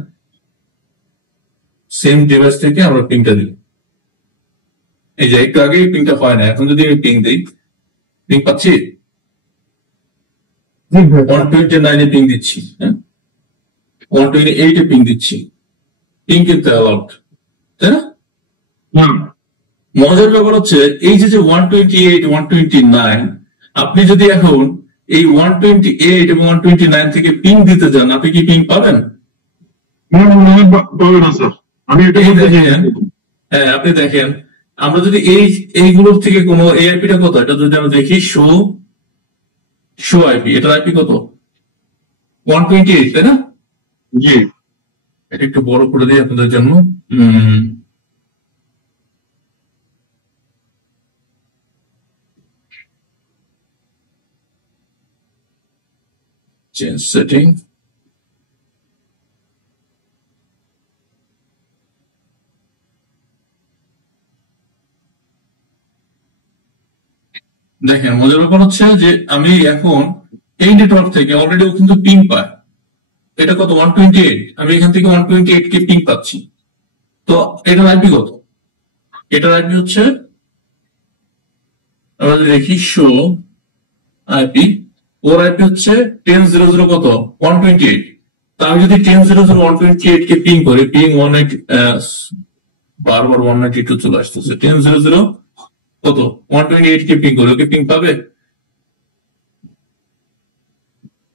সেম ডিভাইস থেকে আমরা পিংটা দিই, এই যে একটু আগে পিংটা হয় না, এখন যদি আমি পিং দিই, পিং পাচ্ছি 129 এ পিং দিচ্ছি, 128 এ পিং দিচ্ছি, পিং কিন্তু অ্যালাউড, তাই না? মজার ব্যাপার হচ্ছে এই যে 128 129, আপনি যদি এখন এই 128 এবং 129 থেকে পিং দিতে যান, আপনি কি পিং পাবেন? হ্যাঁ, আপনি দেখেন, আমরা যদি এইগুলোর থেকে কোনো এআইপিটা কত, এটা যদি আমরা দেখি, শো আইপি, এটার আইপি কত, 128, তাই না? জি, এটা একটু বড় করে দিই আপনাদের জন্য। Change setting. দেখেন, মজার ব্যাপার হচ্ছে যে আমি এখন এই নেটওয়ার্ক থেকে অলরেডি ও কিন্তু পিং পায়, এটা কত, 128, আমি এখান থেকে 128 কে পিং পাচ্ছি। তো এটার আইপি কত, এটার আইপি হচ্ছে, আমরা দেখি শো আইপি, ওর আইপি হচ্ছে 10.0.0 কত, 128। তো আমি যদি 10.0.0 128 কে পিং করি, পিং 180, বারবার 192 চলে আসতেছে, 10.0.0 কত, 128 কে পিং করি, ওকে পিং পাবে,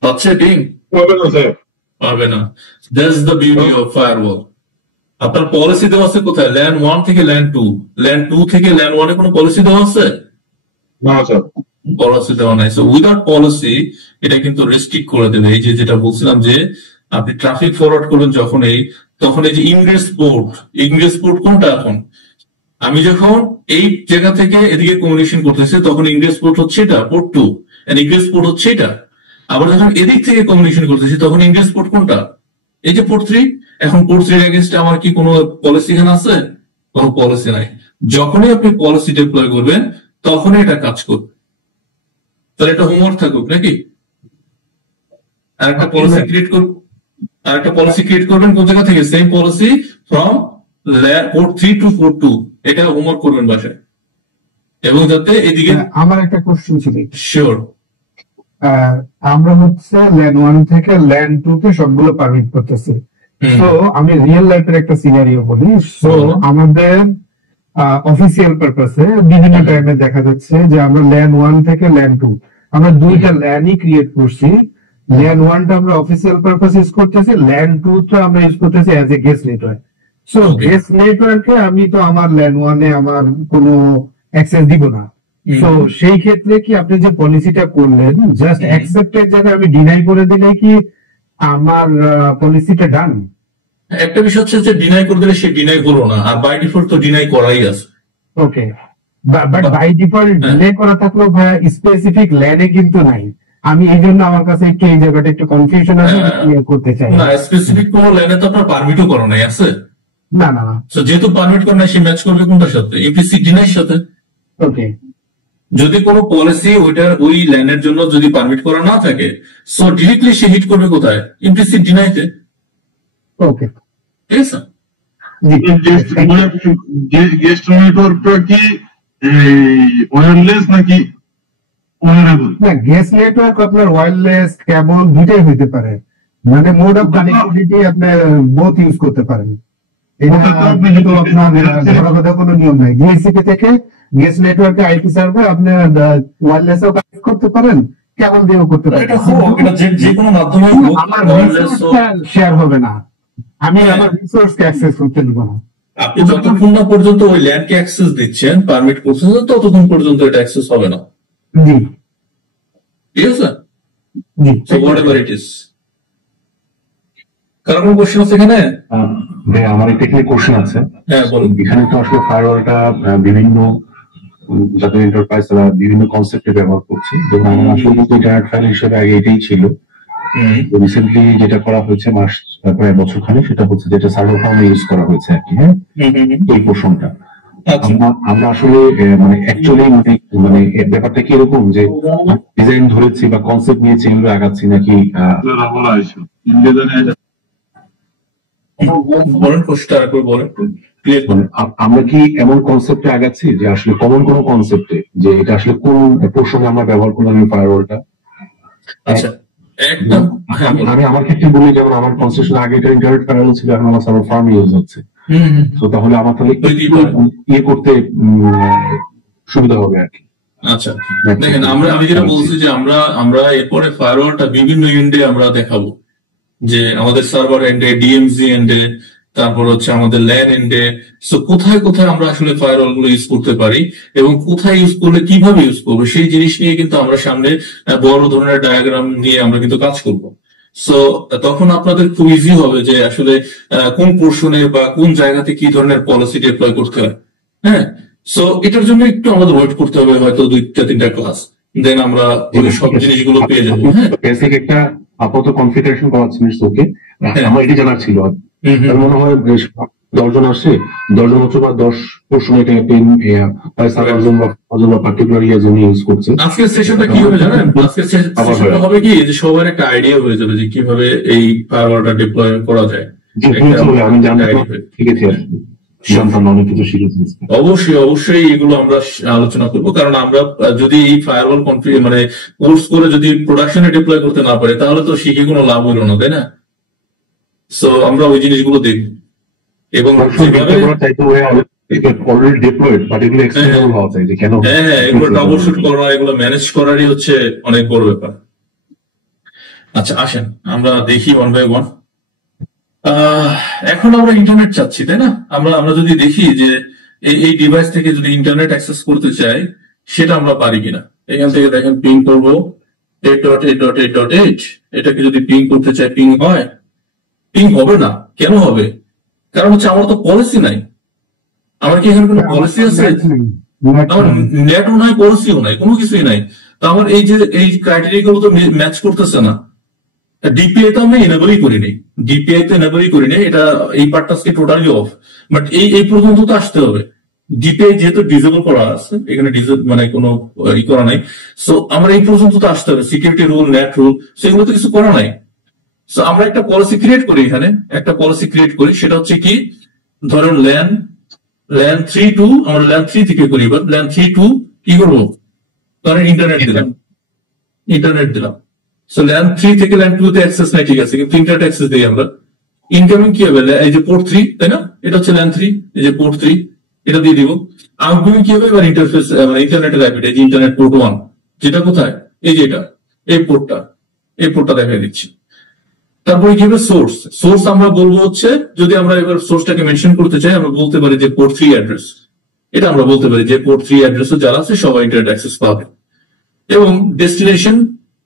পাচ্ছে পিং? পাবে না। That's the beauty of firewall. আপনার পলিসি দেওয়া আছে কোথায়, ল্যান 1 থেকে ল্যান 2, ল্যান 2 থেকে ল্যান 1 এ কোনো পলিসি দেওয়া আছে? না স্যার, পলিসি দেওয়া নাই। সো উইদাউট পলিসি এটা কিন্তু রেস্ট্রিক্ট করে দেবে। এই যে যেটা বলছিলাম যে আপনি ট্রাফিক ফরওয়ার্ড করবেন যখন তখন এই যে ইংরেজ পোর্ট কোনটা, এখন আমি যখন এই জায়গা থেকে এদিকে কমিউনিকেশন করতেছি তখন ইংরেজ পোর্ট হচ্ছে এটা, পোর্ট 2, এন্ড ইংরেজ পোর্ট হচ্ছে এটা। আবার যখন এদিক থেকে কমিউনিকেশন করতেছি তখন ইংরেজ পোর্ট কোনটা, এই যে পোর্ট 3। এখন পোর্ট 3 এগেইনস্ট আমার কি কোনো পলিসি এখানে আছে? কোনো পলিসি নাই। যখনই আপনি পলিসি ডিপ্লয় করবেন তখনই এটা কাজ করবে। তাহলে এটা হোমওয়ার্ক থাকুক নাকি? আরেকটা পলিসি ক্রিয়েট করবেন কোন জায়গা থেকে, same policy from port 3 to port 2, এটা হোমওয়ার্ক করবেন বাসায়। এবং যাতে এদিকে আমার একটা কোশ্চেন ছিল। শিওর। আমরা হচ্ছে ল্যান 1 থেকে ল্যান 2 কে সবগুলো পারমিট করতেছি। তো আমি রিয়েল লাইফের একটা সিনারিও বলি। সো আমাদের অফিসিয়াল পারপাসে বিভিন্ন টাইমে দেখা যাচ্ছে যে আমরা ল্যান 1 থেকে ল্যান 2 আমরা দুইটা ল্যানই ক্রিয়েট করছি। ল্যান 1টা আমরা অফিসিয়াল পারপাস ইউজ করতেছি, ল্যান 2টা আমরা ইউজ করতেছি as a guest network. So guest নেটওয়ার্কে আমি তো আমার ল্যান 1 এ আমার কোনো অ্যাক্সেস দিব না। তো সেই ক্ষেত্রে কি আপনি যে পলিসিটা করলেন, জাস্ট অ্যাকসেপ্টের জায়গায় আমি ডিনাই করে দিলে কি আমার পলিসিটা ডান? একটা বিষয় হচ্ছে যে ডিনাই করে দিলে সে ডিনাই করলো না, আর বাই ডিফল্ট তো ডিনাই করাই আছে। ওকে, বাট বাই ডিফল্ট ডিনাই করা থাকলেও ভাই স্পেসিফিক ল্যানে কিন্তু নাই। আমি এই জন্য আমার কাছে একটু এই জায়গাটা একটু কনফিউশন আছে, ক্লিয়ার করতে চাই। না, স্পেসিফিক কোনো ল্যানে তো আপনার পারমিটও করা নাই আছে। না না না, সো যেহেতু পারমিট করে নাই, সে ম্যাচ করবে কোনটার সাথে? ইমপ্লিসিট ডিনাইয়ের সাথে। ওকে, যদি কোনো পলিসি ওই ল্যান্ডের জন্য যদি পারমিট করা না থাকে, সো ডিরেক্টলি সে হিট করবে কোথায়? ইমপ্লিসিট ডিনাইতে। ওকে, ঠিক আছে। গেস্ট নেটওয়ার্কটা কি ওয়্যারলেস নাকি ওয়্যারেবল? না, গেস্ট নেটওয়ার্ক আপনার ওয়্যারলেস কেবল দুইটাই হইতে পারে, মানে মোড অফ কানেক্টিভিটি আপনি বোথ ইউজ করতে পারেন। এটা তো আপনার ধরা কথা কোনো নিয়ম নাই। ডিএসসিপি থেকে গেস্ট নেটওয়ার্কে আইপি সার্ভার আপনি ওয়্যারলেসও কানেক্ট করতে পারেন, কেবল দিয়েও করতে পারেন। যে কোনো মাধ্যমে আমার শেয়ার হবে না, আমি আমার রিসোর্সকে অ্যাক্সেস করতে দেব না। আপনি যতক্ষণ না পর্যন্ত ওই ল্যান্ডকে অ্যাক্সেস দিচ্ছেন, পারমিট করছেন, ততক্ষণ পর্যন্ত এটা অ্যাক্সেস হবে না। জি, ঠিক আছে। জি, So whatever it is. কারণ কোনো কোশ্চেন আছে এখানে? ভাই আমার একটা এখানে কোশ্চেন আছে। হ্যাঁ বলুন। এখানে তো আসলে ফায়ারওয়ালটা বিভিন্ন যাদের এন্টারপ্রাইজ তারা বিভিন্ন কনসেপ্টে ব্যবহার করছে, যেমন আমার আসলে কিন্তু ইন্টারনেট ফাইল হিসেবে আগে এটাই ছিল। রিসেন্টলি যেটা করা হয়েছে মাস প্রায় বছর খানেক, সেটা হচ্ছে যেটা সার্ভার ফার্মে ইউজ করা হয়েছে আর কি। হ্যাঁ, এই পোর্শনটা আমরা আসলে মানে অ্যাকচুয়ালি মানে ব্যাপারটা কি এরকম যে ডিজাইন ধরেছি বা কনসেপ্ট নিয়েছি এগুলো আগাচ্ছি নাকি? আমরা কি এমন কনসেপ্টে আগাচ্ছি যে আসলে কমন কোন কনসেপ্টে, যে এটা আসলে কোন পোর্শনে আমরা ব্যবহার করলাম এই ফায়ারওয়ালটা? আচ্ছা, আমি আমার ক্ষেত্রে বলি, যেমন আমার কনসেপ্ট আগে এটা ইন্টারনেট ফায়ারওয়াল ছিল, এখন আমার সার্ভার ফার্ম ইউজ হচ্ছে। তো তাহলে আমার তাহলে ইয়ে করতে সুবিধা হবে আর কি। আচ্ছা দেখেন, আমি যেটা বলছি যে আমরা এরপরে ফায়ারওয়ালটা বিভিন্ন এন্ডে আমরা দেখাবো, যে আমাদের সার্ভার এন্ডে, ডিএমজি এন্ডে, তারপর হচ্ছে আমাদের ল্যান এন্ডে। সো কোথায় কোথায় আমরা আসলে ফায়ারওয়াল গুলো ইউজ করতে পারি এবং কোথায় ইউজ করলে কিভাবে ইউজ করবো, সেই জিনিস নিয়ে কিন্তু আমরা সামনে বড় ধরনের ডায়াগ্রাম নিয়ে আমরা কিন্তু কাজ করবো। সো তখন আপনাদের খুব ইজি হবে যে আসলে কোন পোর্শনে বা কোন জায়গাতে কি ধরনের পলিসি ডিপ্লয় করতে হয়। হ্যাঁ, সো এটার জন্য একটু আমাদের ওয়েট করতে হবে, হয়তো 2-3টা ক্লাস, দেন আমরা সব জিনিসগুলো পেয়ে যাবো। হ্যাঁ, বেসিক একটা আপাতত কনফিগারেশন করা জিনিস ওকে, আমার এটি জানার ছিল। মনে হয় 10 জন আসছে, 10 জন হচ্ছে বা 10 পোর্শনে এটা সার্ভার জোন বা পার্টিকুলার জোন ইউজ করছে। আজকের সেশনটা কি হবে জানেন? আজকের সেশনটা হবে কি, যে সবার একটা আইডিয়া হয়ে যাবে যে কিভাবে এই ফায়ারওয়ালটা ডিপ্লয় করা যায়। আমি জানতাম, ঠিক আছে, জানতাম অনেক কিছু শিখেছি। অবশ্যই এগুলো আমরা আলোচনা করবো, কারণ আমরা যদি এই ফায়ারওয়াল মানে কোর্স করে যদি প্রোডাকশনে ডিপ্লয় করতে না পারি, তাহলে তো শিখে কোনো লাভ হলো না, তাই না? সো আমরা ওই জিনিসগুলো দেখব এবং অবশ্যই করা, এগুলো ম্যানেজ করারই হচ্ছে অনেক বড় ব্যাপার। আচ্ছা আসেন আমরা দেখি 1 by 1। এখন আমরা ইন্টারনেট চাচ্ছি, তাই না? আমরা যদি দেখি যে এই ডিভাইস থেকে যদি ইন্টারনেট অ্যাক্সেস করতে চাই, সেটা আমরা পারি কিনা। এখান থেকে দেখেন পিং করবো 8.8.8.8, এটাকে যদি পিং করতে চাই পিং হয়? পিং হবে না। কেন হবে? কারণ হচ্ছে আমার তো পলিসি নাই। আমার কি এখানে কোনো পলিসি আছে? আমার নেটও নাই, পলিসিও নাই, কোনো কিছুই নাই। তো আমার এই ক্রাইটেরিয়া গুলো তো ম্যাচ করতেছে না। ডিপিআই তো আমি এনেবলই করিনি, এটা এই পার্টটা টোটালি অফ। বাট এই পর্যন্ত তো আসতে হবে। ডিপিআই যেহেতু ডিসেবল করা আছে, এখানে মানে কোনো ই করা নাই। সো আমরা এই পর্যন্ত তো আসতে হবে, সিকিউরিটি রুল, নেট রুল, সেগুলো তো কিছু করা নাই। সো আমরা একটা পলিসি ক্রিয়েট করি, এখানে একটা পলিসি ক্রিয়েট করি, সেটা হচ্ছে কি, ধরুন ল্যান 3 টু আমরা ল্যান 3 থেকে করি। এবার ল্যান 3 টু কি করবো, ধরেন ইন্টারনেট দিলাম। সো ল্যান 3 থেকে ল্যান 2 তে অ্যাক্সেস নাই, ঠিক আছে, কিন্তু ইন্টারনেট অ্যাক্সেস দিই আমরা। ইনকামিং কি হবে, এই যে পোর্ট 3, তাই না? এটা হচ্ছে ল্যান 3, এই যে পোর্ট 3, এটা দিয়ে দিব। আউটগোয়িং কি হবে, এবার ইন্টারফেস মানে ইন্টারনেটের র্যাপিড, এই যে ইন্টারনেট পোর্ট 1, যেটা কোথায়, এই যে এটা, এই পোর্টটা দেখাই দিচ্ছি। তারপরে কি হবে, সোর্স আমরা বলবো হচ্ছে, যদি আমরা এবার সোর্সটাকে মেনশন করতে চাই, আমরা বলতে পারি যে পোর্ট 3 অ্যাড্রেস। এটা আমরা বলতে পারি যে পোর্ট 3 অ্যাড্রেসে যারা আছে সবাই ইন্টারনেট অ্যাক্সেস পাবে। এবং ডেস্টিনেশন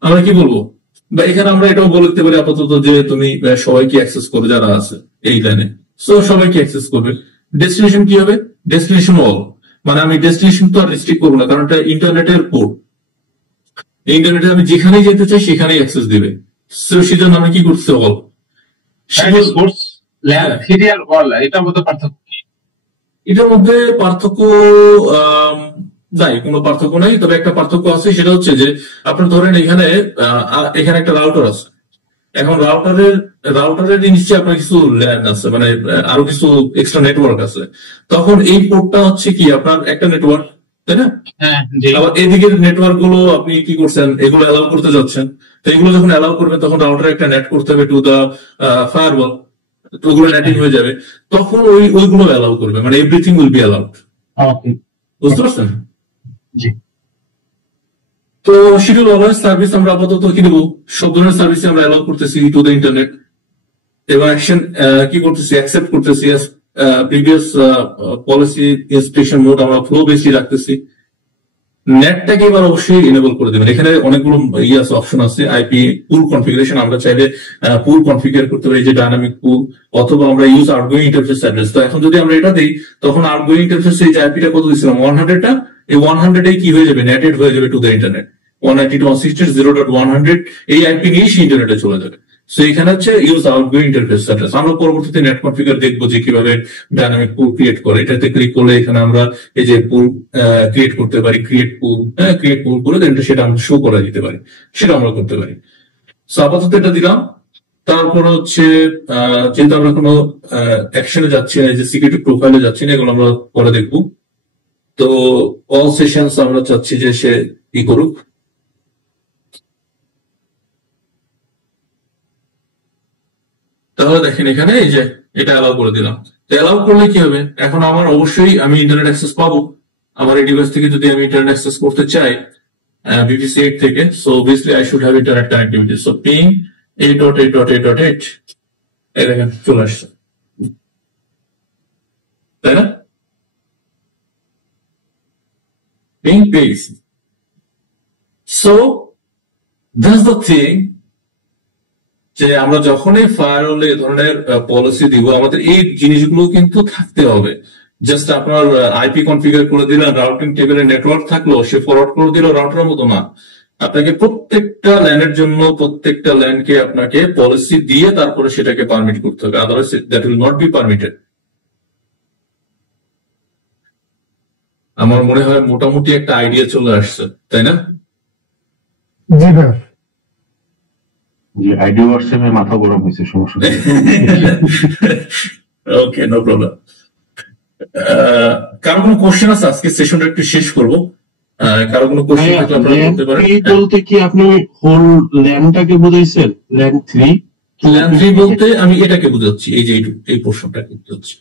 আমরা কি বলবো, বা এখানে আমরা এটাও বলতে পারি আপাতত যে তুমি সবাইকে অ্যাক্সেস করো যারা আছে এই লাইনে, সো সবাইকে অ্যাক্সেস করবে। ডেস্টিনেশন কি হবে, ডেস্টিনেশন অল, মানে আমি ডেস্টিনেশন তো আর রেস্ট্রিক্ট করবো না, কারণ এটা ইন্টারনেটের পোর্ট। ইন্টারনেটে আমি যেখানেই যেতে চাই সেখানেই অ্যাক্সেস দিবে। সেজন্য আমি কি করছি, অল। এটার মধ্যে পার্থক্য নাই, কোনো পার্থক্য নেই। তবে একটা পার্থক্য আছে, সেটা হচ্ছে যে আপনার ধরেন এখানে একটা রাউটার আছে। এখন রাউটারের নিশ্চয়ই আপনার কিছু ল্যান আছে, মানে আরো কিছু এক্সট্রা নেটওয়ার্ক আছে। তখন এই পোর্টটা হচ্ছে কি আপনার একটা নেটওয়ার্ক, তাই না? আবার এদিকের নেটওয়ার্ক গুলো আপনি কি করছেন, এগুলো অ্যালাউ করতে যাচ্ছেন। তো এগুলো যখন অ্যালাউ করবেন, তখন রাউটারে একটা নেট করতে হবে টু দা ফায়ারওয়াল। ওগুলো নেটিং হয়ে যাবে, তখন ওইগুলো অ্যালাউ করবে, মানে এভরিথিং উইল বি অ্যালাউড। বুঝতে পারছেন? জি। তো শিডিউল অলওয়েজ সার্ভিস আমরা আপাতত কি দেবো, সব ধরনের সার্ভিস আমরা অ্যালাউ করতেছি টু দ্য ইন্টারনেট, এবং অ্যাকশন কি করতেছি, অ্যাকসেপ্ট করতেছি প্রিভিয়াস পলিসি ইনস্ট্রাকশন মোড আমরা ফ্লো বেশি রাখতেছি। নেটটাকে এবার অবশ্যই এনেবল করে দেবেন। এখানে অনেকগুলো অপশন আছে, আইপি পুল কনফিগারেশন, আমরা চাইলে পুল কনফিগার করতে পারি, যে ডাইনামিক পুল, অথবা আমরা ইউজ আউটগোয়িং ইন্টারফেস অ্যাড্রেস। তো এখন যদি আমরা এটা দিই, তখন আউটগোয়িং ইন্টারফেসে এই যে আইপিটা কত দিয়েছিলাম 100টা, এই 100 কি হয়ে যাবে, নেটেড হয়ে যাবে টু দ্য ইন্টারনেট। 192.168.0.100 এই আইপি নিয়েই সেই ইন্টারনেটে চলে যাবে। সো এখানে হচ্ছে ইউজ আউটগোয়িং ইন্টারফেস অ্যাড্রেস। আমরা পরবর্তীতে নেট কনফিগার দেখবো যে কিভাবে ডাইনামিক পুল ক্রিয়েট করে। এটাতে ক্লিক করলে এখানে আমরা এই যে পুল ক্রিয়েট করতে পারি, ক্রিয়েট পুল করে দেন সেটা আমরা শো করা দিতে পারি, সেটা আমরা করতে পারি। সো আপাতত এটা দিলাম। তারপর হচ্ছে যেহেতু আমরা কোনো অ্যাকশনে যাচ্ছি না, যে সিকিউরিটি প্রোফাইলে যাচ্ছি না, এগুলো আমরা পরে দেখবো। তো অল সেশনস আমরা চাচ্ছি যে সে ই করুক। তাহলে দেখেন এখানে এই যে এটা অ্যালাউ করে দিলাম। তো অ্যালাউ করলে কি হবে, এখন আমার অবশ্যই আমি ইন্টারনেট অ্যাক্সেস পাবো আমার এই ডিভাইস থেকে। যদি আমি ইন্টারনেট অ্যাক্সেস করতে চাই VPC 8 থেকে, so obviously I should have internet connectivity. So ping 8.8.8.8 এই দেখেন চলে আসছে, তাই না? Ping page. So that's the thing, যে আমরা যখনই ফায়ারওয়ালে এ ধরনের পলিসি দিব, আমাদের এই জিনিসগুলো কিন্তু থাকতে হবে। জাস্ট আপনার আইপি কনফিগার করে দিলেন, রাউটিং টেবিলে নেটওয়ার্ক থাকলো, সে ফরওয়ার্ড করে দিল, রাউটারের মতো না। আপনাকে প্রত্যেকটা ল্যানের জন্য প্রত্যেকটা ল্যানকে আপনাকে পলিসি দিয়ে তারপরে সেটাকে পারমিট করতে হবে, otherwise that will not be permitted. আমার মনে হয় মোটামুটি একটা আইডিয়া চলে আসছে, তাই না? জি ভাই। যে আইডিয়া হোয়াটসঅ্যাপে মাথা গরম হয়েছে, সমস্যা নেই। ওকে, নো প্রবলেম। কারো কোনো কোশ্চেন আছে? আজকে সেশনটা একটু শেষ করবো। কারো কোনো কোশ্চেন থাকলে আপনারা করতে পারেন। বলতে কি আপনি হোল ল্যান্ডটাকে বুঝাইছেন? ল্যান্ড 3 বলতে আমি এটাকে বুঝাচ্ছি, এই যে এই পোর্শনটাকে বুঝাচ্ছি।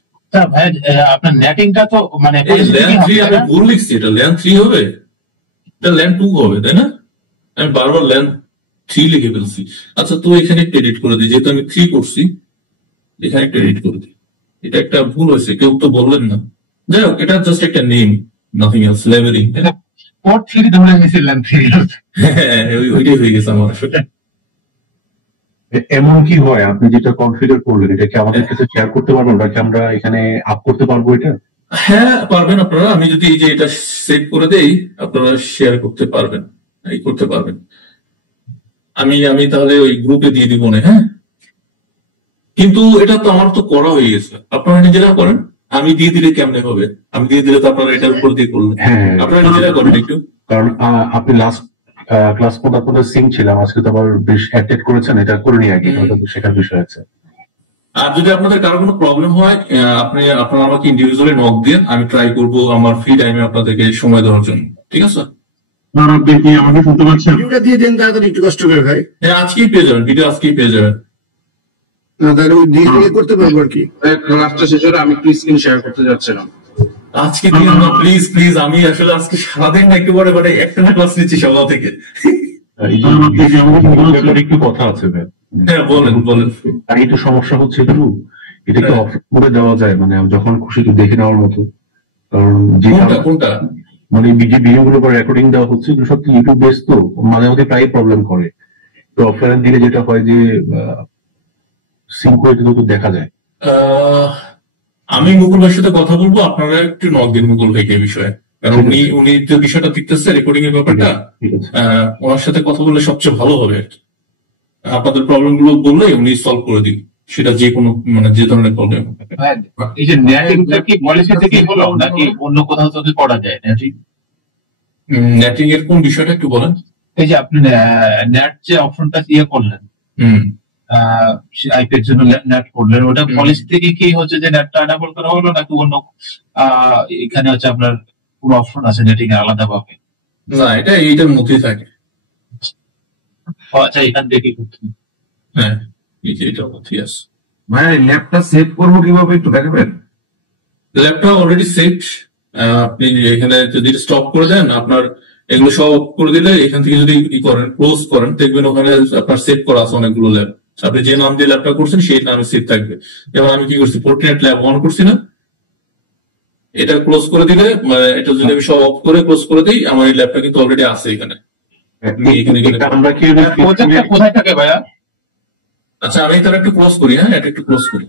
ভাই আপনার নেটিংটা তো মানে ল্যান্ড 3 আমি ভুল লিখছি, এটা ল্যান্ড 3 হবে, এটা ল্যান্ড 2 হবে, তাই না? আমি বারবার ল্যান্ড 3 লিখে ফেলছি। আচ্ছা, তো এখানে একটু এডিট করে দিই, যেহেতু আমি 3 করছি, এখানে একটু এডিট করে দিই। এটা একটা ভুল হয়েছে, কেউ তো বললেন না। যাই হোক, এটা জাস্ট একটা name, nothing else, leveling. Port 3 ধরে নিয়েছিলাম 3। হ্যাঁ, ওইটাই হয়ে গেছে আমার আসলে। এমন কি হয়, আপনি যেটা কনফিগার করলেন এটা কি আমাদের কাছে শেয়ার করতে পারবেন, নাকি আমরা এখানে আপ করতে পারবো এটা? হ্যাঁ, পারবেন আপনারা। আমি যদি এই যে এটা সেভ করে দেই, আপনারা শেয়ার করতে পারবেন, এই করতে পারবেন। আমি তাহলে ওই গ্রুপে দিয়ে দিব না। হ্যাঁ, কিন্তু এটা তো আমার তো করা হয়ে গেছে, আপনারা নিজেরা করেন। আমি দিয়ে দিলে কেমনে হবে? আমি দিয়ে দিলে তো আপনারা এটার উপর দিয়ে করলেন। হ্যাঁ, আপনারা নিজেরা করেন একটু, কারণ আপনি লাস্ট ক্লাস পর্যন্ত আপনাদের সিঙ্ক ছিলাম, আজকে তো আবার বেশ অ্যাক্টিভ করেছেন, এটা করে নিয়ে আগে শেখার বিষয় আছে। আর যদি আপনাদের কারো কোনো প্রবলেম হয়, আপনারা আমাকে ইন্ডিভিজুয়ালি নক দিয়ে, আমি ট্রাই করবো আমার ফ্রি টাইমে আপনাদেরকে সময় দেওয়ার জন্য। ঠিক আছে? দেখি আমাকে শুনতে পাচ্ছেন? ভিডিওটা দিয়ে দেন তাড়াতাড়ি, একটু কষ্ট করে ভাই। হ্যাঁ, আজকেই পেয়ে যাবেন, ভিডিও আজকেই পেয়ে যাবেন। তাহলে ওই দিয়ে করতে পারবো আর কি। ক্লাসটা শেষ হলে আমি একটু স্ক্রিন শেয়ার করতে যাচ্ছিলাম। আজকে দিন না, প্লিজ প্লিজ। আমি আসলে আজকে সারাদিন একেবারে মানে একটা ক্লাস নিচ্ছি সকাল থেকে। একটু কথা আছে ভাই। হ্যাঁ, বলেন বলেন। আর একটু সমস্যা হচ্ছে একটু, এটা একটু অফ করে দেওয়া যায়, মানে যখন খুশি একটু দেখে নেওয়ার মতো। কারণ কোনটা মানে যে ভিডিও গুলো রেকর্ডিং দেওয়া হচ্ছে, সত্যি ইউটিউব বেস তো মাঝে মধ্যে প্রায় প্রবলেম করে। তো অফলাইন দিলে যেটা হয় যে সিঙ্ক করে কিন্তু দেখা যায়। আমি মুকুল ভাইয়ের সাথে কথা বলবো, আপনারা একটু নক দিন মুকুল ভাইকে এই বিষয়ে, কারণ উনি যে বিষয়টা দেখতেছে রেকর্ডিং এর ব্যাপারটা, ওনার সাথে কথা বললে সবচেয়ে ভালো হবে আর কি। আপনাদের প্রবলেম গুলো বললে উনি সলভ করে দিন, সেটা যে কোনো মানে যে ধরনের প্রবলেম। এই যে নেটিংটা কি পলিসি থেকে হলো নাকি অন্য কোথাও থেকে করা যায়? নেটিং এর কোন বিষয়টা একটু বলেন। এই যে আপনি নেট যে অপশনটা ইয়ে করলেন, আইপির জন্য নেট করলেন, ওটা পলিসি থেকে কি হচ্ছে যে নেটটা এনাবল করা হলো নাকি অন্য এখানে হচ্ছে আপনার পুরো অপশন আছে নেটিং এর আলাদা ভাবে? না, এটা এইটার মধ্যেই থাকে। আচ্ছা, এখান থেকে করতে। হ্যাঁ, এইটার মধ্যেই আছে। ভাই ল্যাপটা সেভ করবো কিভাবে একটু দেখাবেন? Laptop already set. আপনি এখানে যদি স্টপ করে দেন, আপনার এগুলো সব অফ করে দিলে এখান থেকে যদি ই করেন, ক্লোজ করেন, দেখবেন ওখানে আপনার সেভ করা আছে অনেকগুলো ল্যাব। আপনি যে নাম দিয়ে ল্যাপটপ করছেন সেই নামে সেভ থাকবে। যেমন আমি কি করছি, ফোর্টিনেট ল্যাব 1 করছি না, এটা ক্লোজ করে দিলে, এটা যদি আমি সব অফ করে ক্লোজ করে দিই, আমার এই ল্যাপটপ কিন্তু অলরেডি আছে এখানে। কোথায় থাকে ভাইয়া? আচ্ছা, আমি তাহলে একটু ক্লোজ করি। হ্যাঁ, এটা একটু ক্লোজ করি।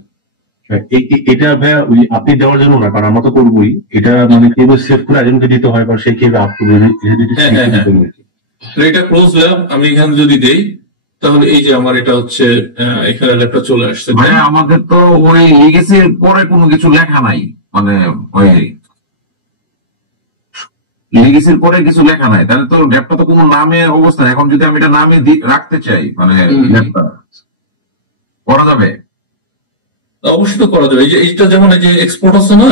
এটা ভাইয়া আপনি দেওয়ার জন্য না, কারণ আমরা তো করবোই এটা, মানে কিভাবে সেভ করে আইডেন্টি দিতে হয় বা সেই কিভাবে আপ করবে। এটা ক্লোজ ল্যাব আমি এখানে যদি দেই, তাহলে এই যে আমার এটা হচ্ছে এখানে ল্যাপটপ চলে আসছে। মানে আমাদের তো ওই লিগেসির পরে কোনো কিছু লেখা নাই, মানে ওই লিগেসির পরে কিছু লেখা নাই, তাহলে তো ল্যাপটপ তো কোনো নামের অবস্থা। এখন যদি আমি এটা নামে রাখতে চাই, মানে ল্যাপটপ করা যাবে? অবশ্যই তো করা যাবে। এই যে এইটা যেমন এই যে এক্সপোর্ট আছে না,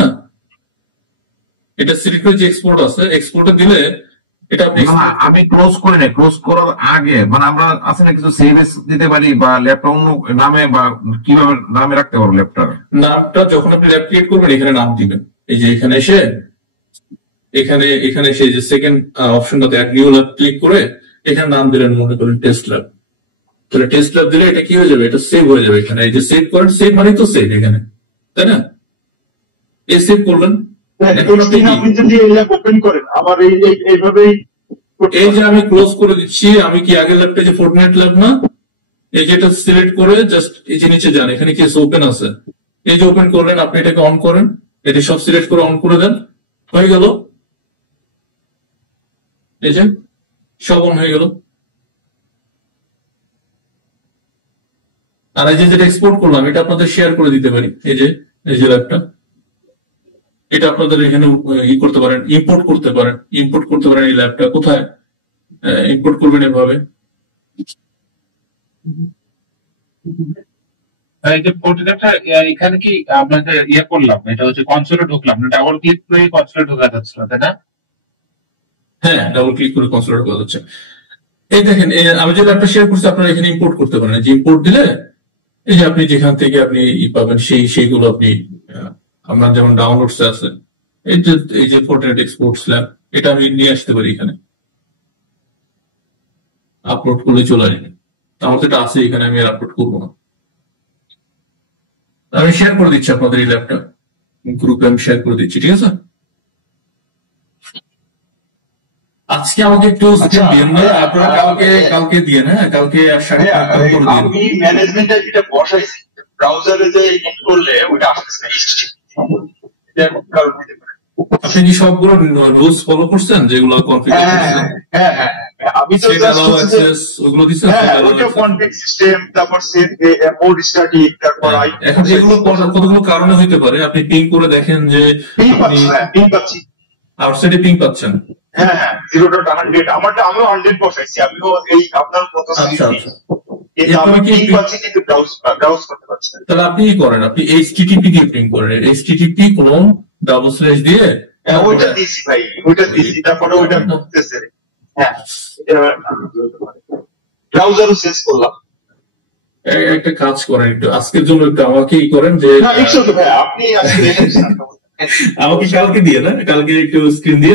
এটা সিলেক্ট করে যে এক্সপোর্ট আছে, এক্সপোর্টে দিলে এটা আমি ক্লোজ করি না, ক্লোজ করার আগে মানে আমরা আছে না কিছু সেভ দিতে পারি বা ল্যাপটপ অন্য নামে বা কিভাবে নামে রাখতে পারবো ল্যাপটপ নামটা। যখন আপনি ল্যাপ ক্রিয়েট করবেন এখানে নাম দিবেন, এই যে এখানে এসে এখানে সেই যে সেকেন্ড অপশনটাতে অ্যাড নিউ ল্যাব ক্লিক করে এখানে নাম দিলেন, মনে করেন টেস্ট ল্যাব। তাহলে টেস্ট ল্যাব দিলে এটা কি হয়ে যাবে, এটা সেভ হয়ে যাবে এখানে। এই যে সেভ করেন, সেভ মানে তো সেভ এখানে, তাই না? এই সেভ করবেন। আপনি যদি এই ল্যাব ওপেন করেন, আমার এইভাবেই এই যে আমি ক্লোজ করে দিচ্ছি, আমি কি আগের ল্যাবটা যে ফোর্টনাইট ল্যাব না, এই যে এটা সিলেক্ট করে জাস্ট এই যে নিচে যান, এখানে কি ওপেন আছে, এই যে ওপেন করলেন, আপনি এটাকে অন করেন, এটা সব সিলেক্ট করে অন করে দেন, হয়ে গেল। এই যে সব অন হয়ে গেল। আর এই যে যেটা এক্সপোর্ট করলাম, এটা আপনাদের শেয়ার করে দিতে পারি। এই যে ল্যাবটা, এটা আপনাদের এখানে ই করতে পারেন, ইম্পোর্ট করতে পারেন। এই ল্যাবটা কোথায় ইম্পোর্ট করবেন এভাবে। এই যে পোর্ট্রেটটা এখানে কি আপনাকে ইয়ে করলাম, এটা হচ্ছে কনসোলে ঢুকলাম, ডাবল ক্লিক করে কনসোলে ঢোকা যাচ্ছিল, তাই না? হ্যাঁ, ডাবল ক্লিক করে কনসোলে ঢোকা যাচ্ছে। এই দেখেন, আমি যে ল্যাবটা শেয়ার করছি, আপনারা এখানে ইম্পোর্ট করতে পারেন। যে ইম্পোর্ট দিলে এই যে আপনি যেখান থেকে আপনি ই পাবেন সেইগুলো আপনি, আপনার যেমন ডাউনলোডস আছে, এই যে ফোর্টনাইট এক্সপোর্টস ল্যাব, এটা আমি নিয়ে আসতে পারি এখানে, আপলোড করলে চলে আসবে। আমার তো এটা আছে এখানে, আমি আর আপলোড করবো না। আমি শেয়ার করে দিচ্ছি আপনাদের এই ল্যাবটা গ্রুপে, আমি শেয়ার করে দিচ্ছি, ঠিক আছে? আজকে আমাকে একটু দিন না, আপনারা কালকে দিয়ে না, কালকে আমি ম্যানেজমেন্টে যেটা বসাইছি, ব্রাউজারে যে ইনপুট করলে ওটা আসছে। আপনি কি সবগুলো রুলস ফলো করছেন যেগুলো কনফিগার করছেন? হ্যাঁ, আমি তো ওগুলো দিচ্ছেন, ওটা কনটেক্সট সিস্টেম, তারপর সেভ মোড স্ট্যাটিক, তারপর এখন এগুলো কতগুলো কারণে হইতে পারে। আপনি পিং করে দেখেন যে পিং পাচ্ছি, আউটসাইডে পিং পাচ্ছেন। হ্যাঁ, 0.100 আমারটা আমিও 100 বসাইছি, আমিও এই আপনার মতো। তাহলে আপনি কি করেন, আপনি HTTP দিয়ে পিং করেন, HTTP কোলন ডাবল স্ল্যাশ দিয়ে। ওইটা দিছি ভাই, ওইটা দিছি, তারপরে ওইটা করতেছে। হ্যাঁ, ব্রাউজারও চেঞ্জ করলাম। একটা কাজ করেন, একটু আজকের জন্য একটু আমাকে ই করেন যে আপনি আমাকে কালকে দিয়ে না, কালকে একটু স্ক্রিন দিয়ে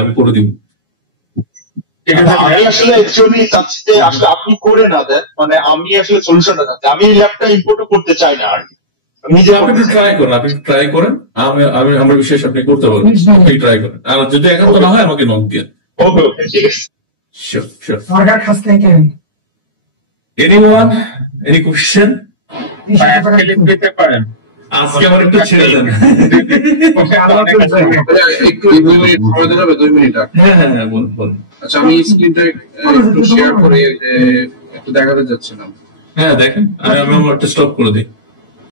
আমি করে দিব। আমি আসলে অ্যাকচুয়ালি চাচ্ছি যে আসলে আপনি করে না দেন, মানে আমি আসলে সলিউশনটা চাচ্ছি। আমি এই ল্যাবটা ইম্পোর্টও করতে চাই না আর কি, নিজে আপনি ট্রাই করেন। আমার বিশেষ আপনি করতে পারবেন, আপনি ট্রাই করেন। আর যদি একান্ত না হয় আমাকে নক দিয়ে। ওকে, ঠিক আছে। Sure. Anyone? Any question? দিতে পারেন। আজকে আমার একটু ছেড়ে দেন। একটু 2 মিনিট সময় দিতে হবে, 2 মিনিট। হ্যাঁ, বলুন। আচ্ছা, আমি স্ক্রিনটা একটু শেয়ার করে একটু দেখাতে যাচ্ছিলাম। হ্যাঁ, দেখেন, আমি আমার স্টপ করে দিই।